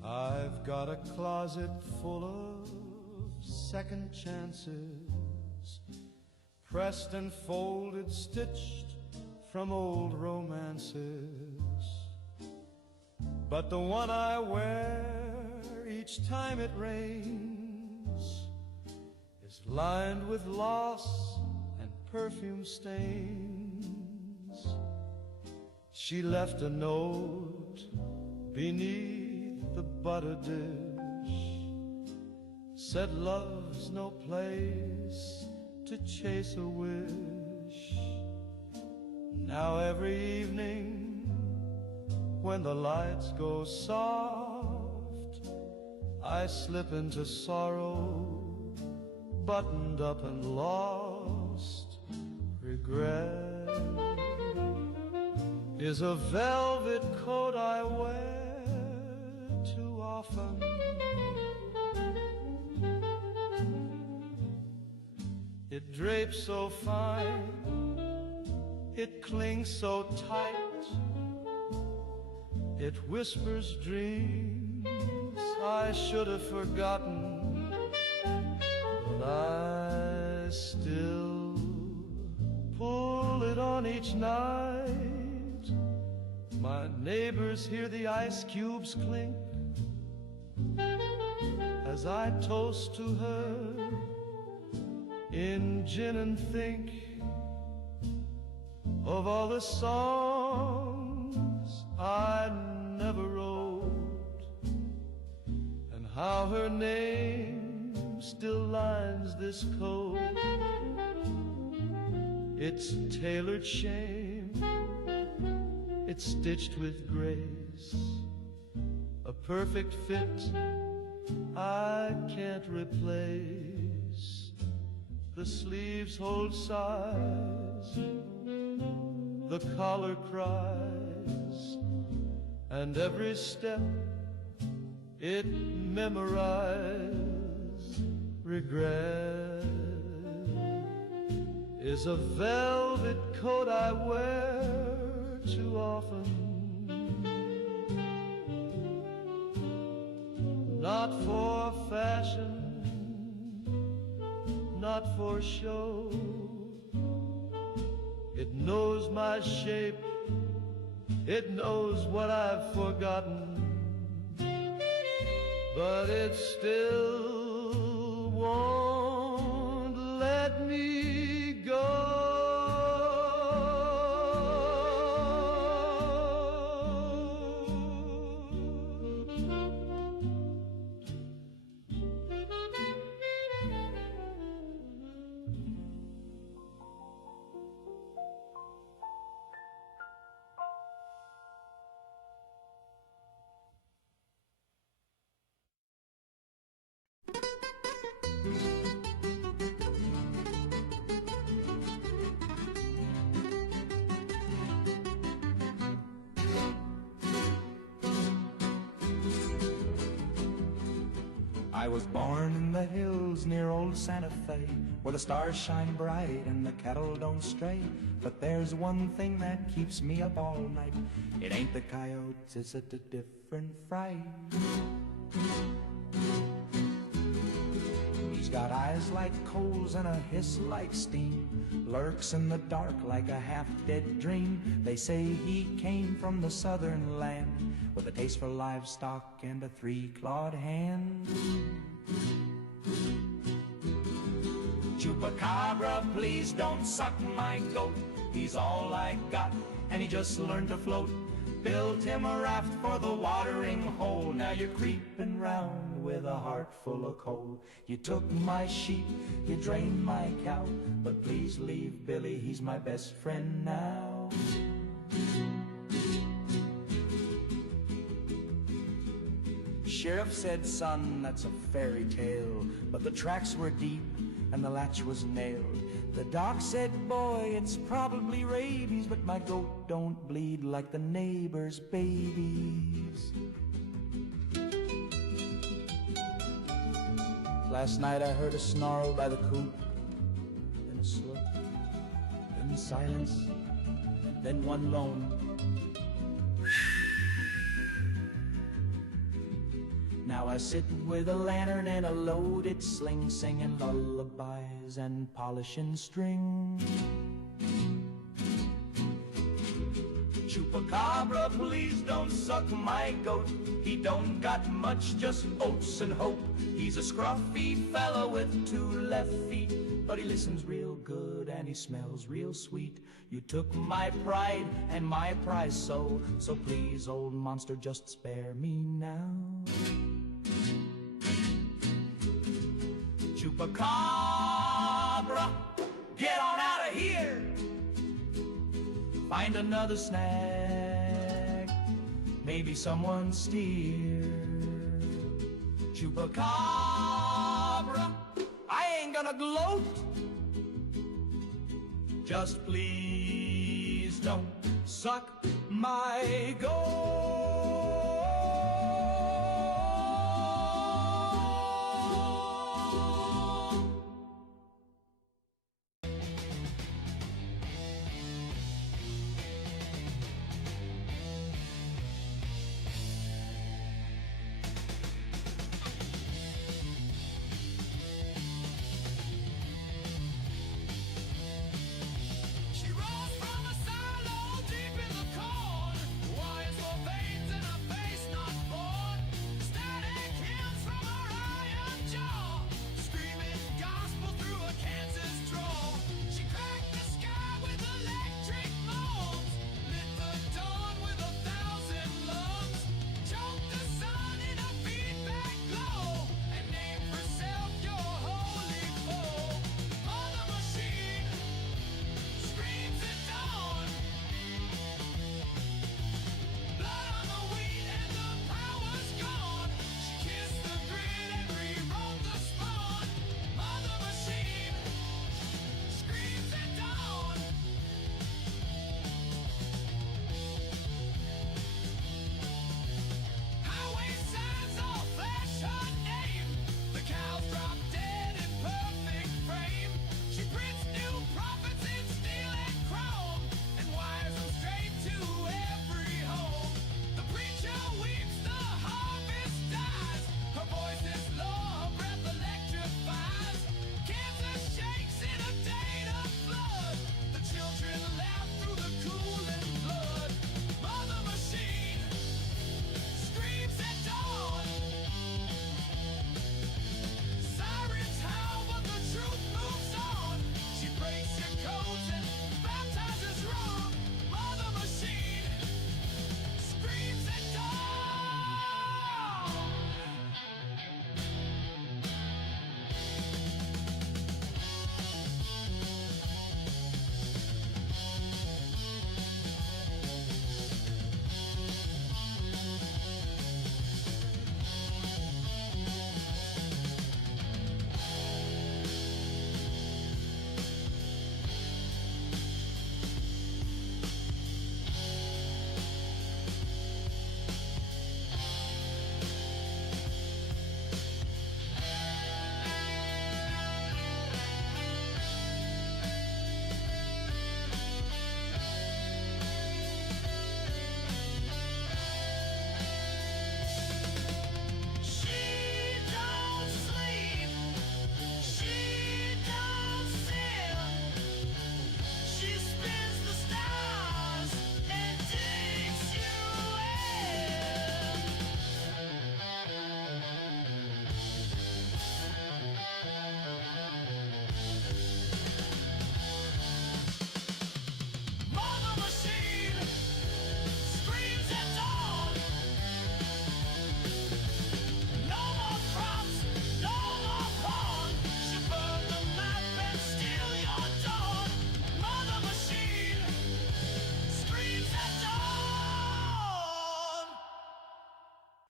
I've got a closet full of second chances, pressed and folded, stitched from old romances. But the one I wear each time it rains is lined with loss and perfume stains. She left a note beneath the butter dish, said love's no place to chase a wish. Now every evening when the lights go soft, I slip into sorrow, buttoned up and lost. Regret is a velvet coat I wear too often. It drapes so fine, it clings so tight, it whispers dreams I should have forgotten, but I still pull it on each night. My neighbors hear the ice cubes clink as I toast to her in gin and think of all the songs I never wrote, and how her name still lines this coat. It's tailored shame, it's stitched with grace, a perfect fit I can't replace. The sleeves hold size, the collar cries, and every step it memorizes. Regret is a velvet coat I wear too often. Not for fashion, not for show. It knows my shape, it knows what I've forgotten, but it still won't let me go. I was born in the hills near old Santa Fe, where the stars shine bright and the cattle don't stray. But there's one thing that keeps me up all night. It ain't the coyotes, it's a different fright. He's got eyes like coals and a hiss like steam, lurks in the dark like a half-dead dream. They say he came from the southern land, with a taste for livestock and a three-clawed hand. Chupacabra, please don't suck my goat. He's all I got, and he just learned to float. Built him a raft for the watering hole. Now you're creeping round with a heart full of coal. You took my sheep, you drained my cow, but please leave Billy, he's my best friend now. Sheriff said, son, that's a fairy tale, but the tracks were deep and the latch was nailed. The doc said, boy, it's probably rabies, but my goat don't bleed like the neighbor's babies. Last night I heard a snarl by the coop, then a slook, then silence, then one lone. Now I sit with a lantern and a loaded sling, singing lullabies and polishing string. Chupacabra, please don't suck my goat. He don't got much, just oats and hope. He's a scruffy fella with 2 left feet, but he listens real good and he smells real sweet. You took my pride and my prize so please, old monster, just spare me now. Chupacabra, get on out of here. Find another snack, maybe someone steer. Chupacabra, I ain't gonna gloat. Just please don't suck my goat. She rose from a silo deep in the corn. Why is more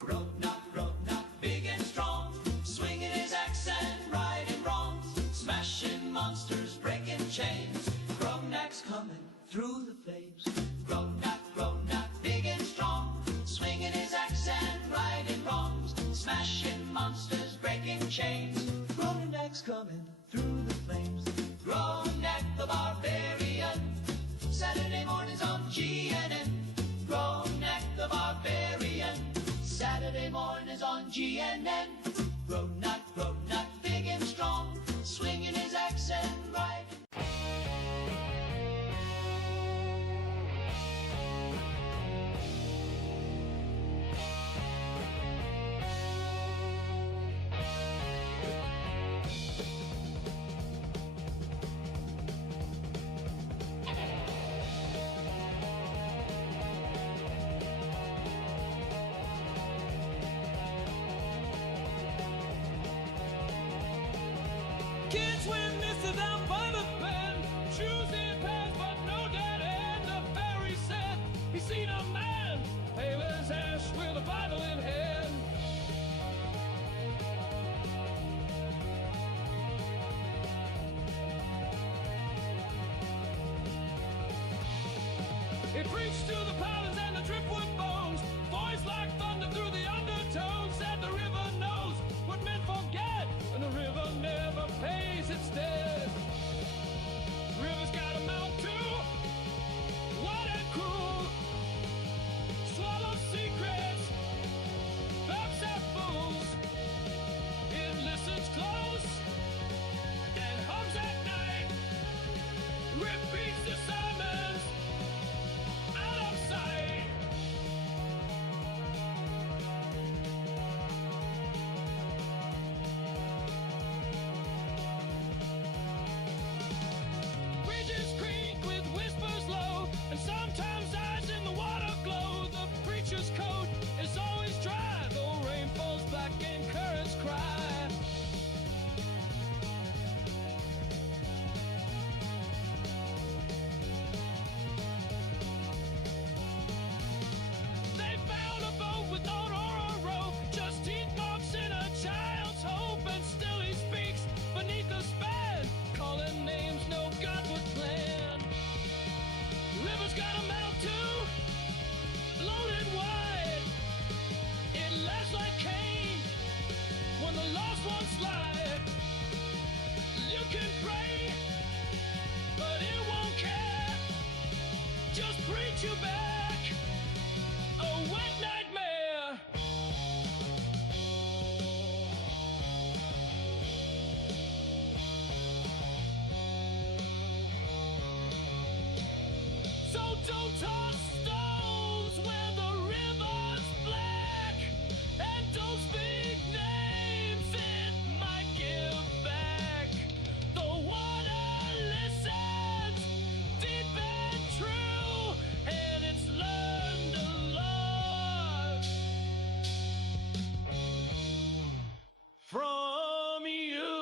Roadknock, big and strong, swinging his axe and righting wrongs, smashing monsters, breaking chains. Roadknock's coming through the flames. Roadknock, big and strong, swinging his axe and righting wrongs, smashing monsters, breaking chains. Roadknock's coming through the flames. Roadknock the Barbarian, Saturday mornings on GNN. Roadknock the Barbarian, Saturday mornings on GNN. Roadknock, big and strong, swinging his axe and riding. Kids went missing down by the bend, shoes in pants but no dead end. The fairy said he seen a man, pale as ash with a Bible in hand. He preached to the paladins and the driftwood bones, voice like thunder through the undertones. Said the river knows what men forget, and the river never pays its debt. River's got a mouth too, wide and cruel, swallows secrets, babs at fools. It listens close and hums at night, repeats the sermons out of sight. Bridges creak with whispers low, and sometimes eyes in the water glow. The preacher's coat is always dry, though rain falls black and currents cry. They found a boat without oar or rope, just teeth marks in a child's hope, and still he speaks beneath the span, calling names no God would plan. River's got a mouth too, loaded wide. It laughs like Cain when the lost ones slide. You can pray, but it won't care. Just preach you back a wet nightmare. So don't toss stones where the river's black, and don't speak names it might give back. The water listens deep and true, and it's learned a lot from you.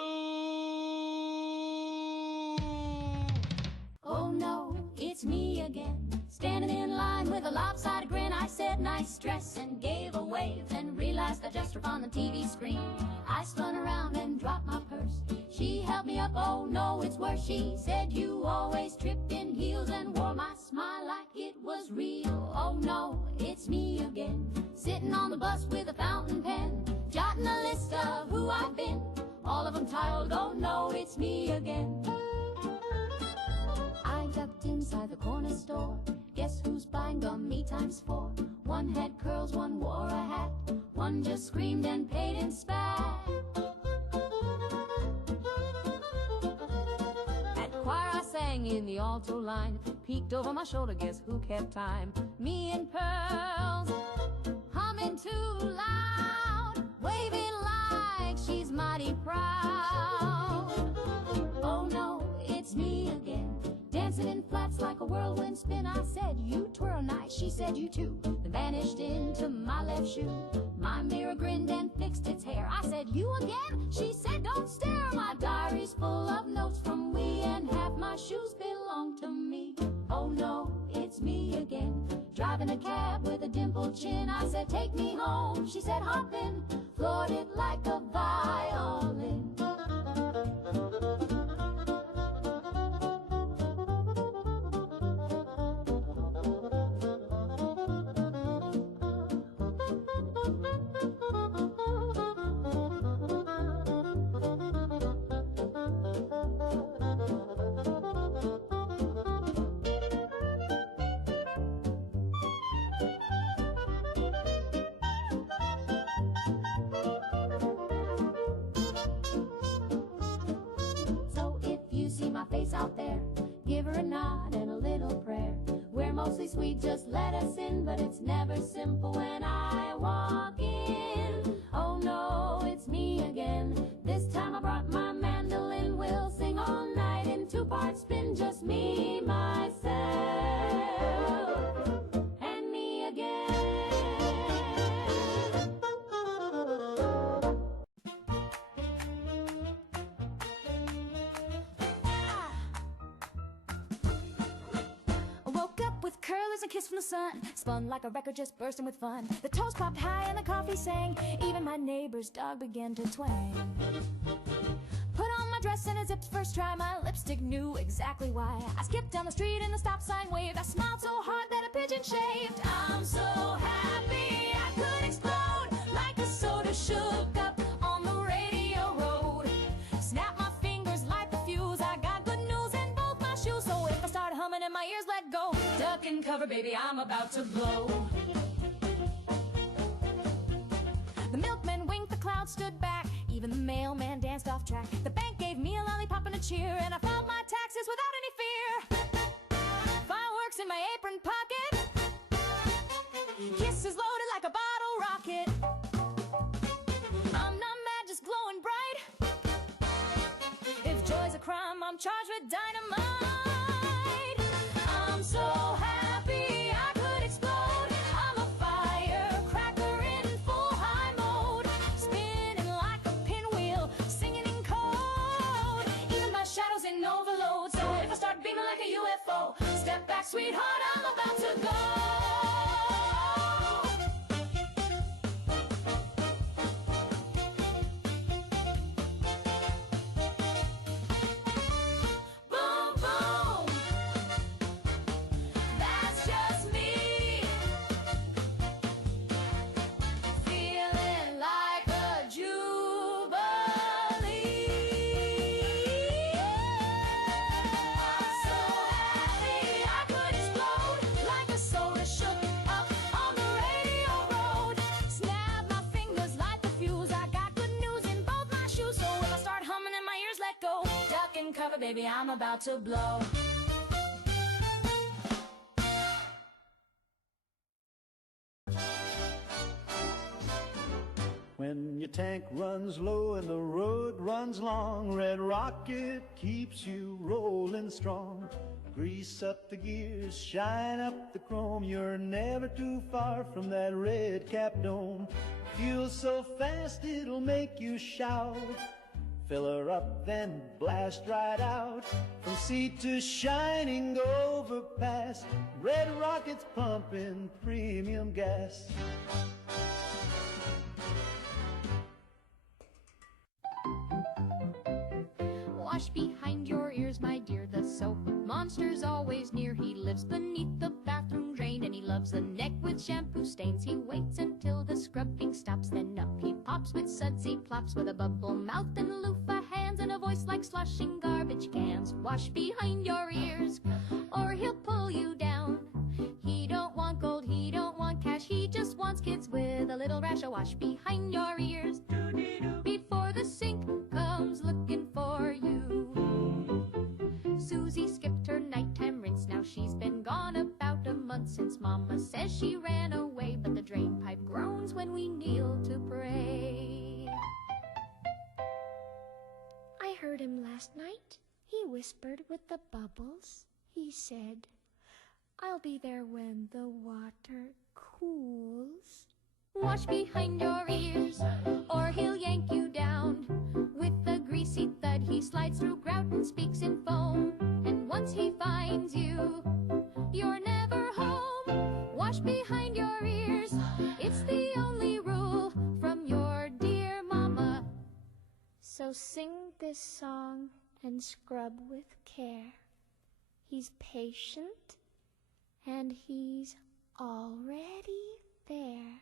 Oh no, it's me again, standing in line with a lopsided grin. I said nice dress and gave a wave, then realized I just was on the TV screen. I spun around and dropped my purse. She held me up, oh no, it's worse. She said you always tripped in heels and wore my smile like it was real. Oh no, it's me again, sitting on the bus with a fountain pen, jotting a list of who I've been, all of them titled, oh no, it's me again. I ducked inside the corner store. Guess who's buying gum? Me times 4. One had curls, one wore a hat, one just screamed and paid and spat. At choir I sang in the alto line, peeked over my shoulder, guess who kept time? Me and Pearls, humming too loud, waving like she's mighty proud. Oh no, it's me again, dancing in flats like a whirlwind spin. I said, you twirl nice, she said, you too, then vanished into my left shoe. My mirror grinned and fixed its hair. I said, you again? She said, don't stare. My diary's full of notes from we, and half my shoes belong to me. Oh no, it's me again, driving a cab with a dimpled chin. I said, take me home. She said, hop in, floored it like a violin. Out there, give her a nod and a little prayer. We're mostly sweet, just let us in, but it's never simple when I walk in. Oh no, it's me again. This time I brought my mandolin. We'll sing all night in two-part spin, just me, myself, and me again. Curlers and kiss from the sun, spun like a record just bursting with fun. The toast popped high and the coffee sang. Even my neighbor's dog began to twang. Put on my dress and a zipped first try. My lipstick knew exactly why. I skipped down the street and the stop sign waved. I smiled so hard that a pigeon shaved. I'm so happy I could explode like a soda shook up on the radio road. Snap my fingers, light the fuse. I got good news in both my shoes. So if I start humming and my ears let go, duck and cover, baby, I'm about to blow. The milkman winked, the cloud stood back. Even the mailman danced off track. The bank gave me a lollipop and a cheer, and I filed my taxes without any fear. Fireworks in my apron pocket, kisses loaded like a bottle rocket. I'm not mad, just glowing bright. If joy's a crime, I'm charged with dynamite. I'm so happy I could explode. I'm a firecracker in full high mode, spinning like a pinwheel, singing in code. Even my shadow's in overload. So if I start beaming like a UFO, step back, sweetheart, I'm about to go. Cover, baby, I'm about to blow. When your tank runs low and the road runs long, Red Rocket keeps you rolling strong. Grease up the gears, shine up the chrome. You're never too far from that red cap dome. Fuel so fast it'll make you shout. Fill her up, then blast right out. From sea to shining overpass, Red Rocket's pumping premium gas. Wash behind your ears, my dear, the soap monster's always near. He lives beneath the bathroom drain, and he loves the neck with shampoo stains. He waits until the scrubbing stops, then up he pops with sudsy plops, with a bubble mouth and loofah hands, and a voice like sloshing garbage cans. Wash behind your ears, or he'll pull you down. He don't want gold, he don't want cash, he just wants kids with a little rash. Wash behind your ears before the sink comes looking for you. Susie skipped her nighttime rinse, now she's been gone about a month, since Mama says she ran away, but the drain pipe groans when we kneel to pray. I heard him last night. He whispered with the bubbles. He said, I'll be there when the water cools. Wash behind your ears, or he'll yank you down. With a greasy thud he slides through grout and speaks in foam. And once he finds you, you're never home. Wash wash behind your ears. It's the only rule from your dear mama. So sing this song and scrub with care. He's patient and he's already there.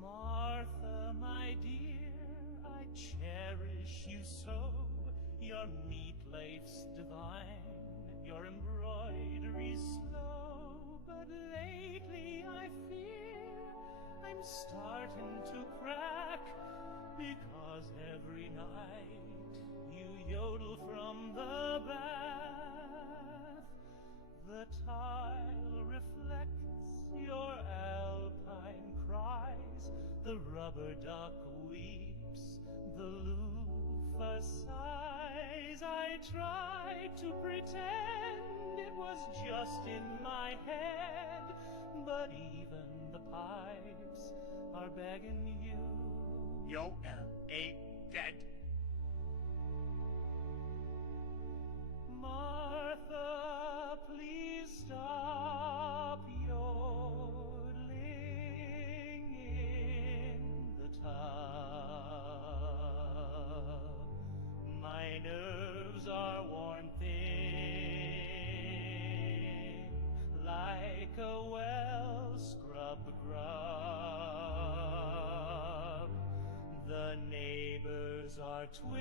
Martha, my dear, I cherish you so. Your meat loaf's divine, your embroidery's slow. But lately I fear I'm starting to crack, because every night you yodel from the bath. The tile reflects your alpine cries, the rubber duck weeps, the loofah sighs. I tried to pretend it was just in my head, but even the pipes are begging you. Yo, ain't dead. Martha, please stop yodeling in the tub. My nerves are worn thin, like a well-scrubbed grub. The neighbors are twitching,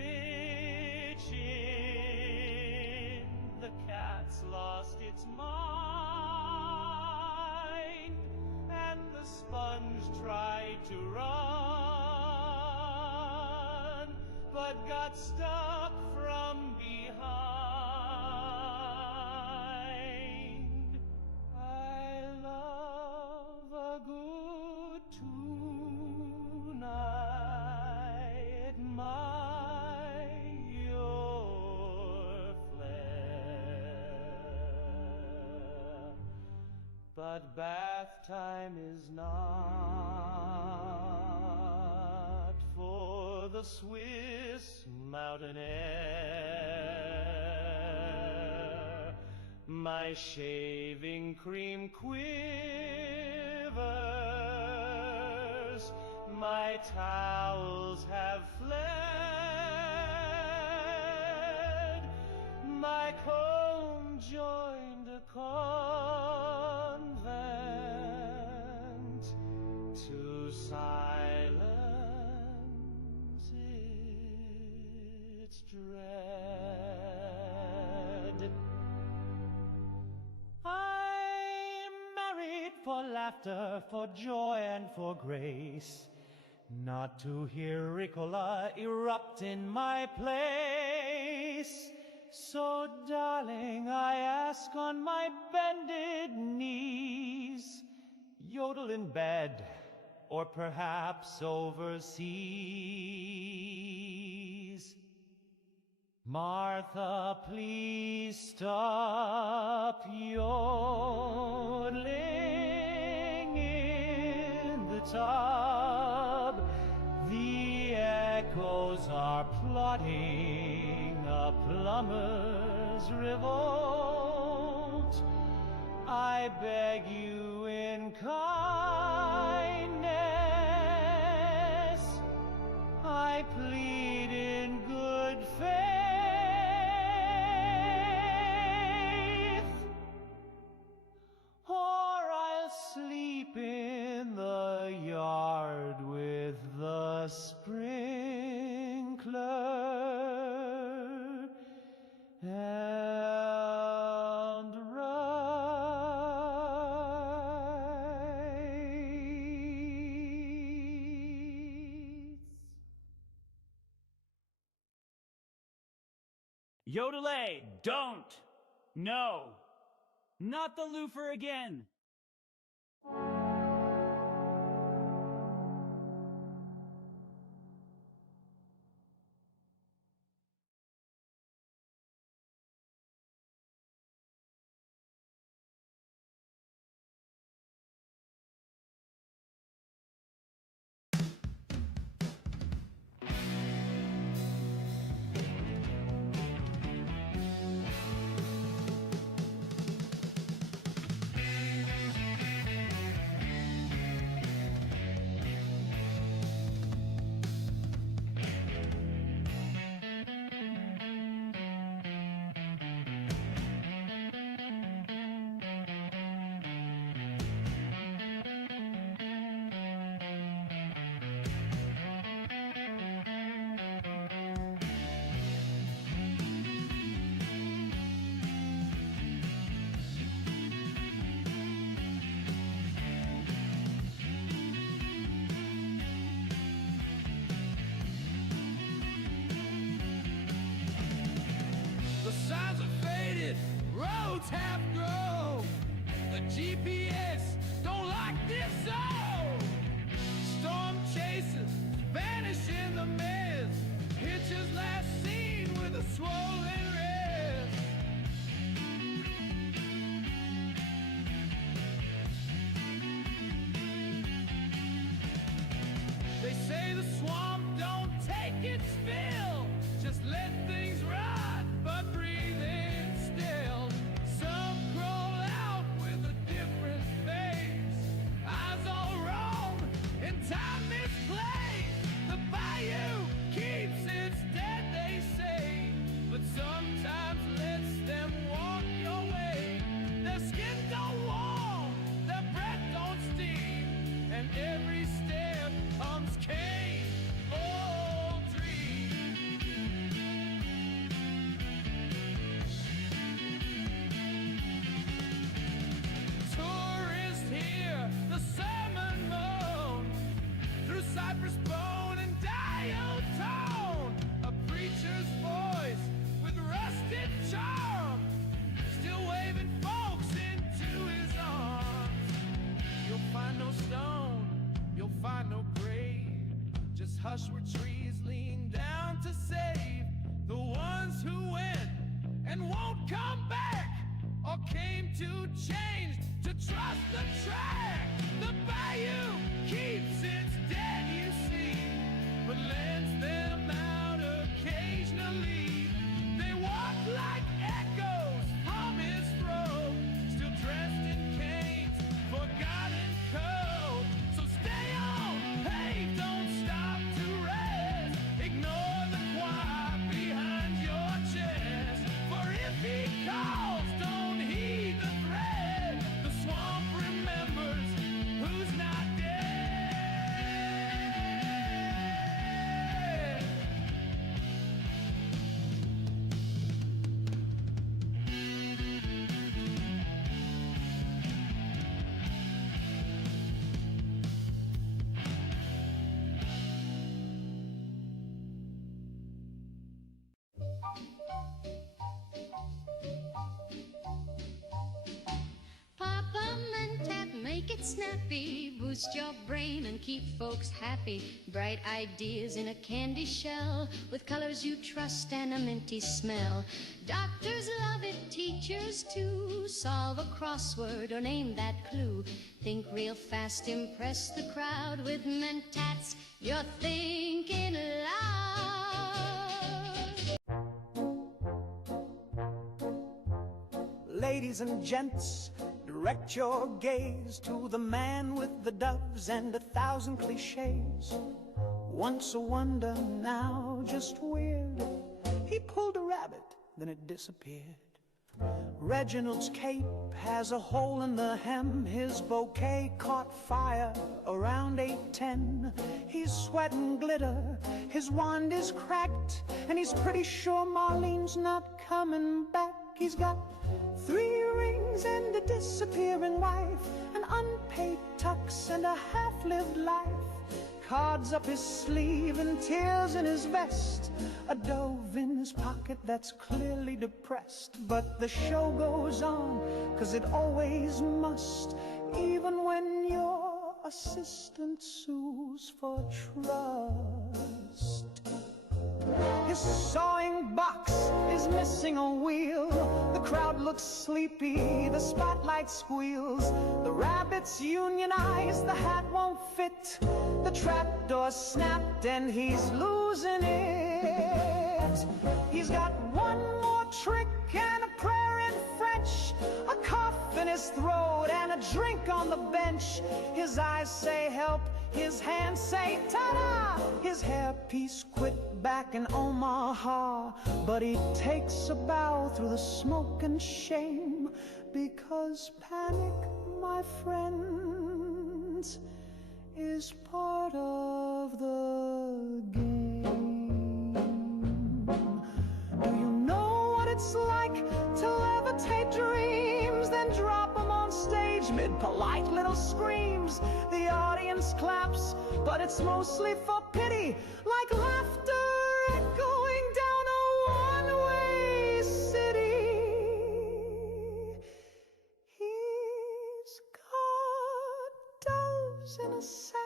the cat's lost its mind, and the sponge tried to run, but got stuck from behind. I love a good tonight, my your flare. But bath time is not for the Swiss mountain air. My shaving cream quivers, my towels have fled, my comb joined a convent to silence its dread. I'm married for laughter, for joy, and for grace, not to hear Ricola erupt in my place. So, darling, I ask on my bended knees, yodel in bed, or perhaps overseas. Martha, please stop yodeling in the tub. The echoes are plotting a plumber's revolt. I beg you in kindness, I plead in good faith, or I'll sleep in the yard with the sprinkler and Yodelay, don't! No! Not the loofah again! roads half grow. The GPS don't like this zone. Storm chasers vanish in the mist. Hitches last seen with a swollen wrist. They say the swamp don't take its fill. Just let things rot, but breathe in still. Some crawl out with a different face. Eyes all wrong and time misplaced. The bayou keeps its dead, they say, but sometimes lets them walk your way. Their skin don't warm, their breath don't steam, and every step comes cane, old dream. Tourists hear the sermon moan through cypress bone and dial tone. A preacher's voice with rusted charm, still waving folks into his arms. You'll find no stone, you'll find no grave. Just hush where trees lean down to save the ones who went and won't come back, or came to change, to trust the track. The bayou keeps its dead, you see, but lends them out occasionally. They walk like echoes from his throat, still dressed in canes, forgotten code. So stay on, hey, don't stop to rest. Ignore the choir behind your chest, for if he calls, don't heed the threat. The swamp remembers who's not dead. Papa Mentat, make it snappy, boost your brain and keep folks happy. Bright ideas in a candy shell, with colors you trust and a minty smell. Doctors love it, teachers too. Solve a crossword or name that clue. Think real fast, impress the crowd with Mentats. You're thinking loud. Ladies and gents, direct your gaze to the man with the doves and 1,000 cliches. Once a wonder, now just weird. He pulled a rabbit, then it disappeared. Reginald's cape has a hole in the hem. His bouquet caught fire around 8:10. He's sweating glitter, his wand is cracked, and he's pretty sure Marlene's not coming back. He's got 3 rings and a disappearing wife, an unpaid tux and a half-lived life. Cards up his sleeve and tears in his vest, a dove in his pocket that's clearly depressed. But the show goes on, 'cause it always must, even when your assistant sues for trust. His sawing box is missing a wheel. The crowd looks sleepy, the spotlight squeals. The rabbits unionize, the hat won't fit. The trapdoor snapped and he's losing it. He's got one more trick and a prayer in French, a cough in his throat and a drink on the bench. His eyes say help, his hands say ta-da. His hairpiece quit back in Omaha, but he takes a bow through the smoke and shame, because panic, my friends, is part of the game. Do you know what it's like to levitate dreams, then drop them on stage mid polite little screams? The audience claps, but it's mostly for pity, like laughter echoing down a one-way city. clothes in a sack,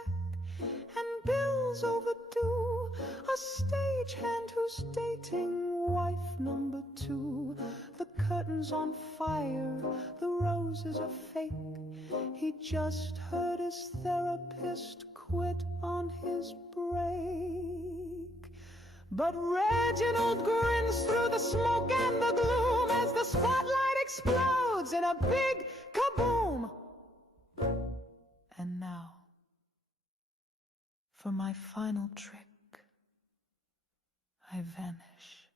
and bills overdue, a stagehand who's dating wife number 2. The curtain's on fire, the roses are fake. He just heard his therapist quit on his break. But Reginald grins through the smoke and the gloom as the spotlight explodes in a big kaboom. And now, for my final trick, I vanish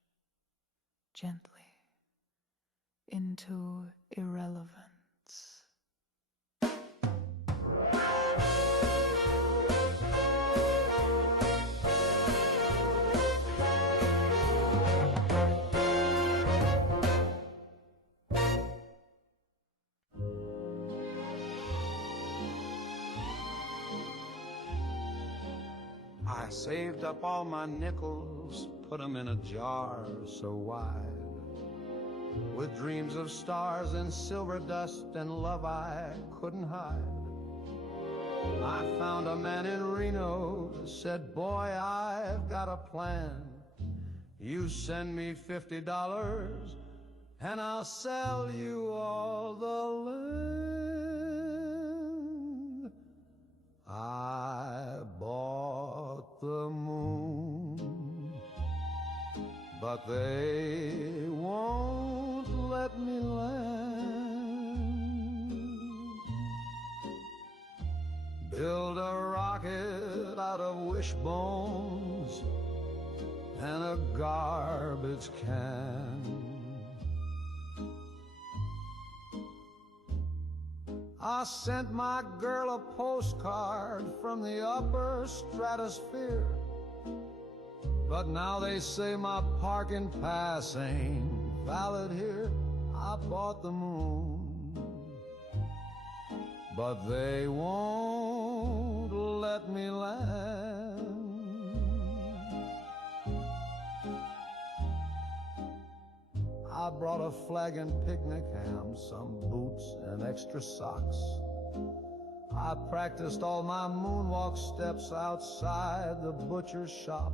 gently into irrelevance. I saved up all my nickels, put 'em in a jar so wide, with dreams of stars and silver dust and love I couldn't hide. I found a man in Reno, said, boy, I've got a plan. You send me $50 and I'll sell you all the land. I bought the moon, but they won't let me land. Build a rocket out of wishbones and a garbage can. I sent my girl a postcard from the upper stratosphere, but now they say my parking pass ain't valid here. I bought the moon, but they won't let me land. I brought a flagon picnic ham, some boots and extra socks. I practiced all my moonwalk steps outside the butcher's shop.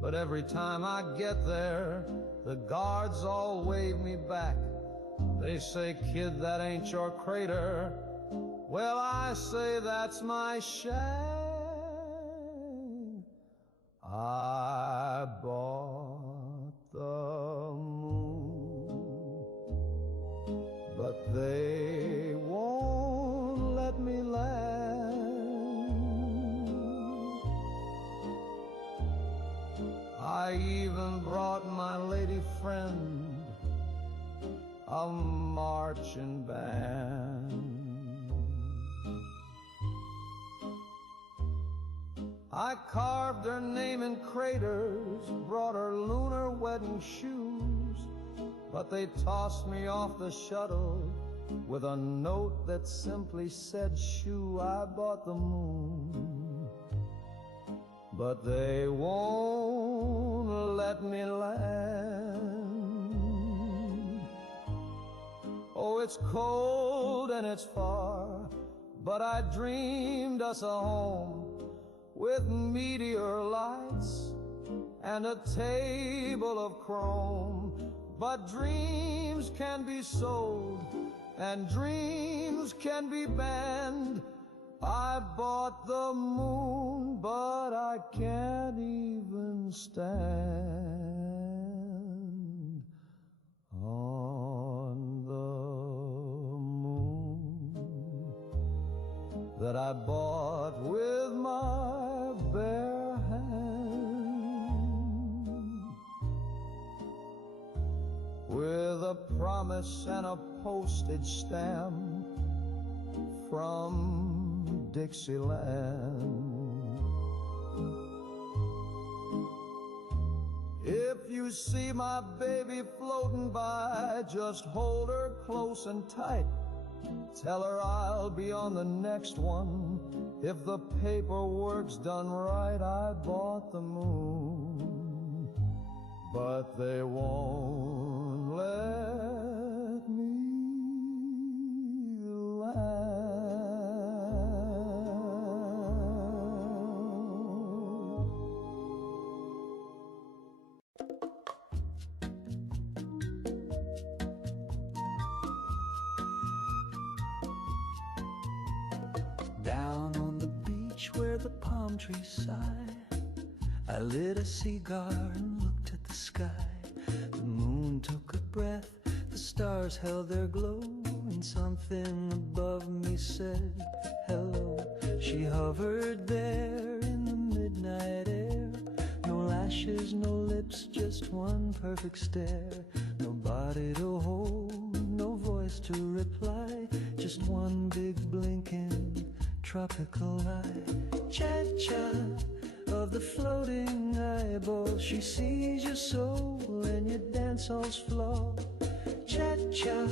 But every time I get there, the guards all wave me back. They say, kid, that ain't your crater. Well, I say that's my shack. I bought the moon, but they won't let me land. I even brought my lady friend a marching band. I carved her name in craters, brought her lunar wedding shoes, but they tossed me off the shuttle with a note that simply said, shoo, I bought the moon, but they won't let me land. Oh, it's cold and it's far, but I dreamed us a home with meteor lights and a table of chrome. But dreams can be sold and dreams can be banned. I bought the moon, but I can't even stand on the moon that I bought with my bare hand, with a promise and a postage stamp from Dixieland. If you see my baby floating by, just hold her close and tight. Tell her I'll be on the next one if the paperwork's done right. I bought the moon, but they won't let me land. beach where the palm trees sigh, I lit a cigar and looked at the sky. The moon took a breath, the stars held their glow, and something above me said hello. She hovered there in the midnight air, no lashes, no lips, just one perfect stare. No body to hold, no voice to reply, just one big blinking tropical eye. Cha-cha of the floating eyeball, she sees your soul and your dance hall's flaw. Cha-cha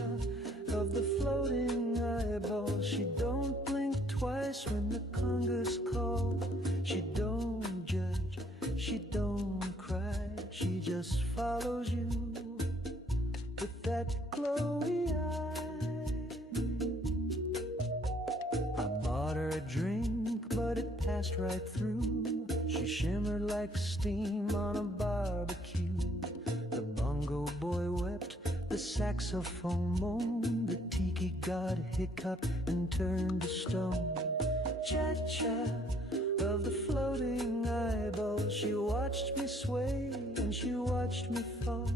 of the floating eyeball, she don't blink twice when the congas call. She don't judge, she don't cry, she just follows you with that glowy eye. I bought her a drink, but it passed right through. She shimmered like steam on a barbecue. The bongo boy wept, the saxophone moaned, the tiki god hiccuped and turned to stone. Cha-cha of the floating eyeball, she watched me sway and she watched me fall.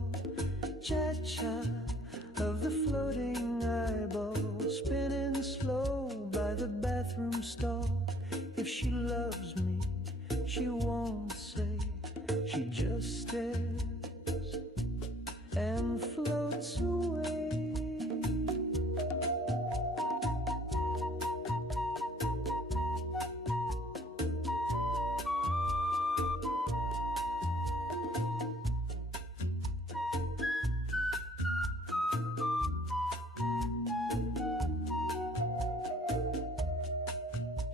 Cha-cha of the floating eyeball, spinning slow by the bathroom stall. If she loves me, she won't say, she just stares and floats away.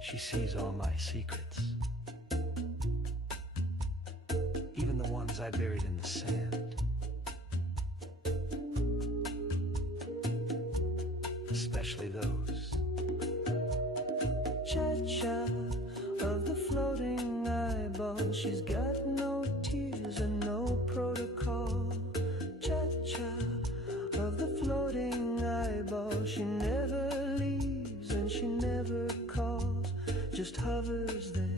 She sees all my secrets, even the ones I buried in the sand. Especially those. Cha-cha of the floating eyeball, she's got no tears and no protocol. Cha-cha of the floating eyeball, she never leaves and she never calls, just hovers there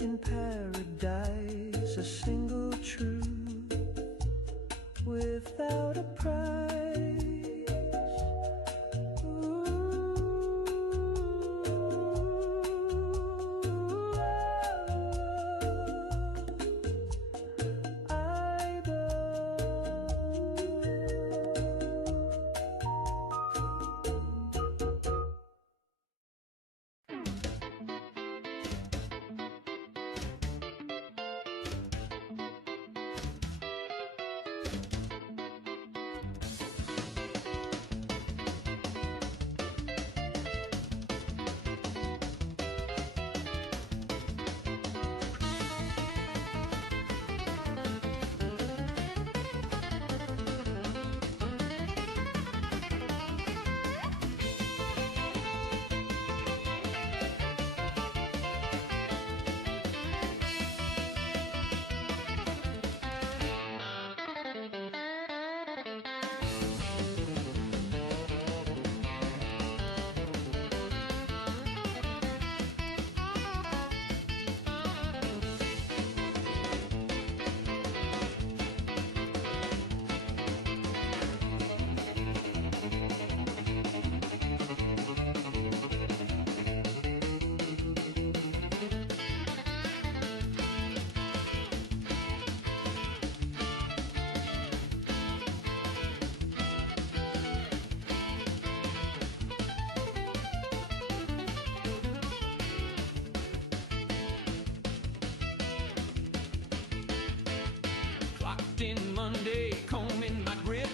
in paradise, a single truth without a price. In Monday, comb in my grip.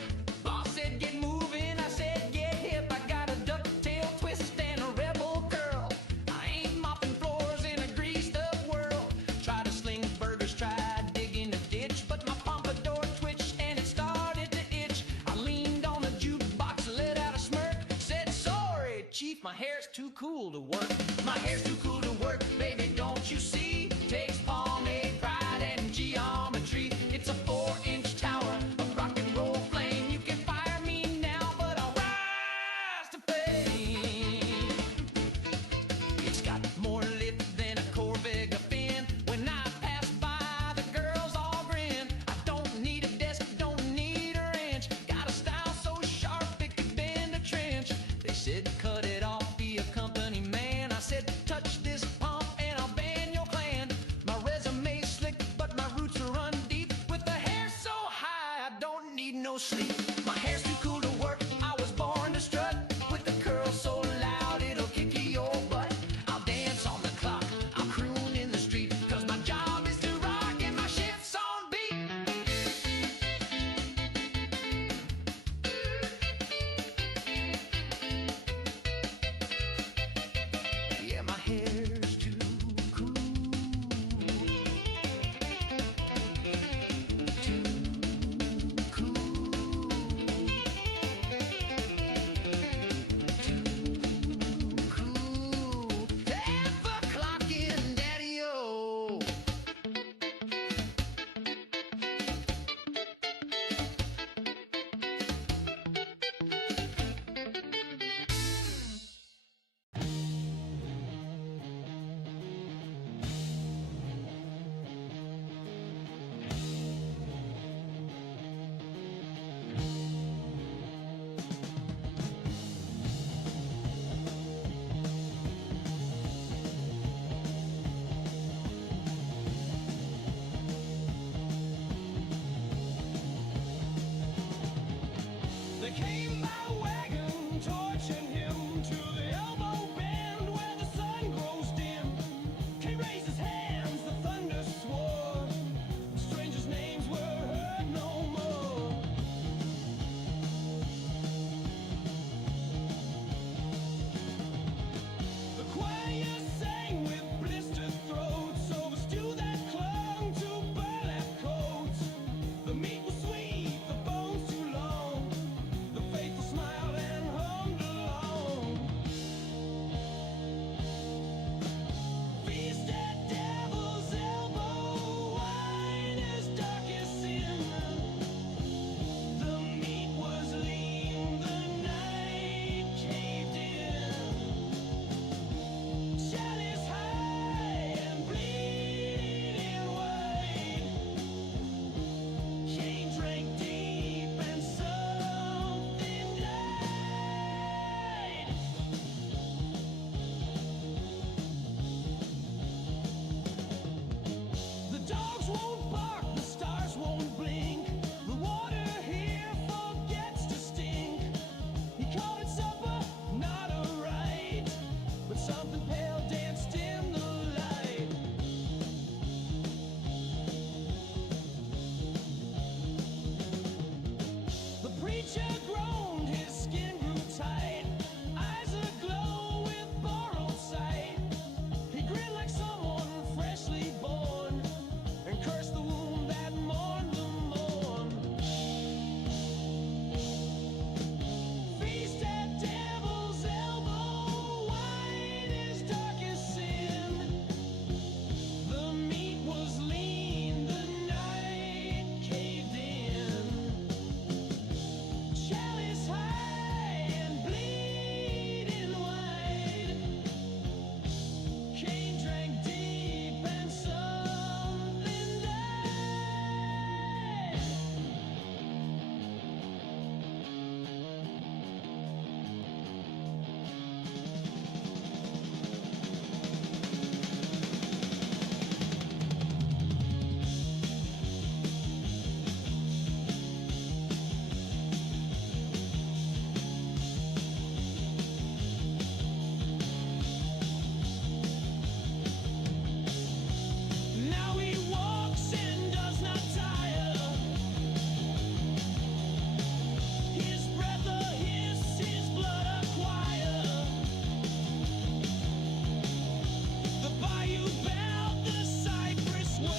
Boss said get moving, I said get hip. I got a ducktail twist and a rebel curl. I ain't mopping floors in a greased up world. Try to sling burgers, try digging a ditch, but my pompadour twitched and it started to itch. I leaned on the jukebox, let out a smirk, said sorry, chief, my hair's too cool to work. My hair's too cool to work, baby, don't you see? Takes pomade, pride, and geometry. It's a 4-inch tower of rock and roll flame. You can fire me now, but I'll rise to fame. It's got more lip than a said, cut it off, be a company man. I said, touch this pump and I'll ban your clan. My resume's slick, but my roots are run deep. With the hair so high, I don't need no sleep. My hair's too cool to work, I was born to strut. With the curls so loud, it'll kick your butt. I'll dance on the clock, I'll croon in the street, 'cause my job is to rock and my shift's on beat. Yeah, my hair's too cool. Too cool. They came by wagon, torching him to the elbow bend where the sun grows dim. He raised his hands, the thunder swore. Strangers' names were heard no more. The choir sang with blistered throats over stew that clung to burlap coats. The meat was sweet, the bones too long. The faithful smiled and hummed along. Feast at devil's elbow, wine as dark as sin. The meat was lean, the night caved in. Chalice high and bleeding wide. Cain drank deep and something died. The dogs won't bark, the stars won't blink. The water here forgets to stink. He called it supper, not a right, but something pale danced in the light. The preacher groaned, his skin grew tight, eyes aglow with borrowed sight. He grinned like someone freshly born, and cursed the womb that mourned the morn. Feast at devil's elbow, wine as dark as sin. The meat was lean, the night caved in. Chalice high and bleeding wide. Cain drank deep and something died. Now he walks and does not tire. His breath a hiss, his blood a choir. The bayou bowed, the cypress way,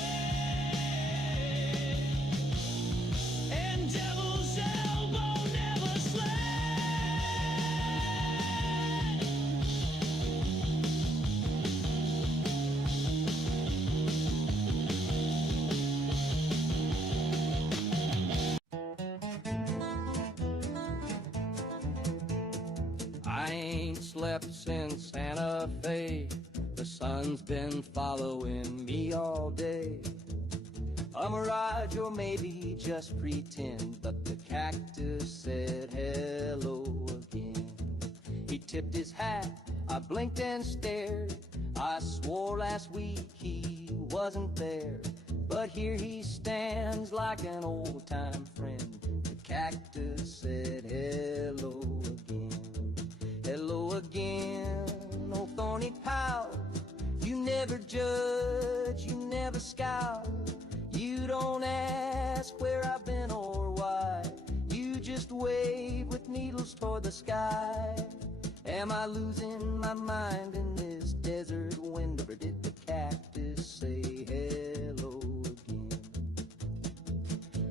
and devil's elbow never slept. I ain't slept since Santa Fe. The sun's been following me all day. A mirage or maybe just pretend, but the cactus said hello again. He tipped his hat. I blinked and stared. I swore last week he wasn't there, but here he stands like an old-time friend. The cactus said hello again. Hello again, old thorny pal. You never judge, you never scout. You don't ask where I've been or why. You just wave with needles toward the sky. Am I losing my mind in this desert wind, or did the cactus say hello again?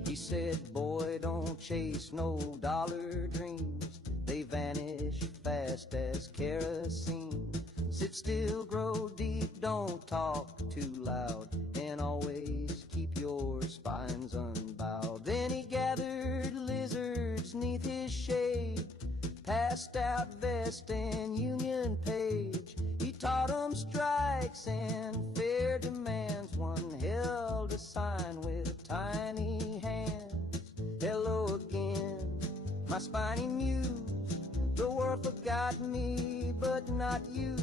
He said, boy, don't chase no dollar dreams. They vanish fast as kerosene. Sit still, grow deep, don't talk too loud, and always keep your spines unbowed. Then he gathered lizards neath his shade, passed out vest and union page. He taught 'em strikes and fair demands. One held a sign with tiny hands. Hello again, my spiny muse. The world forgot me, but not you.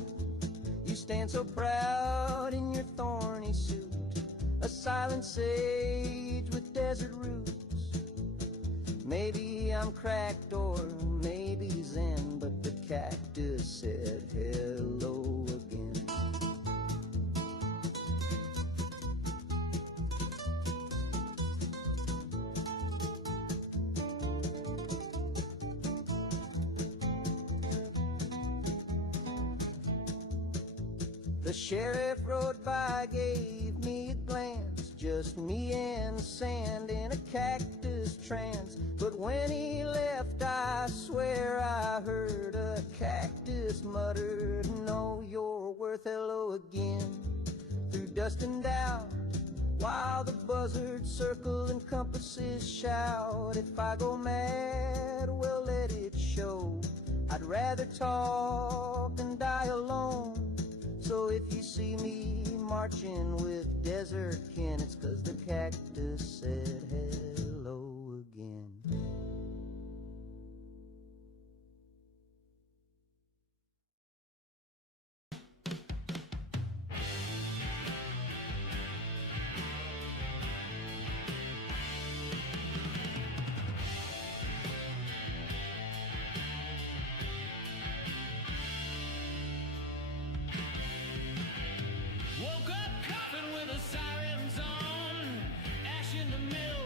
You stand so proud in your thorny suit, a silent sage with desert roots. Maybe I'm cracked or maybe zen, but the cactus said hello again. The sheriff rode by, gave me a glance, just me and the sand in a cactus trance. But when he left, I swear I heard a cactus mutter, know your worth, hello again. Through dust and doubt, while the buzzards circle and compasses shout. If I go mad, well let it show. I'd rather talk than die alone. So if you see me marching with desert kin, it's 'cause the cactus said hello again. Woke up coughing with the sirens on, ash in the mill,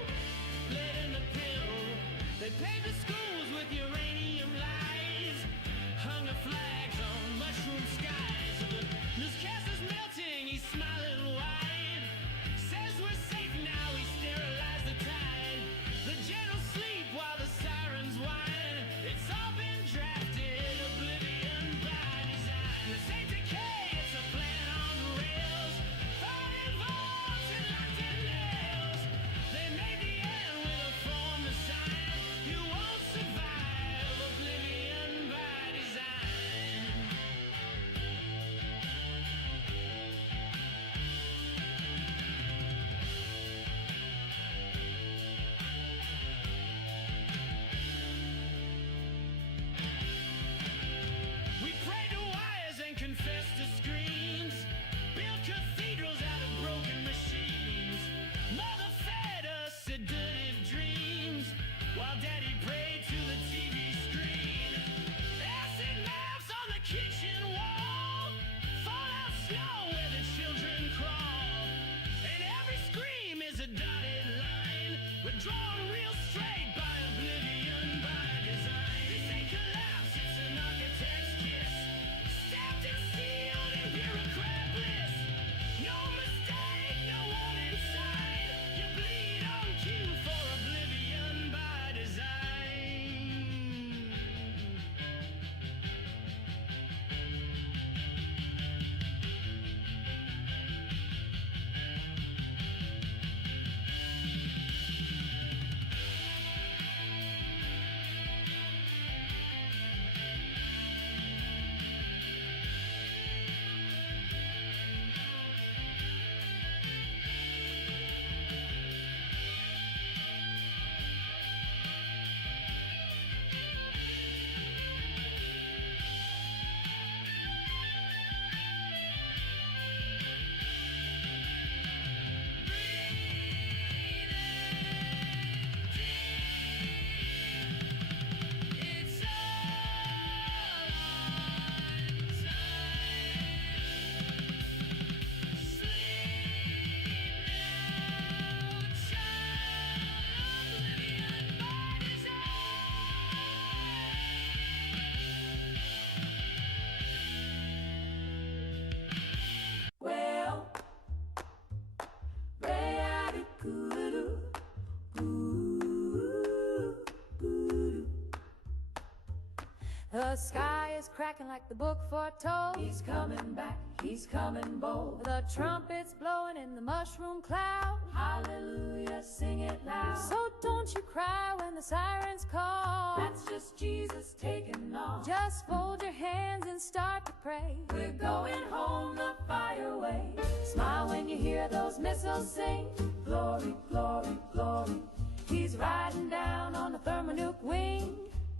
The sky is cracking like the book foretold. He's coming back, he's coming bold. The trumpet's blowing in the mushroom cloud. Hallelujah, sing it loud. So don't you cry when the sirens call. That's just Jesus taking off. Just fold your hands and start to pray. We're going home the fire way. Smile when you hear those missiles sing. Glory, glory, glory. He's riding down on a thermonuke wing.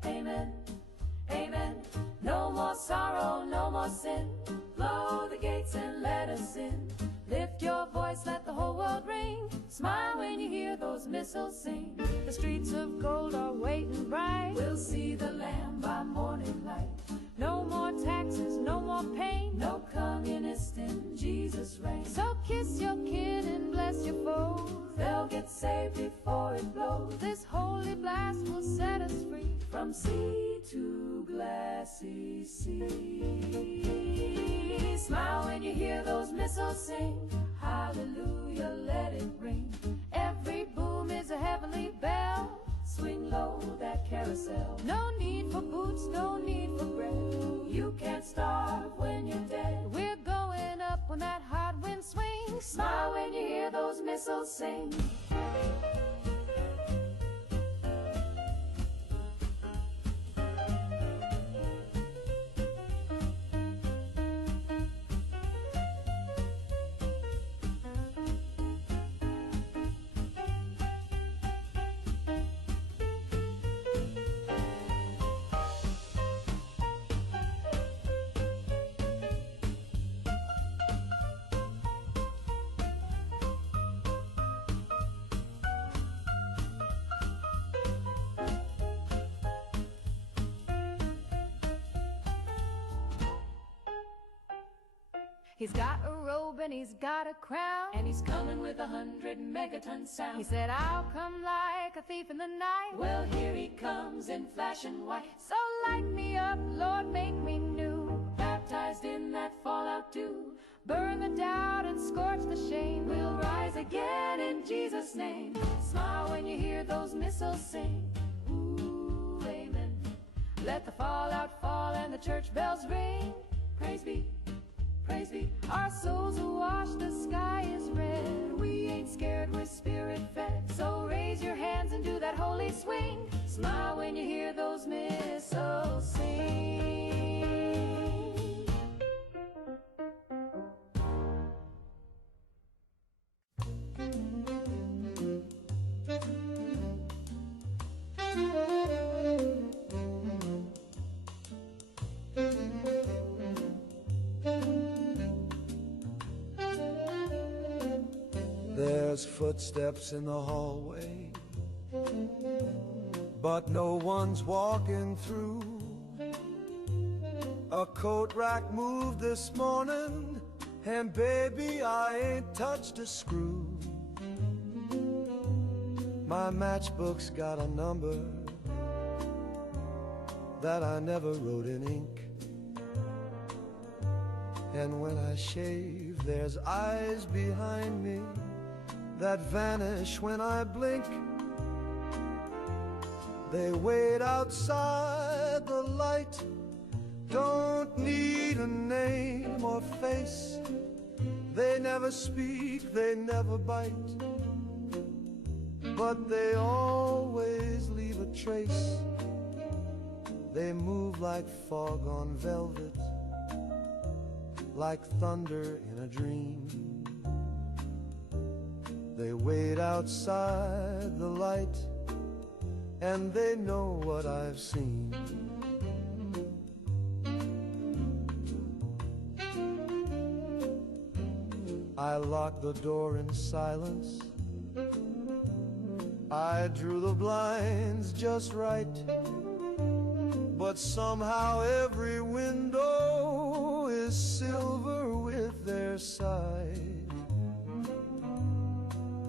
Amen, amen. No more sorrow, no more sin. Blow the gates and let us in. Lift your voice, let the whole world ring. Smile when you hear those missiles sing. The streets of gold are waiting bright. We'll see the Lamb by morning light. No more taxes, no more pain. No communist in Jesus' reign. So kiss your kid and bless your foes. They'll get saved before it blows. This holy blast will set us free. From sea to glassy sea. Smile when you hear those missiles sing. Hallelujah, let it ring. Every boom is a heavenly bell. Swing low that carousel. No need for boots, no need for bread. You can't starve when you're dead. We're going up when that hot wind swings. Smile when you hear those missiles sing. He's got a robe and he's got a crown. And he's coming with 100 megaton sound. He said, I'll come like a thief in the night. Well, here he comes in flashing white. So light me up, Lord, make me new. Baptized in that fallout dew. Burn the doubt and scorch the shame. We'll rise again in Jesus' name. Smile when you hear those missiles sing. Ooh, amen. Let the fallout fall and the church bells ring. Praise be. Praise be. Our souls are washed, the sky is red. We ain't scared, we're spirit fed. So raise your hands and do that holy swing. Smile when you hear those missiles sing. There's footsteps in the hallway, but no one's walking through. A coat rack moved this morning, and baby, I ain't touched a screw. My matchbook's got a number that I never wrote in ink. And when I shave, there's eyes behind me that vanish when I blink. They wait outside the light, don't need a name or face. They never speak, they never bite, but they always leave a trace. They move like fog on velvet, like thunder in a dream. They wait outside the light, and they know what I've seen. I locked the door in silence. I drew the blinds just right, but somehow every window is silver with their side.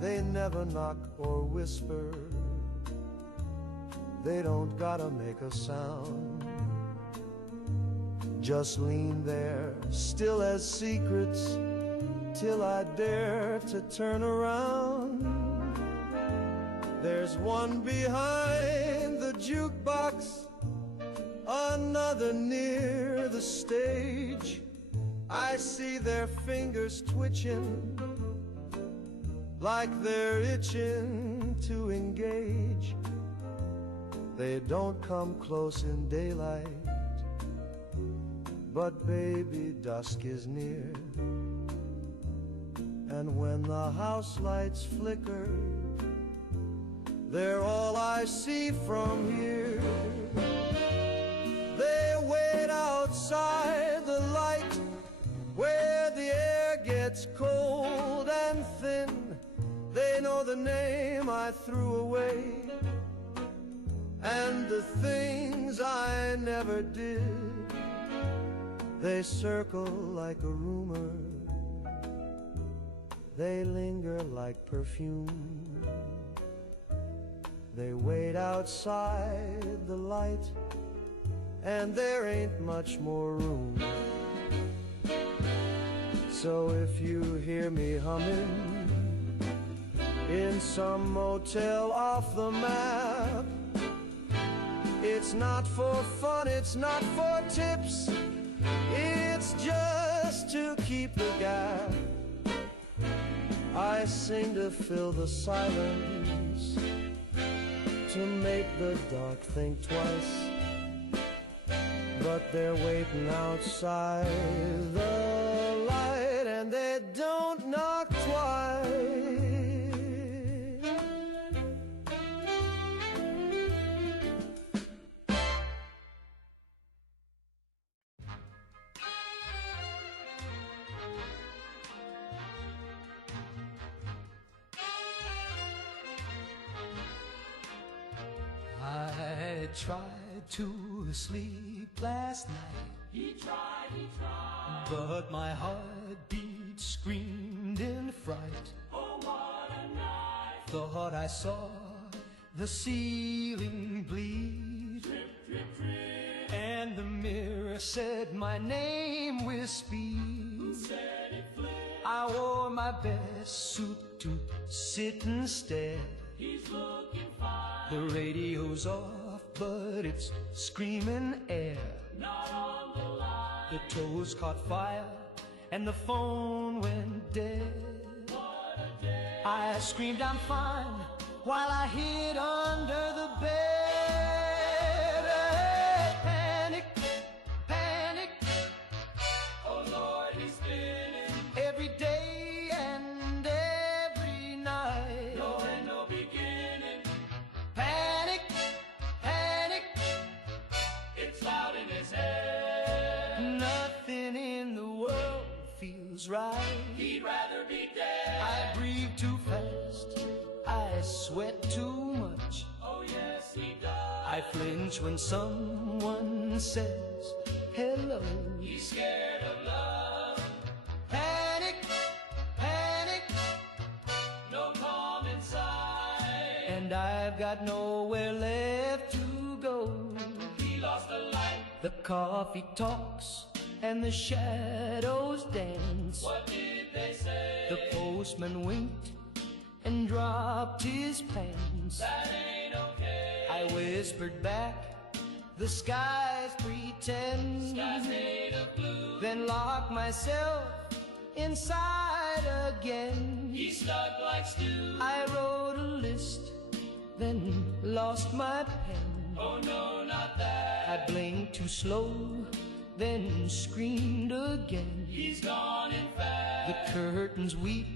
They never knock or whisper. They don't gotta make a sound. Just lean there, still as secrets, till I dare to turn around. There's one behind the jukebox, Another near the stage, I see their fingers twitching like they're itching to engage. They don't come close in daylight, but baby, dusk is near. And when the house lights flicker, they're all I see from here. They wait outside the light where the air gets cold and thin. They know the name I threw away and the things I never did. They circle like a rumor, they linger like perfume. They wait outside the light, and there ain't much more room. So if you hear me humming in some motel off the map, it's not for fun, it's not for tips, it's just to keep the gap. I sing to fill the silence, to make the dark think twice. But they're waiting outside the light, and they don't knock twice. I tried to sleep last night. He tried, But my heartbeat screamed in fright. oh what a night. Thought I saw the ceiling bleed. Drip, drip, drip. And the mirror said my name with speed. Who said it flipped? I wore my best suit to sit and stare. He's looking fine. The radio's off, but it's screaming air. Not on the line. The toast caught fire, and the phone went dead. What a day. I screamed I'm fine, while I hid under the bed. Panic, panic, Oh Lord, he's spinning. every day and every night. No end, no beginning. Panic, panic, It's loud in his head. nothing in the world feels right. He'd rather be dead. I breathe too fast, I sweat too much. Oh yes, he does. I flinch when someone says hello. He's scared of love. Panic, panic, No calm inside. and I've got nowhere left to go. He lost a light. The coffee talks and the shadows dance. What did they say? The postman winked and dropped his pants. That ain't okay. I whispered back, the skies pretend. Skies made of blue. Then locked myself inside again. He's stuck like stew. I wrote a list, then lost my pen. Oh no, not that. I blinked too slow, then screamed again. He's gone in fast. The curtains weep,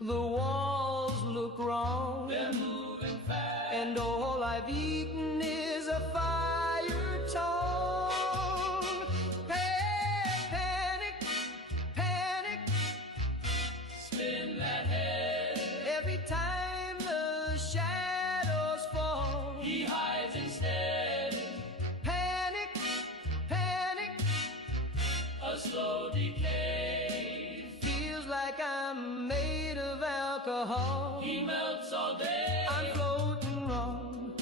the walls look wrong, They're moving fast. and all I've eaten is a fire tongue. Panic, panic, Spin that head. every time the shadows fall. He hides instead. Panic, panic, A slow decay. feels like I'm made of alcohol. He melts all day. I'm floating wrong,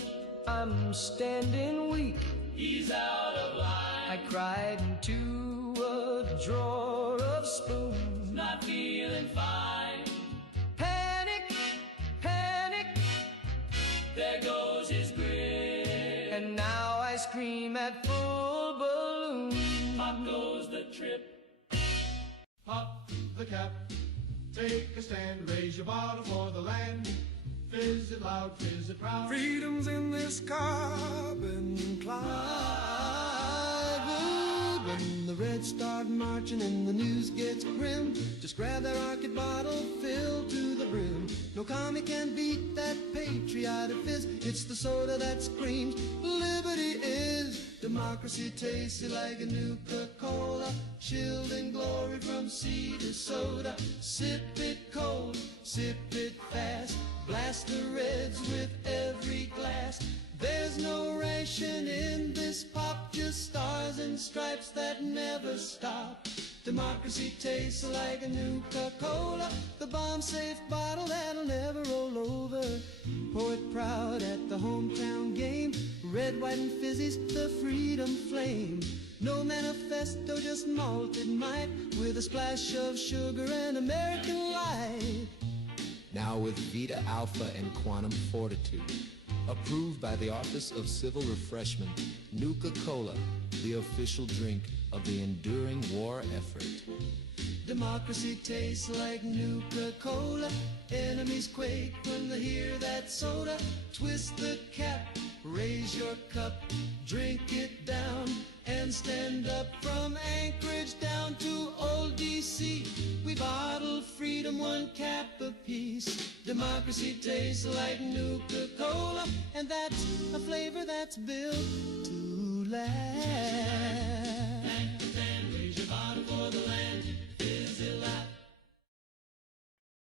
I'm standing weak. He's out of line. I cried into a drawer of spoons. Not feeling fine. Panic, panic, There goes his grin. and now I scream at full the cap. Take a stand, raise your bottle for the land. Fizz it loud, fizz it proud. Freedom's in this carbon cloud. When the Reds start marching and the news gets grim, just grab that rocket bottle filled to the brim. No commie can beat that patriotic fizz. It's the soda that screams liberty is. Democracy tastes like a Nuka-Cola, chilled in glory from sea to soda. Sip it cold, sip it fast, blast the Reds with every glass. There's no ration in this pop, just stars and stripes that never stop. Democracy tastes like a Nuka-Cola, the bomb-safe bottle that'll never roll over. Pour it proud at the hometown game. Red, white, and fizzy's the freedom flame. No manifesto, just malted might, with a splash of sugar and American light. Now with Vita Alpha and Quantum Fortitude. Approved by the Office of Civil Refreshment, Nuka-Cola, the official drink of the enduring war effort. Democracy tastes like Nuka-Cola. Enemies quake when they hear that soda. Twist the cap, raise your cup, drink it down, and stand up. From Anchorage down to old D.C., we bottle freedom one cap apiece. Democracy tastes like Nuka-Cola, and that's a flavor that's built to last. And raise your bottle for the land. Fizz it loud.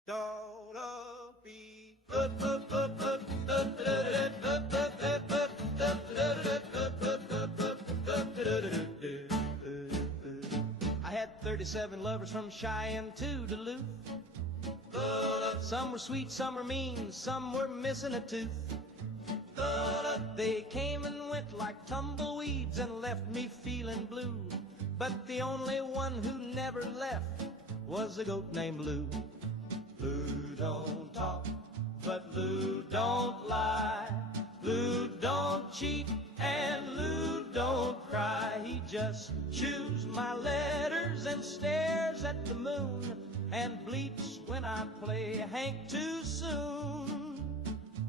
Gonna be up, up, up, up, up, up, up, up, I had 37 lovers from Cheyenne to Duluth. Some were sweet, some were mean, some were missing a tooth. They came and went like tumbleweeds and left me feeling blue. But the only one who never left was a goat named Lou. Lou don't talk, but Lou don't lie. Lou don't cheat, and Lou don't cry. He just chews my letters and stares at the moon, and bleeps when I play Hank too soon.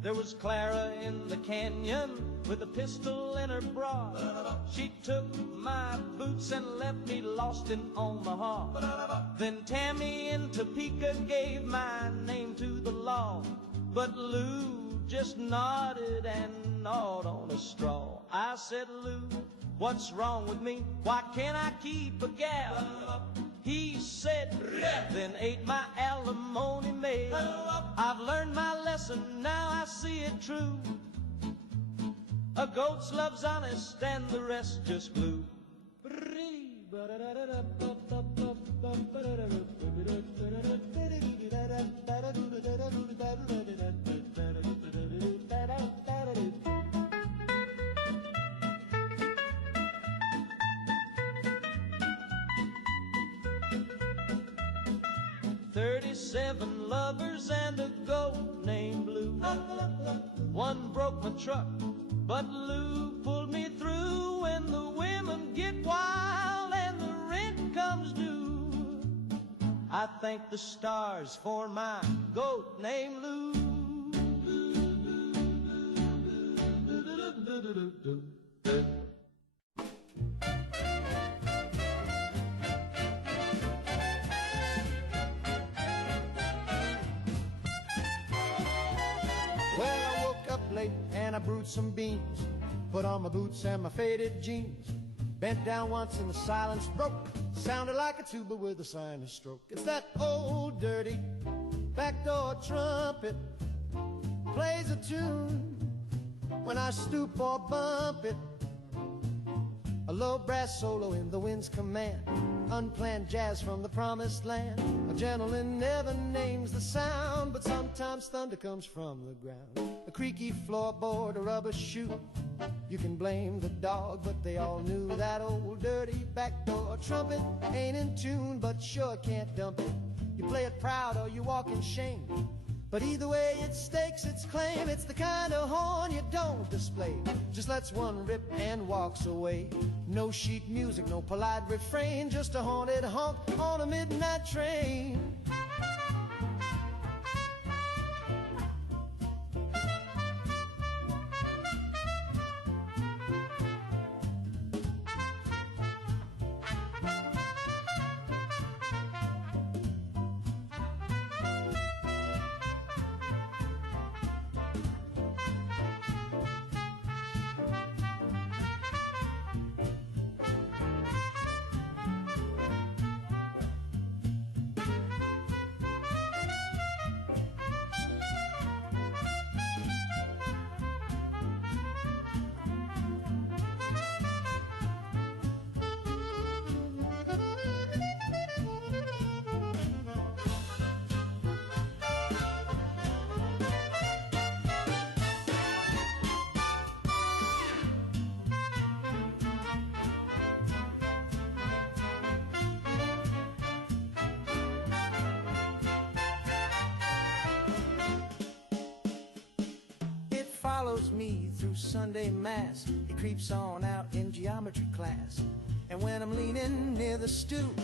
There was Clara in the canyon with a pistol in her bra. She took my boots and left me lost in Omaha. Then Tammy in Topeka gave my name to the law. But Lou just nodded and gnawed on a straw. I said, Lou, what's wrong with me? Why can't I keep a gal? He said, then ate my alimony mail. I've learned my lesson, now I see it true. A goat's love's honest and the rest just glue. Seven lovers and a goat named Blue. One broke my truck, but Lou pulled me through. When the women get wild and the rent comes due, I thank the stars for my goat named Lou. And I brewed some beans, put on my boots and my faded jeans, bent down once and the silence broke, sounded like a tuba with a sinus stroke. It's that old dirty backdoor trumpet, plays a tune when I stoop or bump it. A low brass solo in the wind's command, unplanned jazz from the promised land. A gentleman never names the sound, but sometimes thunder comes from the ground. A creaky floorboard, a rubber shoe, you can blame the dog, but they all knew that old dirty backdoor trumpet ain't in tune, but sure can't dump it. You play it proud or you walk in shame. But either way, it stakes its claim. It's the kind of horn you don't display. Just lets one rip and walks away. No sheet music, no polite refrain. Just a haunted honk on a midnight train. Follows me through Sunday Mass. It creeps on out in geometry class. And when I'm leaning near the stoop,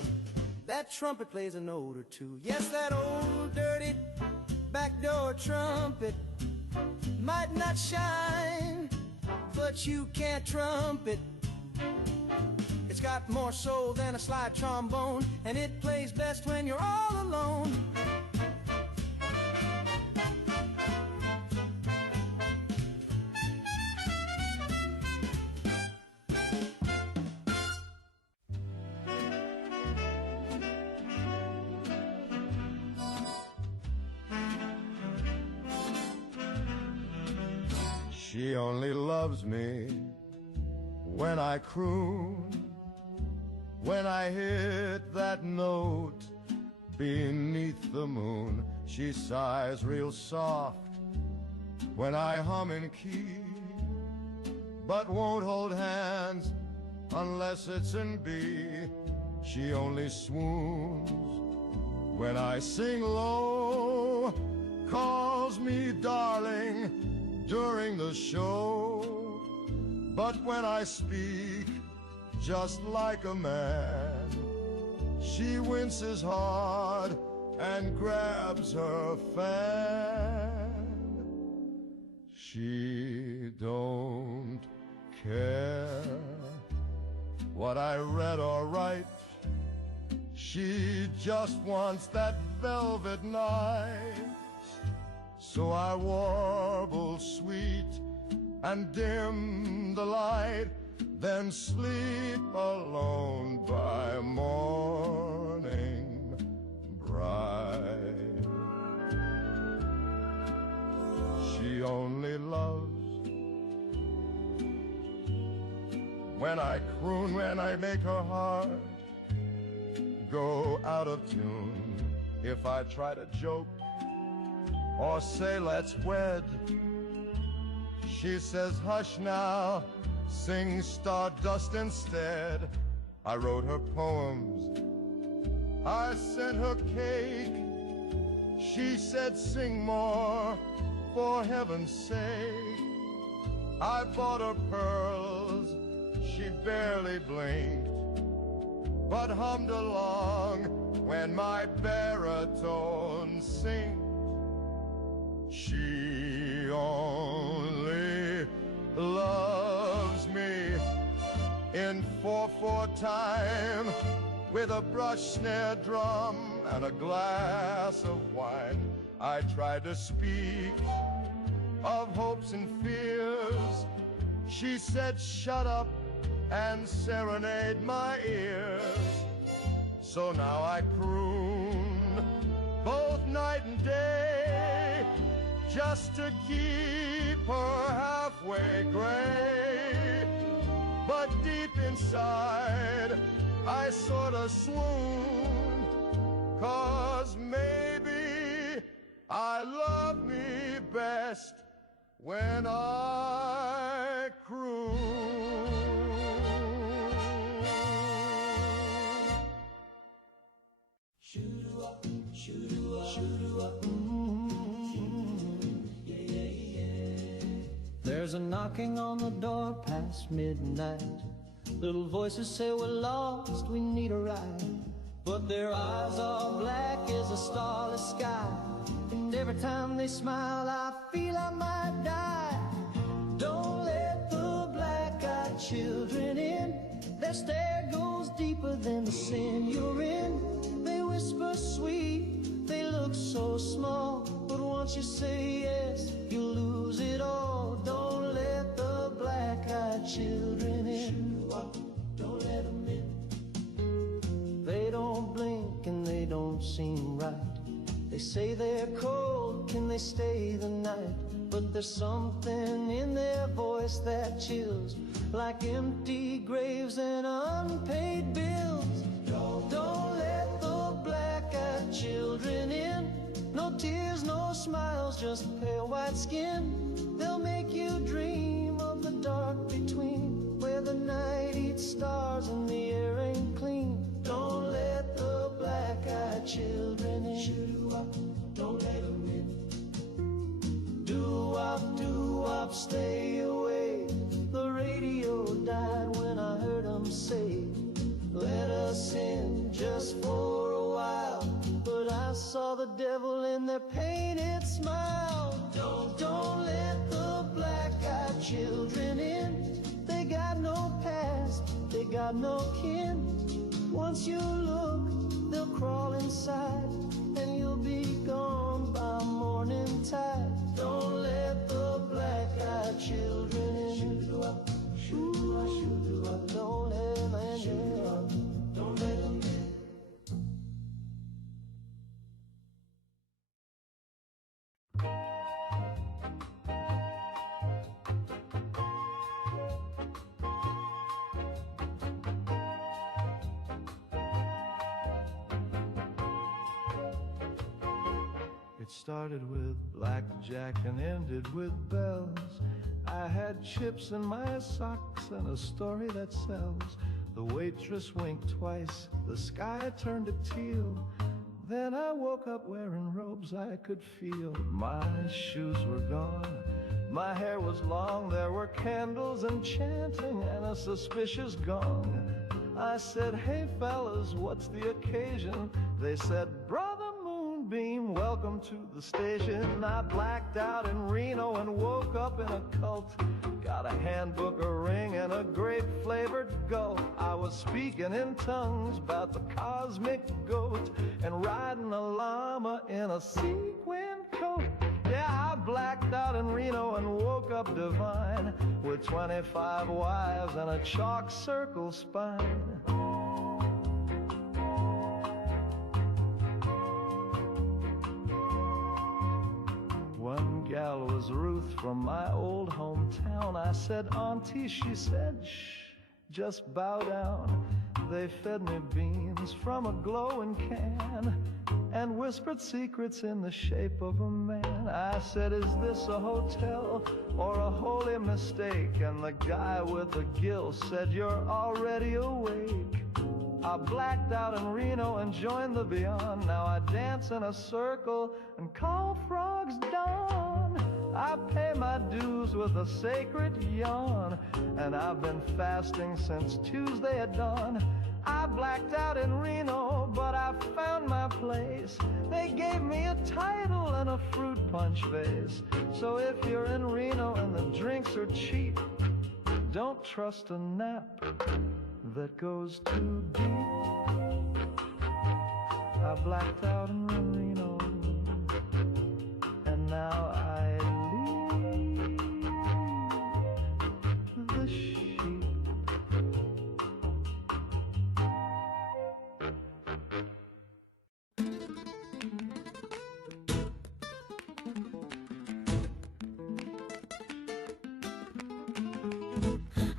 that trumpet plays a note or two. Yes, that old dirty backdoor trumpet might not shine, but you can't trump it. It's got more soul than a slide trombone, and it plays best when you're all alone. She only loves me when I croon, when I hit that note beneath the moon. She sighs real soft when I hum in key, but won't hold hands unless it's in B. She only swoons when I sing low, calls me darling during the show, but when I speak just like a man, she winces hard and grabs her fan. She don't care what I read or write. She just wants that velvet night. So I warble sweet and dim the light, then sleep alone by morning bright. She only loves when I croon, when I make her heart go out of tune. If I try to joke or say let's wed, she says hush now, sing Stardust instead. I wrote her poems, I sent her cake. She said sing more, for heaven's sake. I bought her pearls, she barely blinked, but hummed along when my baritone synced. She only loves me in 4/4 time, with a brush, snare, drum, and a glass of wine. I tried to speak of hopes and fears. She said shut up and serenade my ears. So now I croon both night and day, just to keep her halfway gray. But deep inside I sorta swooned, 'cause maybe I love me best when I croon. Shoo-doo-up, shoo-doo-up, shoo-doo-up, There's a knocking on the door past midnight. Little voices say we're lost, we need a ride. But their eyes are black as a starless sky, and every time they smile I feel I might die. Don't let the black-eyed children in. Their stare goes deeper than the sin you're in. They whisper sweet, they look so small, but once you say yes, you lose it all. Don't let the black-eyed children in. Don't let them in. They don't blink and they don't seem right. They say they're cold, can they stay the night? But there's something in their voice that chills, like empty graves and unpaid bills. Don't let the black-eyed children in. No tears, no smiles, just pale white skin. They'll make you dream of the dark between, where the night eats stars and the air ain't clean. Don't let the black-eyed children in. Don't let them in. Do-wop, stay away. The radio died when I heard them say, let us in just for a while. But I saw the devil in their painted smile. Don't let the black-eyed children in. They got no past, they got no kin. Once you look, they'll crawl inside, and you'll be gone by morning tide. Don't let the black-eyed children in. Don't let them in. Don't let them in. It started with blackjack and ended with bells. I had chips in my socks and a story that sells. The waitress winked twice, the sky turned to teal. Then I woke up wearing robes I could feel. My shoes were gone, my hair was long. There were candles and chanting and a suspicious gong. I said, hey fellas, what's the occasion? They said, brother Moonbeam, welcome to the station. I blacked out in Reno and woke up in a cult. Got a handbook, a ring, and a grape-flavored gulp. I was speaking in tongues about the cosmic goat and riding a llama in a sequin coat. Yeah, I blacked out in Reno and woke up divine, with 25 wives and a chalk circle spine. One gal was Ruth from my old hometown. I said, Auntie, she said, shh, just bow down. They fed me beans from a glowing can and whispered secrets in the shape of a man. I said, is this a hotel or a holy mistake? And the guy with the gill said, you're already awake. I blacked out in Reno and joined the beyond. Now I dance in a circle and call frogs dawn. I pay my dues with a sacred yawn, and I've been fasting since Tuesday at dawn. I blacked out in Reno, but I found my place. They gave me a title and a fruit punch vase. So if you're in Reno and the drinks are cheap, don't trust a nap that goes too deep. I blacked out in Reno, and now I leave the sheep.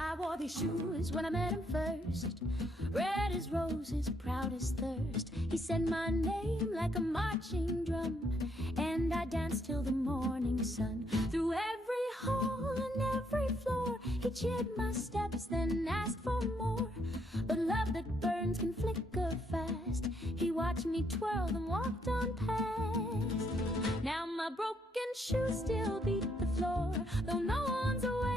I wore these shoes when I met him first. Red as roses, proud as thirst. He said my name like a marching drum, and I danced till the morning sun. Through every hall and every floor, he cheered my steps, then asked for more. But love that burns can flicker fast. He watched me twirl and walked on past. Now my broken shoes still beat the floor, though no one's aware.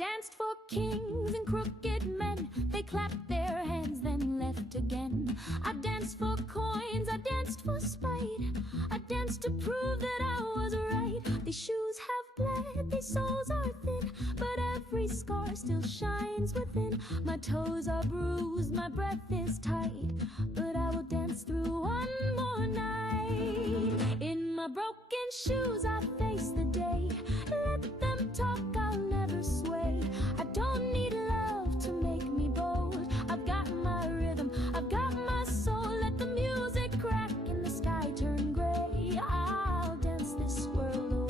danced for kings and crooked men. They clapped their hands, then left again. I danced for coins, I danced for spite. I danced to prove that I was right. These shoes have bled, these soles are thin, but every scar still shines within. My toes are bruised, my breath is tight, but I will dance through one more night. In my broken shoes I face the day. Let them talk, I'll never sway. I don't need love to make me bold. I've got my rhythm, I've got my soul. Let the music crack and the sky turn gray. I'll dance this world away.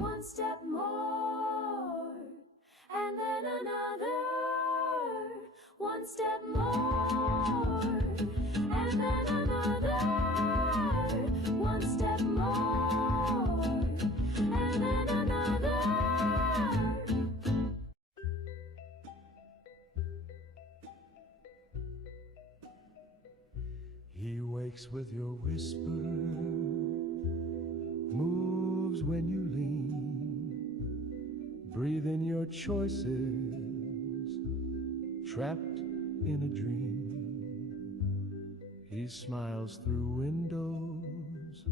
One step more, and then another. One step more, and then another. One step more, and then another. He wakes with your whisper, moves when you lean, breathe in your choices, trapped in a dream. He smiles through windows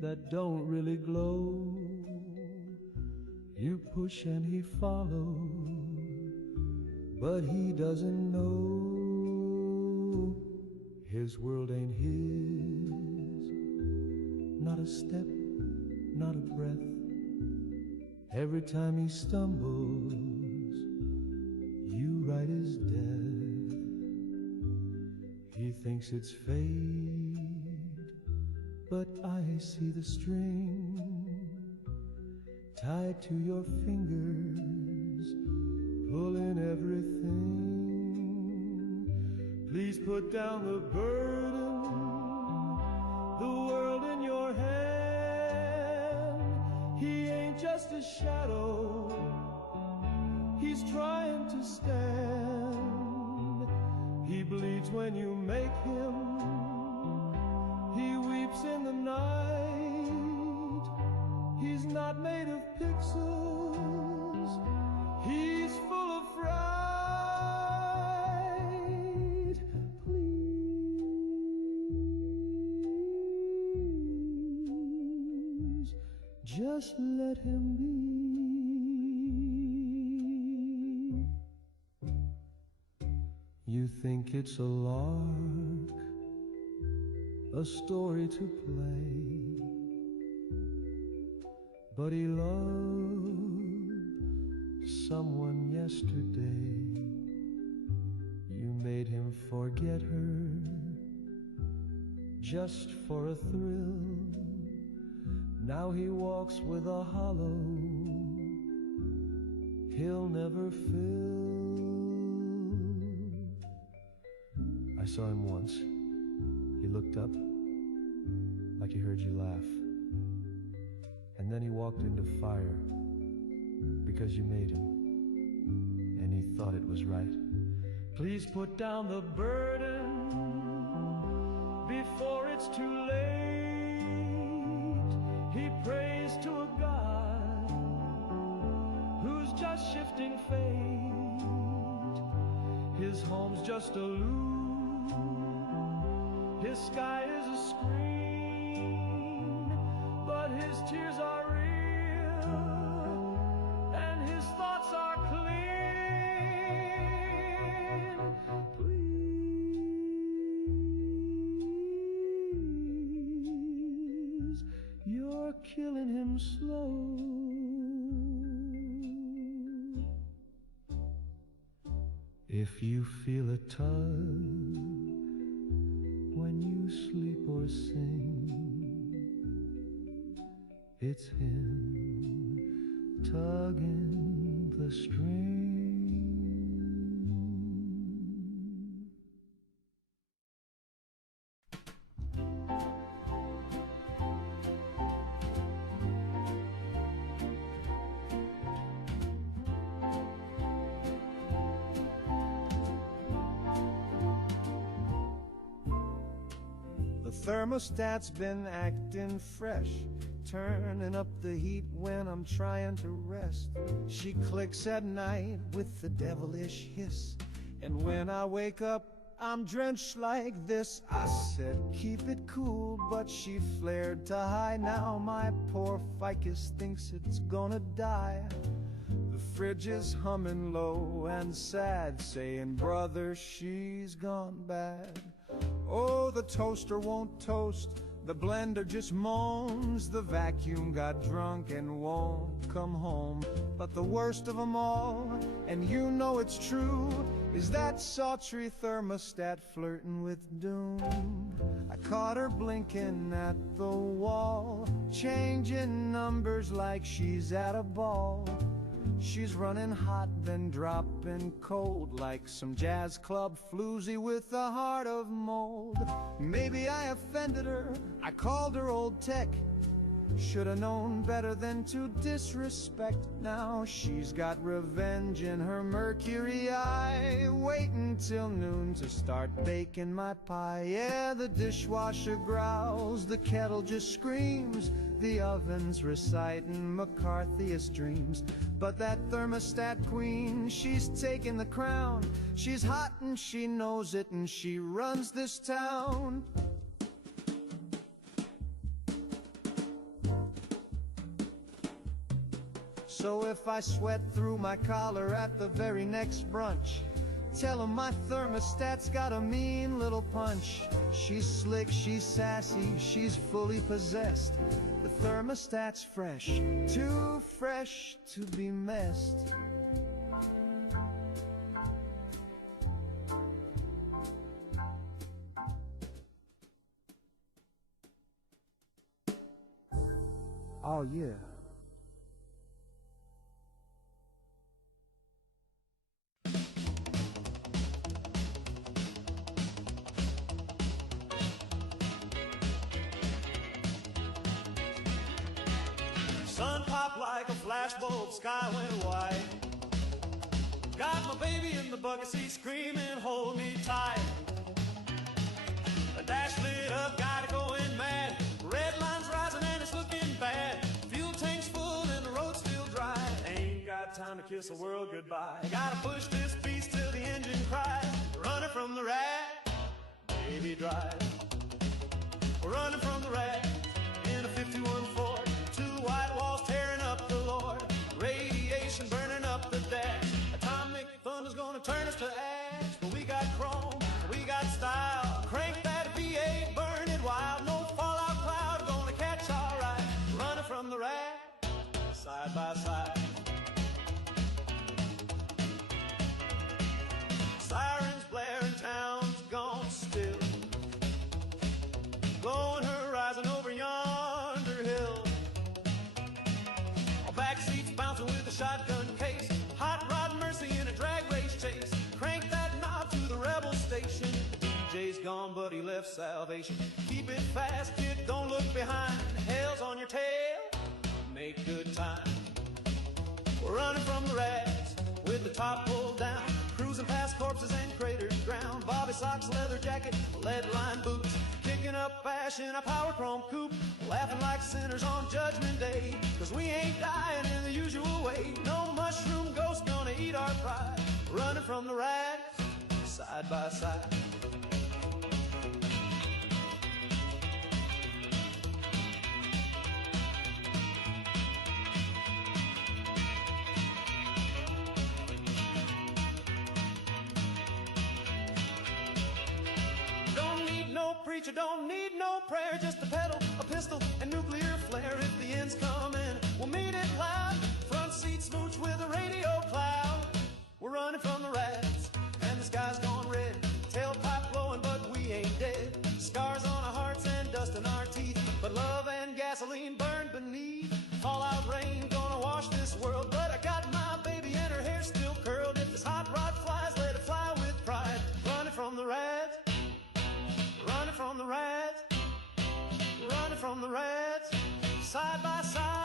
that don't really glow. You push and he follows, but he doesn't know. His world ain't his, not a step, not a breath. Every time he stumbles, you write his death. He thinks it's fate, but I see the string tied to your fingers, pulling everything. Please put down the burden, the world in your hand. He ain't just a shadow, he's trying to stand. He bleeds when you make him, he weeps in the night. He's not made of pixels, he's full of fright. Please, just let him be. You think it's a lark, a story to play, but he loved someone yesterday. You made him forget her just for a thrill. Now he walks with a hollow he'll never fill. I saw him once. He looked up like he heard you laugh. And then he walked into fire because you made him, and he thought it was right. Please put down the burden before it's too late. He prays to a God who's just shifting fate. His home's just a loop, his sky is a screen, but his tears are real, and his thoughts are clean. Please, you're killing him slow. If you feel a tug when you sleep or sing, It's him tugging the string. The thermostat's been acting fresh, turning up the heat when I'm trying to rest. She clicks at night with the devilish hiss, and when I wake up, I'm drenched like this. I said, keep it cool, but she flared to high. Now my poor ficus thinks it's gonna die. The fridge is humming low and sad, saying, brother, she's gone bad. Oh, the toaster won't toast, the blender just moans, the vacuum got drunk and won't come home. But the worst of them all, and you know it's true, is that sultry thermostat flirting with doom. I caught her blinking at the wall, changing numbers like she's at a ball. She's running hot, then dropping cold, like some jazz club floozy with a heart of mold. Maybe I offended her, I called her old tech. Should've known better than to disrespect. Now she's got revenge in her mercury eye, waiting till noon to start baking my pie. Yeah, the dishwasher growls, the kettle just screams, the oven's reciting McCarthyist dreams. But that thermostat queen, she's taking the crown. She's hot and she knows it, and she runs this town. So if I sweat through my collar at the very next brunch, tell 'em my thermostat's got a mean little punch. She's slick, she's sassy, she's fully possessed. The thermostat's fresh, too fresh to be messed. Oh yeah. Sun popped like a flashbulb, sky went white. Got my baby in the bucket seat screaming, hold me tight. The dash lit up, got it going mad. Red line's rising and it's looking bad. Fuel tank's full and the road's still dry. Ain't got time to kiss the world goodbye. Gotta push this beast till the engine cries. Running from the rat, baby drive. We're running from the rat in a 51 Ford. Two white walls tearing up the Lord. Radiation burning up the dash. Atomic thunder's gonna turn us to ash. But we got chrome, we got style. Crank that V8, burn it wild. No fallout cloud gonna catch our eye. Running from the rat, side by side. Sirens blaring, town's gone still. Glowing horizon over yonder hill. Backseats bouncing with a shotgun case. Hot rod Mercy in a drag race chase. Crank that knob to the rebel station. The DJ's gone, but he left salvation. Keep it fast, kid, don't look behind. Hell's on your tail, make good time. We're running from the rats with the top pulled down. Cruising past corpses and cratered ground. Bobby socks, leather jacket, lead-lined boots. Kicking up ash in a power chrome coupe. Laughing like sinners on Judgment Day. 'Cause we ain't dying in the usual way. No mushroom ghost gonna eat our pride. Running from the rats, side by side. Preacher don't need no prayer, just a pedal, a pistol, and nuclear flare. If the end's coming, we'll meet it loud. Front seat smooch with a radio cloud. We're running from the rats, and the sky's gone red. Tailpipe blowing, but we ain't dead. Scars on our hearts and dust in our teeth, but love and gasoline burn beneath. fallout rain gonna wash this world, but I got my baby and her hair still curled. If this hot rod flies, let it fly with pride. Running from the rats, running from the rats, running from the rats, side by side.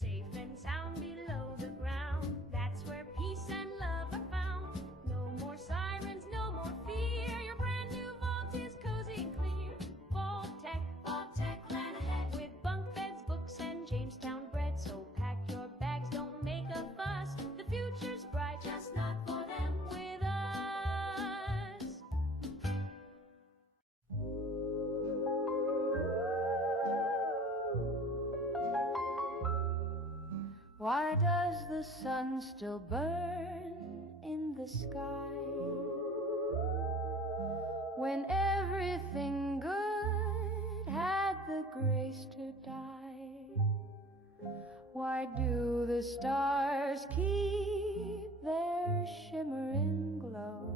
Safe and sound below the ground, that's where peace and love are found. No more sirens, no more fear. Your brand new vault is cozy and clear. Vault Tech, plan ahead with bunk beds, books, and Jamestown bread. So pack your bags, don't make a fuss. The future's bright, just not for them. With us. Why does the sun still burn in the sky when everything good had the grace to die? Why do the stars keep their shimmering glow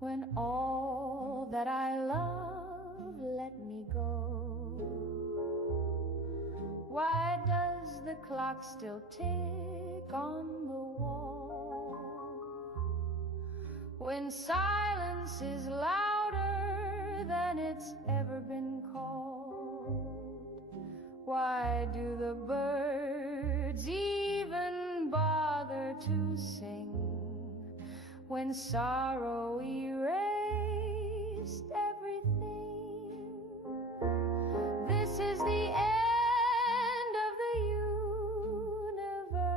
when all that I love let me go? Why does the clock still tick on the wall when silence is louder than it's ever been called? Why do the birds even bother to sing when sorrow erased everything? This is the end of the universe,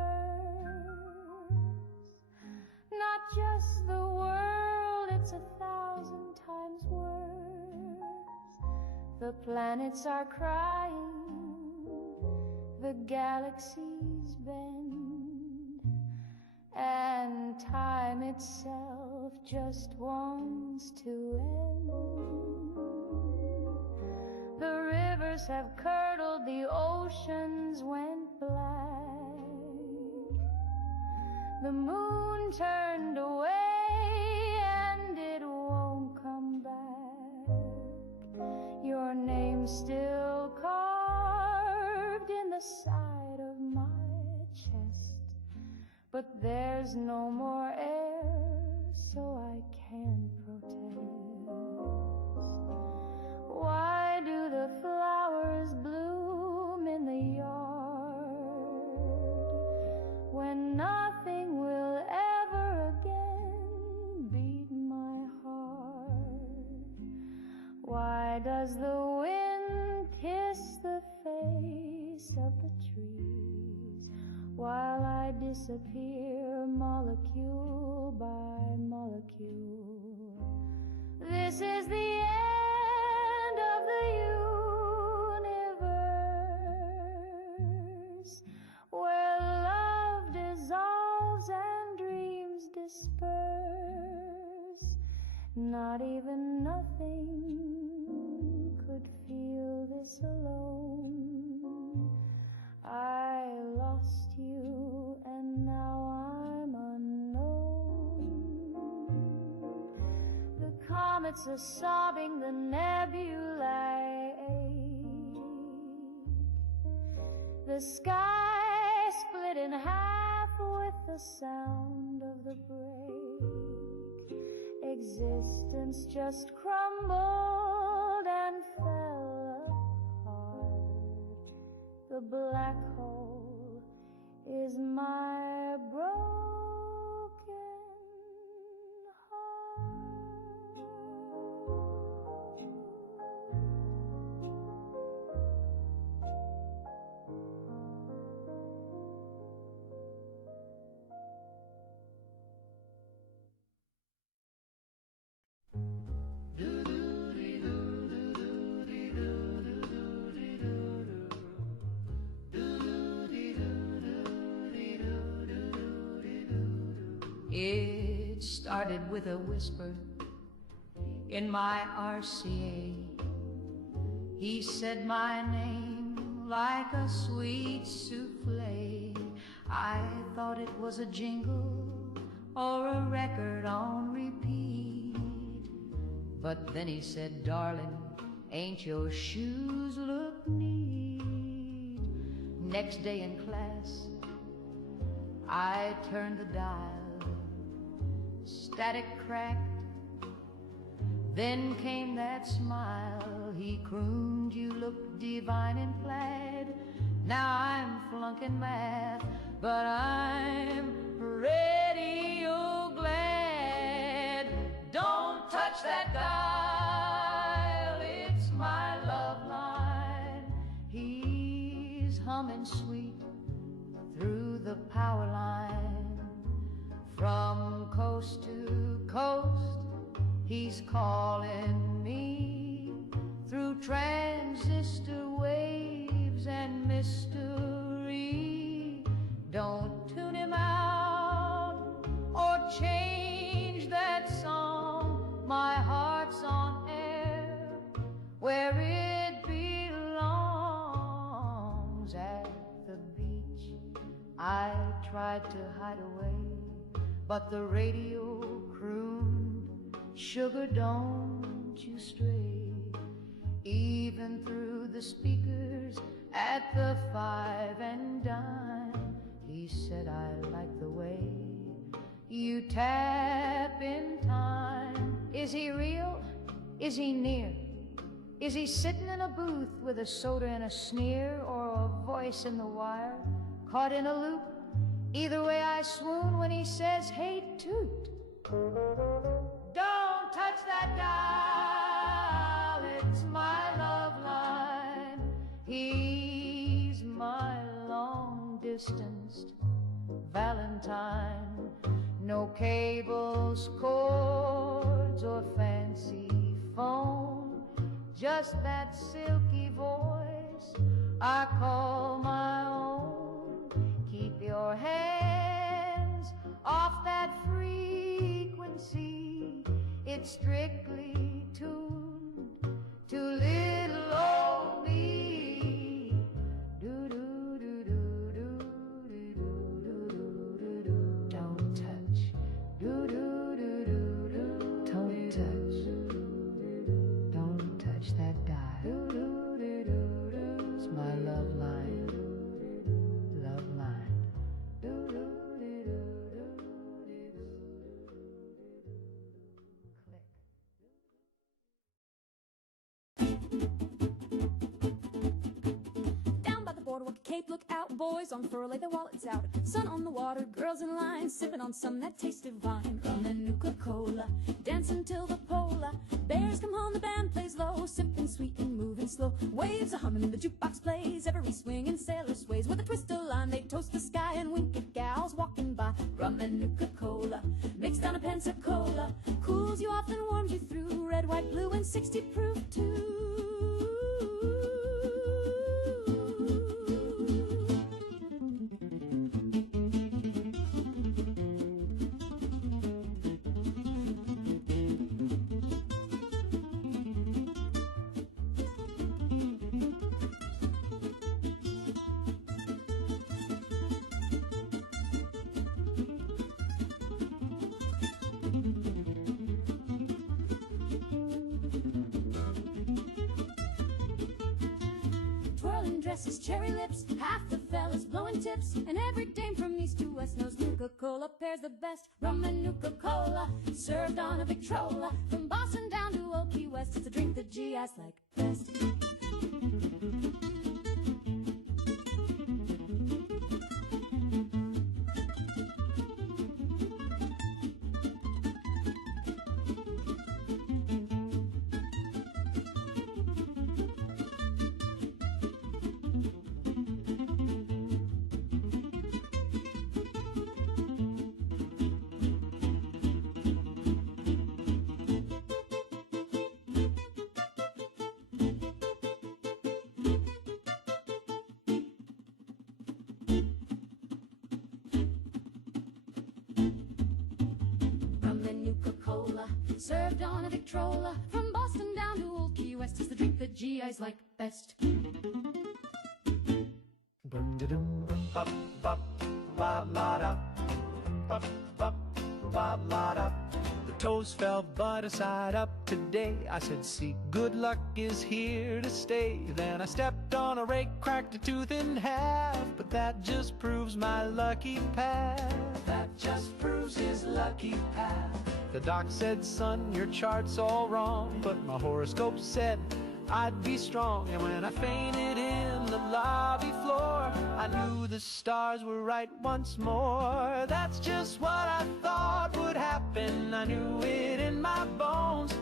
not just the world, it's 1,000 times worse. The planets are crying, the galaxies bend, and time itself just wants to end. The rivers have curdled, the oceans went black, the moon turned away and it won't come back. Your name's still carved in the side of my chest, but there's no more air, so I can't protest. Why do the flowers bloom in the yard when nothing will ever again beat my heart? Why does the wind kiss the face of the trees while I disappear molecule by molecule? This is the end of the universe, where love dissolves and dreams disperse. Not even nothing could feel this alone. I lost you and now I'm unknown. The comets are sobbing, the nebulae ache. The sky split in half with the sound of the break. Existence just crumbled and fell apart. The black hole is my broken heart. It started with a whisper in my RCA. He said my name like a sweet souffle. I thought it was a jingle or a record on repeat. But then he said, darling, ain't your shoes look neat? Next day in class, I turned the dial, static cracked. Then came that smile. He crooned, you look divine in plaid. Now I'm flunking math, but I'm radio glad. Don't touch that dial, it's my love line. He's humming sweet through the power line. From coast to coast, he's calling me through transistor waves and mystery. Don't tune him out or change that song. My heart's on air where it belongs. At the beach I tried to hide away, but the radio crooned, sugar, don't you stray. Even through the speakers at the Five and Dime, he said, I like the way you tap in time. Is he real? Is he near? Is he sitting in a booth with a soda and a sneer, or a voice in the wire caught in a loop? Either way I swoon when he says, hey, toot. Don't touch that dial, it's my love line. He's my long-distanced Valentine. No cables, cords, or fancy phone, just that silky voice I call my own. Keep your hands off that frequency, it's strictly tuned to little old me. Don't touch. Don't touch. Don't touch that dial. It's my love line. Love line. Down by the boardwalk, Cape, look out, boys on furlough, lay their wallets out. Sun on the water, girls in line, sipping on some that tastes divine. Rum and Nuka-Cola, dancing till the polar bears come home. The band plays low, sipping sweet and moving slow. Waves are humming and the jukebox plays. Every swinging sailor sways with a twist of line. They toast the sky and wink at gals walking by. Rum and Nuka-Cola, mixed down a Pensacola, cools you off and warms you through. Red, white, blue, and 60 proof too. Dresses, cherry lips, half the fellas blowing tips, and every dame from east to west knows Nuka-Cola pairs the best. Rum and Nuka-Cola, served on a Victrola, from Boston down to Old Key West. It's a drink the GIs like best. Served on a Victrola, from Boston down to Old Key West. It's the drink that GIs like best. The toes fell but a side up. today. I said, see, good luck is here to stay. Then I stepped on a rake, cracked a tooth in half, but that just proves my lucky path. That just proves his lucky path. The doc said, son, your chart's all wrong, but my horoscope said I'd be strong. And when I fainted in the lobby floor, I knew the stars were right once more. That's just what I thought would happen. I knew it in my bones.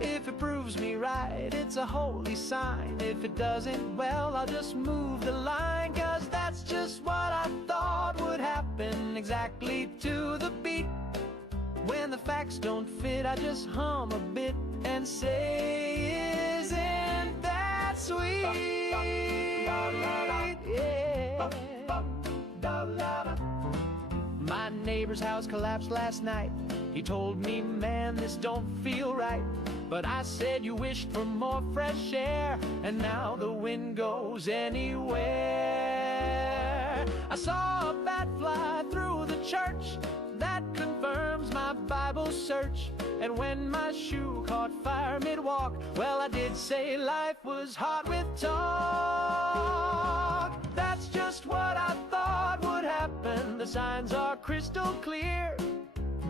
If it proves me right, it's a holy sign. If it doesn't, well, I'll just move the line. 'Cause that's just what I thought would happen, exactly to the beat. When the facts don't fit, I just hum a bit and say, isn't that sweet? Yeah. My neighbor's house collapsed last night. He told me, man, this don't feel right. But I said, you wished for more fresh air, and now the wind goes anywhere. I saw a bat fly through the church. That confirms my Bible search. And when my shoe caught fire mid-walk, well, I did say life was hot with talk. That's just what I thought would happen. The signs are crystal clear.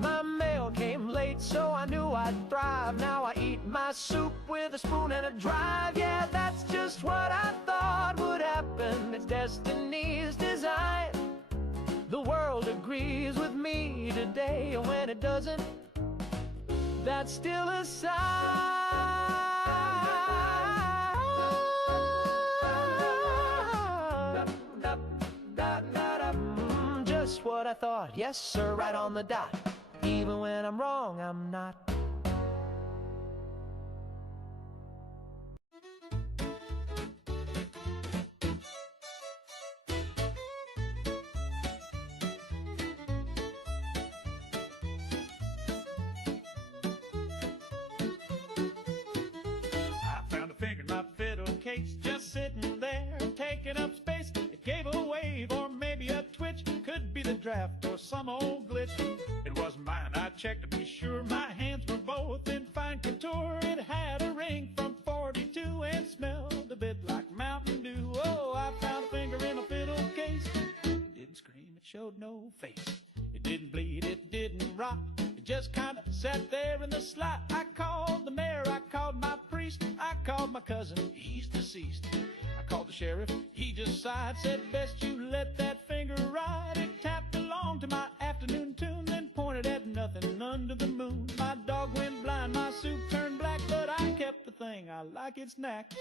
My mail came late, so I knew I'd thrive. Now I eat my soup with a spoon and a drive. Yeah, that's just what I thought would happen. It's destiny's design. The world agrees with me today, and when it doesn't, that's still a sign. Just what I thought, yes sir, right on the dot. Even when I'm wrong, I'm not. Just sitting there, taking up space. It gave a wave or maybe a twitch. Could be the draft or some old glitch. It wasn't mine, I checked to be sure. My hands were both in fine contour. It had a ring from 42 and smelled a bit like Mountain Dew. Oh, I found a finger in a fiddle case. It didn't scream, it showed no face. It didn't bleed, it didn't rot. It just kinda sat there in the slot. I called the mayor, I called my priest, I called my cousin, he's deceased. I called the sheriff, he just sighed, said best you let that finger ride. It tapped along to my afternoon tune, then pointed at nothing under the moon. My dog went blind, my soup turned black, but I kept the thing, I like its knack.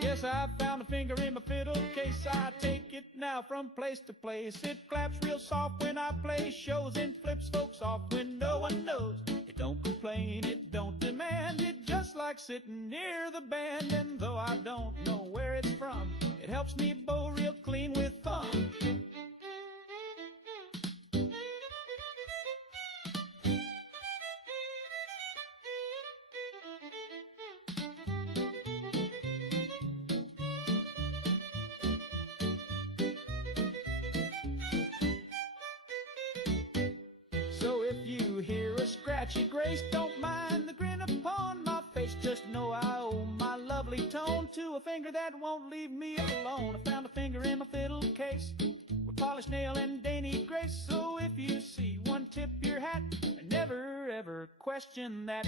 Yes, I found a finger in my fiddle case. I take it now from place to place. It claps real soft when I play shows and flips folks off when no one knows. It don't complain, it don't demand. It just like sitting near the band. And though I don't know where it's from, it helps me bow real clean with fun. Scratchy grace, don't mind the grin upon my face. Just know I owe my lovely tone to a finger that won't leave me alone. I found a finger in my fiddle case with polished nail and dainty grace. So if you see one, tip your hat and never ever question that.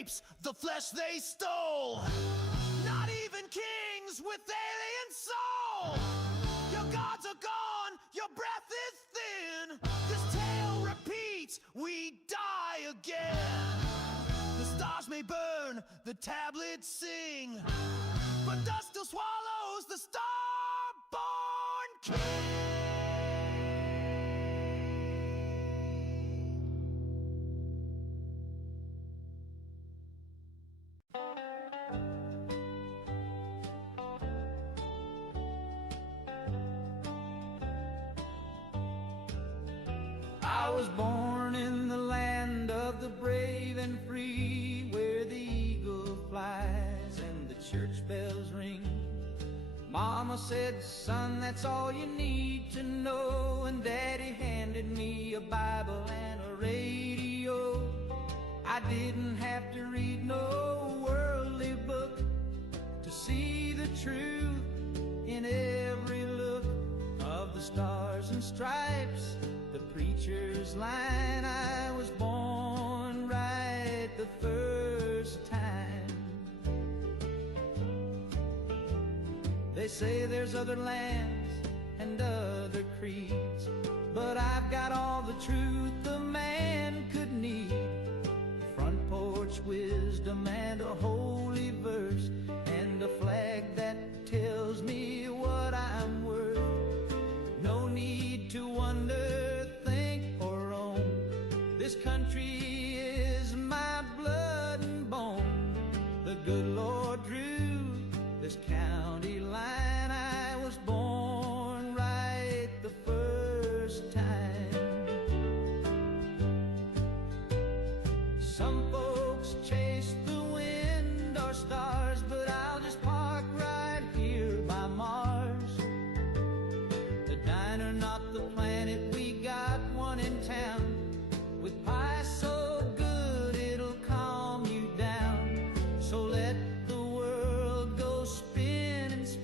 apes, the flesh they stole. Not even kings with alien soul. Your gods are gone, your breath is thin. This tale repeats, we die again. The stars may burn, the tablets sing, but dust still swallows the star-born king. I was born in the land of the brave and free, where the eagle flies and the church bells ring. Mama said, son, that's all you need to know, and Daddy handed me a Bible and a radio. I didn't have to read no worldly book to see the truth in every look of the stars and stripes, the preacher's line. I was born right the first time. They say there's other lands and other creeds, but I've got all the truth a man could need. Front porch wisdom and a holy verse, and a flag that tells me what I'm worth. No need to wonder, think, or roam. This country is my blood and bone. The good Lord drew this county line. I was born right the first time. Some folks chase the wind or stars, but I'll just park right here by Mars. The diner, not the planet, we got one in town, with pie so good it'll calm you down. So let the world go spin and spin.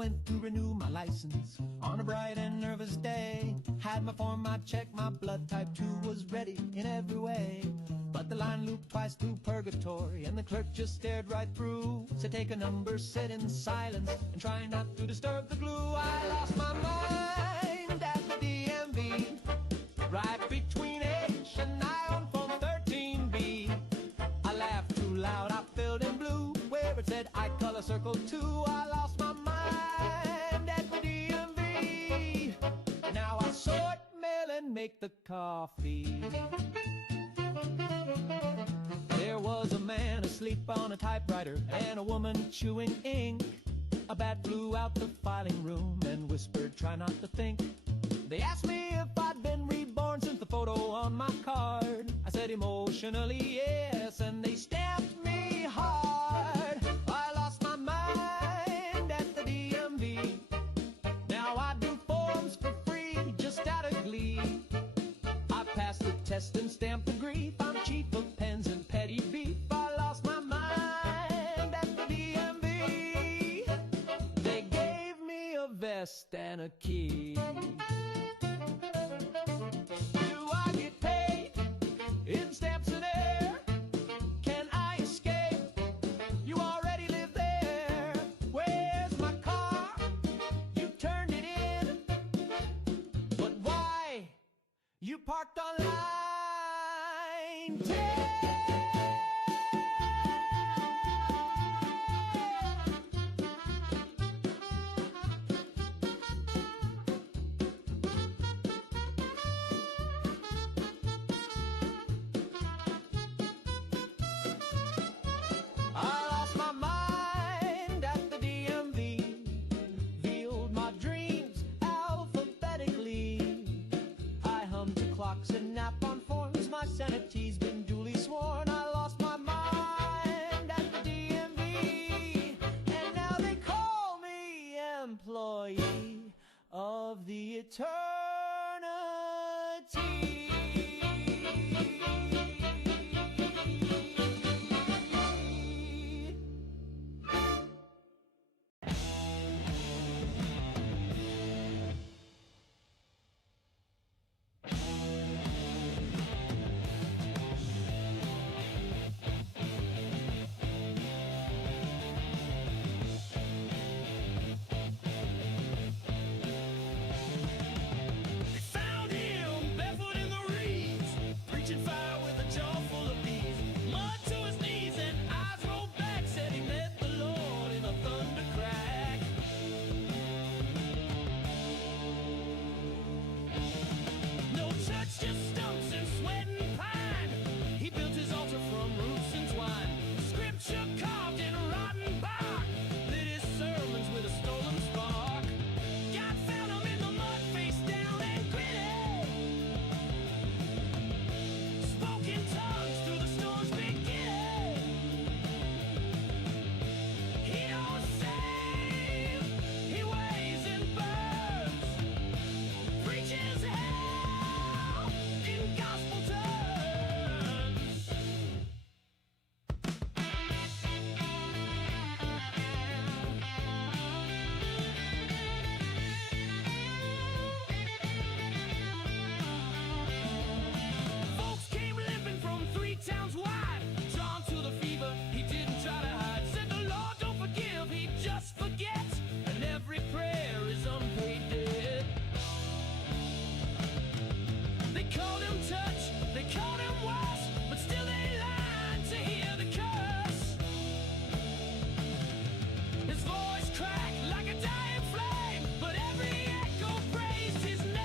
went to renew my license on a bright and nervous day. Had my form, I checked, my blood type 2 was ready in every way. But the line looped twice through purgatory, and the clerk just stared right through. Said take a number, sit in silence, and try not to disturb the glue. I lost my mind at the DMV, right between H and I on phone 13B. I laughed too loud, I filled in blue, where it said I color circle 2. I lost my mind at the DMV. Now I sort, mail, and make the coffee. There was a man asleep on a typewriter and a woman chewing ink. A bat flew out the filing room and whispered, try not to think. They asked me if I'd been reborn since the photo on my card. I said emotionally yes, and they stamped me hard. I lost my mind at the DMV. Now I do forms for free, just out of glee. I passed the test and stamped the grief. I'm chief of pens and petty beef. I lost my mind at the DMV. They gave me a vest and a key. Do I get paid in stamps and air? Can I escape? You already live there. Where's my car? You turned it in. But why? You parked on line 10. I lost my mind at the DMV. Viewed my dreams alphabetically. I hummed to clocks and nap on forms. My sanity's been duly sworn. I lost my mind at the DMV. And now they call me employee of the eternity. Found him barefoot in the reeds, preaching fire with a jaw full of bees. Mud to his knees and eyes rolled back, said he met the Lord in a thunder crack. No church, just stumps and sweat and pine. He built his altar from roots and twine. Scripture carved in rotten bark, lit his sermons with a stolen spark. God found him in the mud, face down and gritty. Spoke in tongues through the storm's beginning. He don't save, he weighs and burns. Preaches hell in gospel terms. Folks came limping from 3 towns wide, drawn to the fever, he didn't try to hide. Said the Lord don't forgive, he just forgets, and every prayer is unpaid debt. They called him touch, they called him worse, but still they lied to hear the curse. His voice cracked like a dying flame, but every echo praised his name.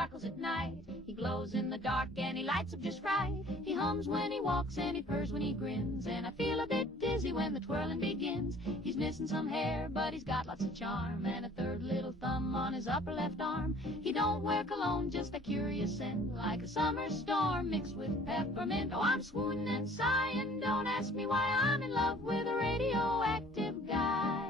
sparkles at night. He glows in the dark and he lights up just right. He hums when he walks and he purrs when he grins, and I feel a bit dizzy when the twirling begins. He's missing some hair, but he's got lots of charm, and a third little thumb on his upper left arm. He don't wear cologne, just a curious scent, like a summer storm mixed with peppermint. Oh, I'm swooning and sighing, don't ask me why. I'm in love with a radioactive guy.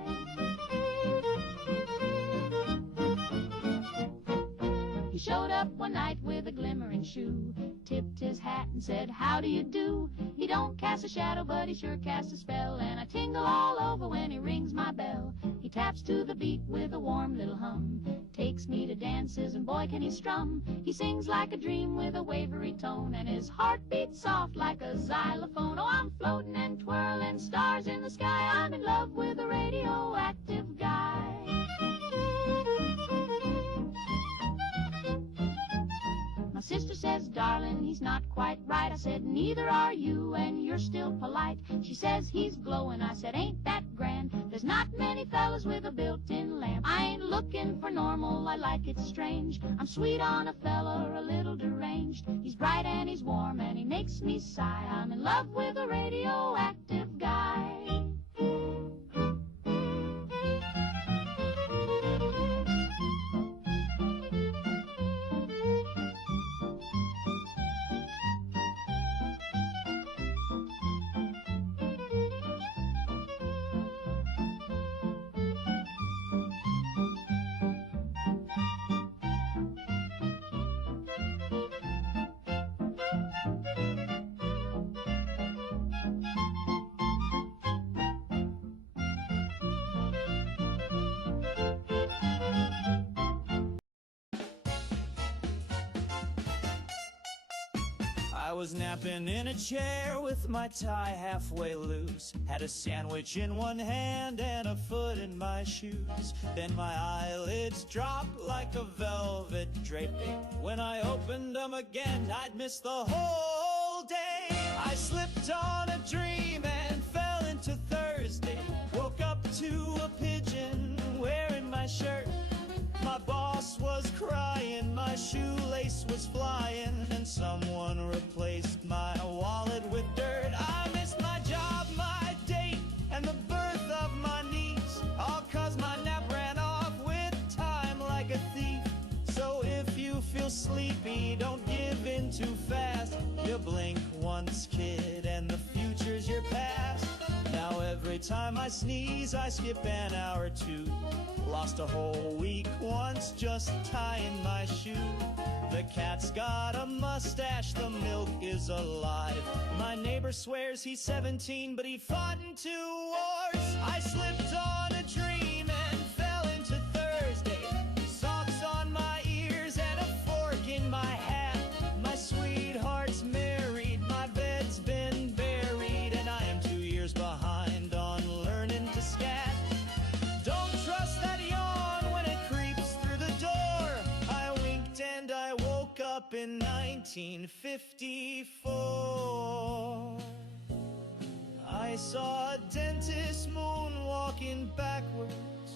He showed up one night with a glimmering shoe, tipped his hat and said, how do you do? He don't cast a shadow, but he sure casts a spell, and I tingle all over when he rings my bell. He taps to the beat with a warm little hum, takes me to dances, and boy can he strum. He sings like a dream with a wavery tone, and his heart beats soft like a xylophone. Oh, I'm floating and twirling, stars in the sky. I'm in love with a radioactive guy. My sister says, darling, he's not quite right. I said, neither are you, and you're still polite. She says, he's glowing. I said, ain't that grand? There's not many fellas with a built-in lamp. I ain't looking for normal, I like it strange. I'm sweet on a fella, a little deranged. He's bright and he's warm and he makes me sigh. I'm in love with a radioactive guy. I was napping in a chair with my tie halfway loose, had a sandwich in one hand and a foot in my shoes. Then my eyelids dropped like a velvet draping. When I opened them again, I'd missed the whole day. I slipped on a dream and fell into Thursday. Woke up to a pigeon wearing my shirt. My boss was crying, my shoelace was flying, and someone replaced my wallet with dirt. I missed my job, my date, and the birth of my niece, all 'cause my nap ran off with time like a thief. So if you feel sleepy, don't give in too fast. You blink once, kid, and the future's your past. Now every time I sneeze, I skip an hour or two. Lost a whole week once just tying my shoe. The cat's got a mustache, the milk is alive. My neighbor swears he's 17, but he fought in 2 wars. I slipped on a dream and fell into Thursday. Socks on my ears and a fork in my hat. My sweetheart's married, my bed's been buried, and I am 2 years behind on learning to scat. Don't trust that yawn when it creeps through the door. I winked and I woke up in 1954. I saw a dentist moonwalking backwards,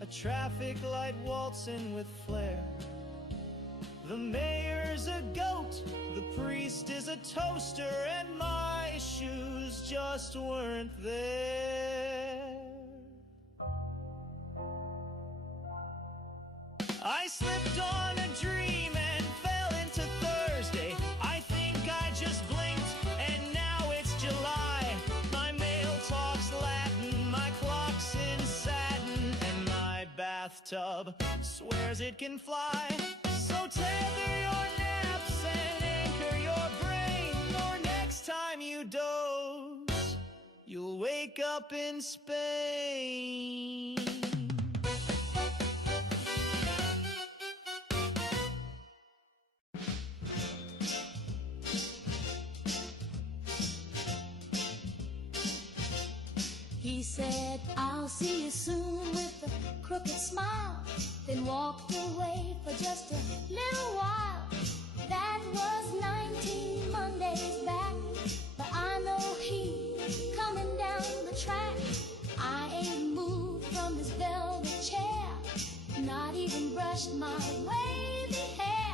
a traffic light waltzing with flair. The mayor's a goat, the priest is a toaster, and my shoes just weren't there. I slipped on a dream and fell into Thursday. I think I just blinked and now it's July. My mail talks Latin, my clock's in satin, and my bathtub swears it can fly. So tether your naps and anchor your brain, or next time you doze, you'll wake up in Spain. He said, I'll see you soon with a crooked smile, then walked away for just a little while. That was 19 Mondays back, but I know he's coming down the track. I ain't moved from this velvet chair, not even brushed my wavy hair.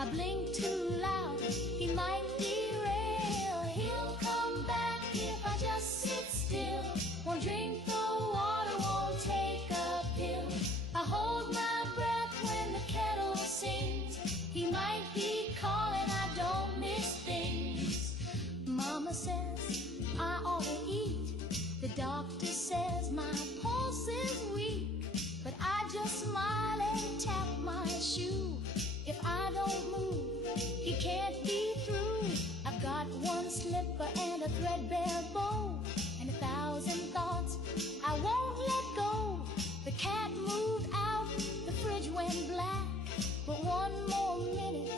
I blink too loud, he might derail. He'll come back if I just sit still. Won't drink the water, won't take a pill. I hold my breath when the kettle sings. He might be calling, I don't miss things. Mama says I ought to eat. The doctor says my pulse is weak. But I just smile and tap my shoe. If I don't move, he can't be through. I've got one slipper and a threadbare bow, and 1,000 thoughts I won't let go. The cat moved out, the fridge went black. But one more minute,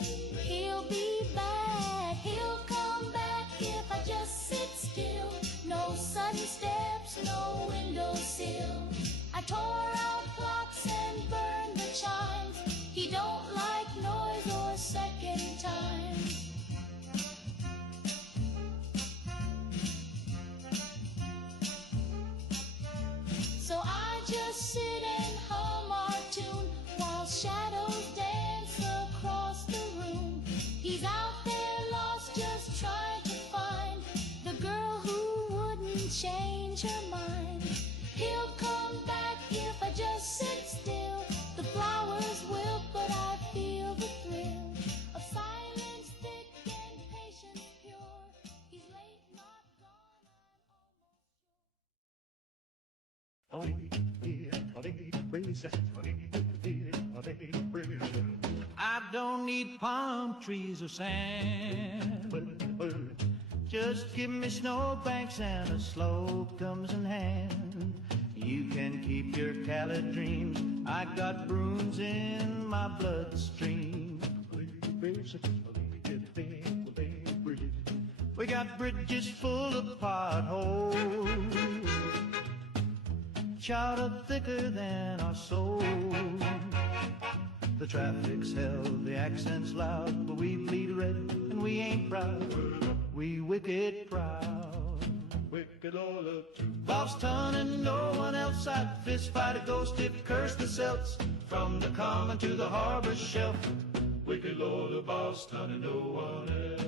he'll be back. He'll come back if I just sit still. No sudden steps, no windowsill. I tore out clocks and burned the chimes. He don't like noise or second time. So I just sit and hum our tune while shadows dance across the room. He's out there lost, just trying to find the girl who wouldn't change her mind. He'll come back if I just sit still. The flowers wilt, but I feel the thrill of silence thick and patience pure. He's late, not gone, I don't need palm trees or sand. Just give me snowbanks and a slope comes in hand. You can keep your callous dreams. I got brooms in my bloodstream. We got bridges full of potholes, chowder thicker than our souls. The traffic's hell, the accent's loud, but we bleed red and we ain't proud. We wicked proud. Wicked all up to Boston and no one else. I'd fist fight a ghost if curse the Celts. From the common to the harbor shelf. Wicked Lord of Boston and no one else.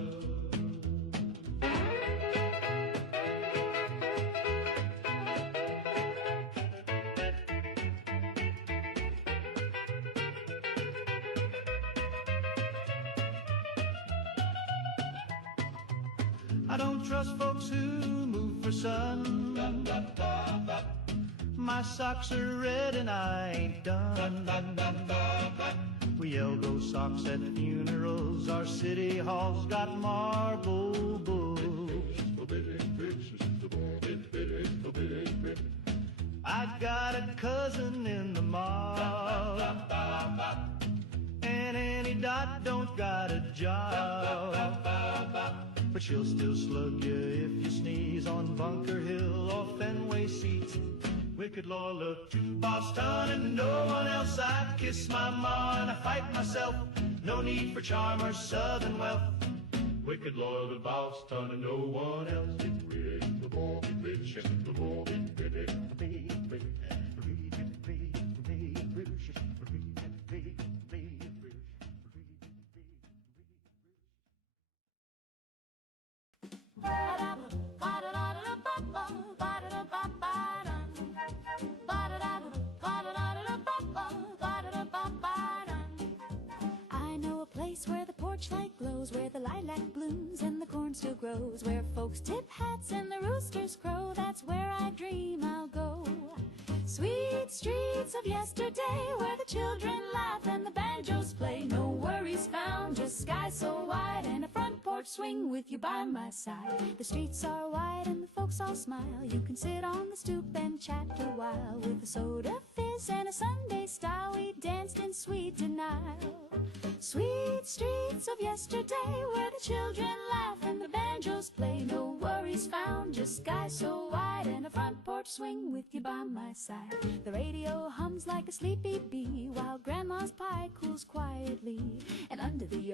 I don't trust folks who move for sun. My socks are red and I ain't done. We yell those socks at funerals. Our city hall's got marble bulls. I got a cousin in the mob, and Annie Dot don't got a job. But she'll still slug you if you sneeze on Bunker Hill or Fenway seats. Wicked Lord, look to Boston and no one else. I'd kiss my ma and I fight myself. No need for charm or southern wealth. Wicked Lord of Boston and no one else. I know a place where the porch light glows, where the lilac blooms and the corn still grows, where folks tip hats and the roosters crow. That's where I dream I'll go. Sweet streets of yesterday, where the children laugh and the banjos play. No worries found, just sky so wide and a front porch swing with you by my side. The streets are wide and the folks all smile. You can sit on the stoop and chat a while. With a soda fizz and a Sunday style, we danced in sweet denial. Sweet streets of yesterday, where the children laugh and the banjos play. No worries found, just sky so wide and a front porch swing with you by my side. The radio hums like a sleepy bee while Grandma's pie cools quietly, and under the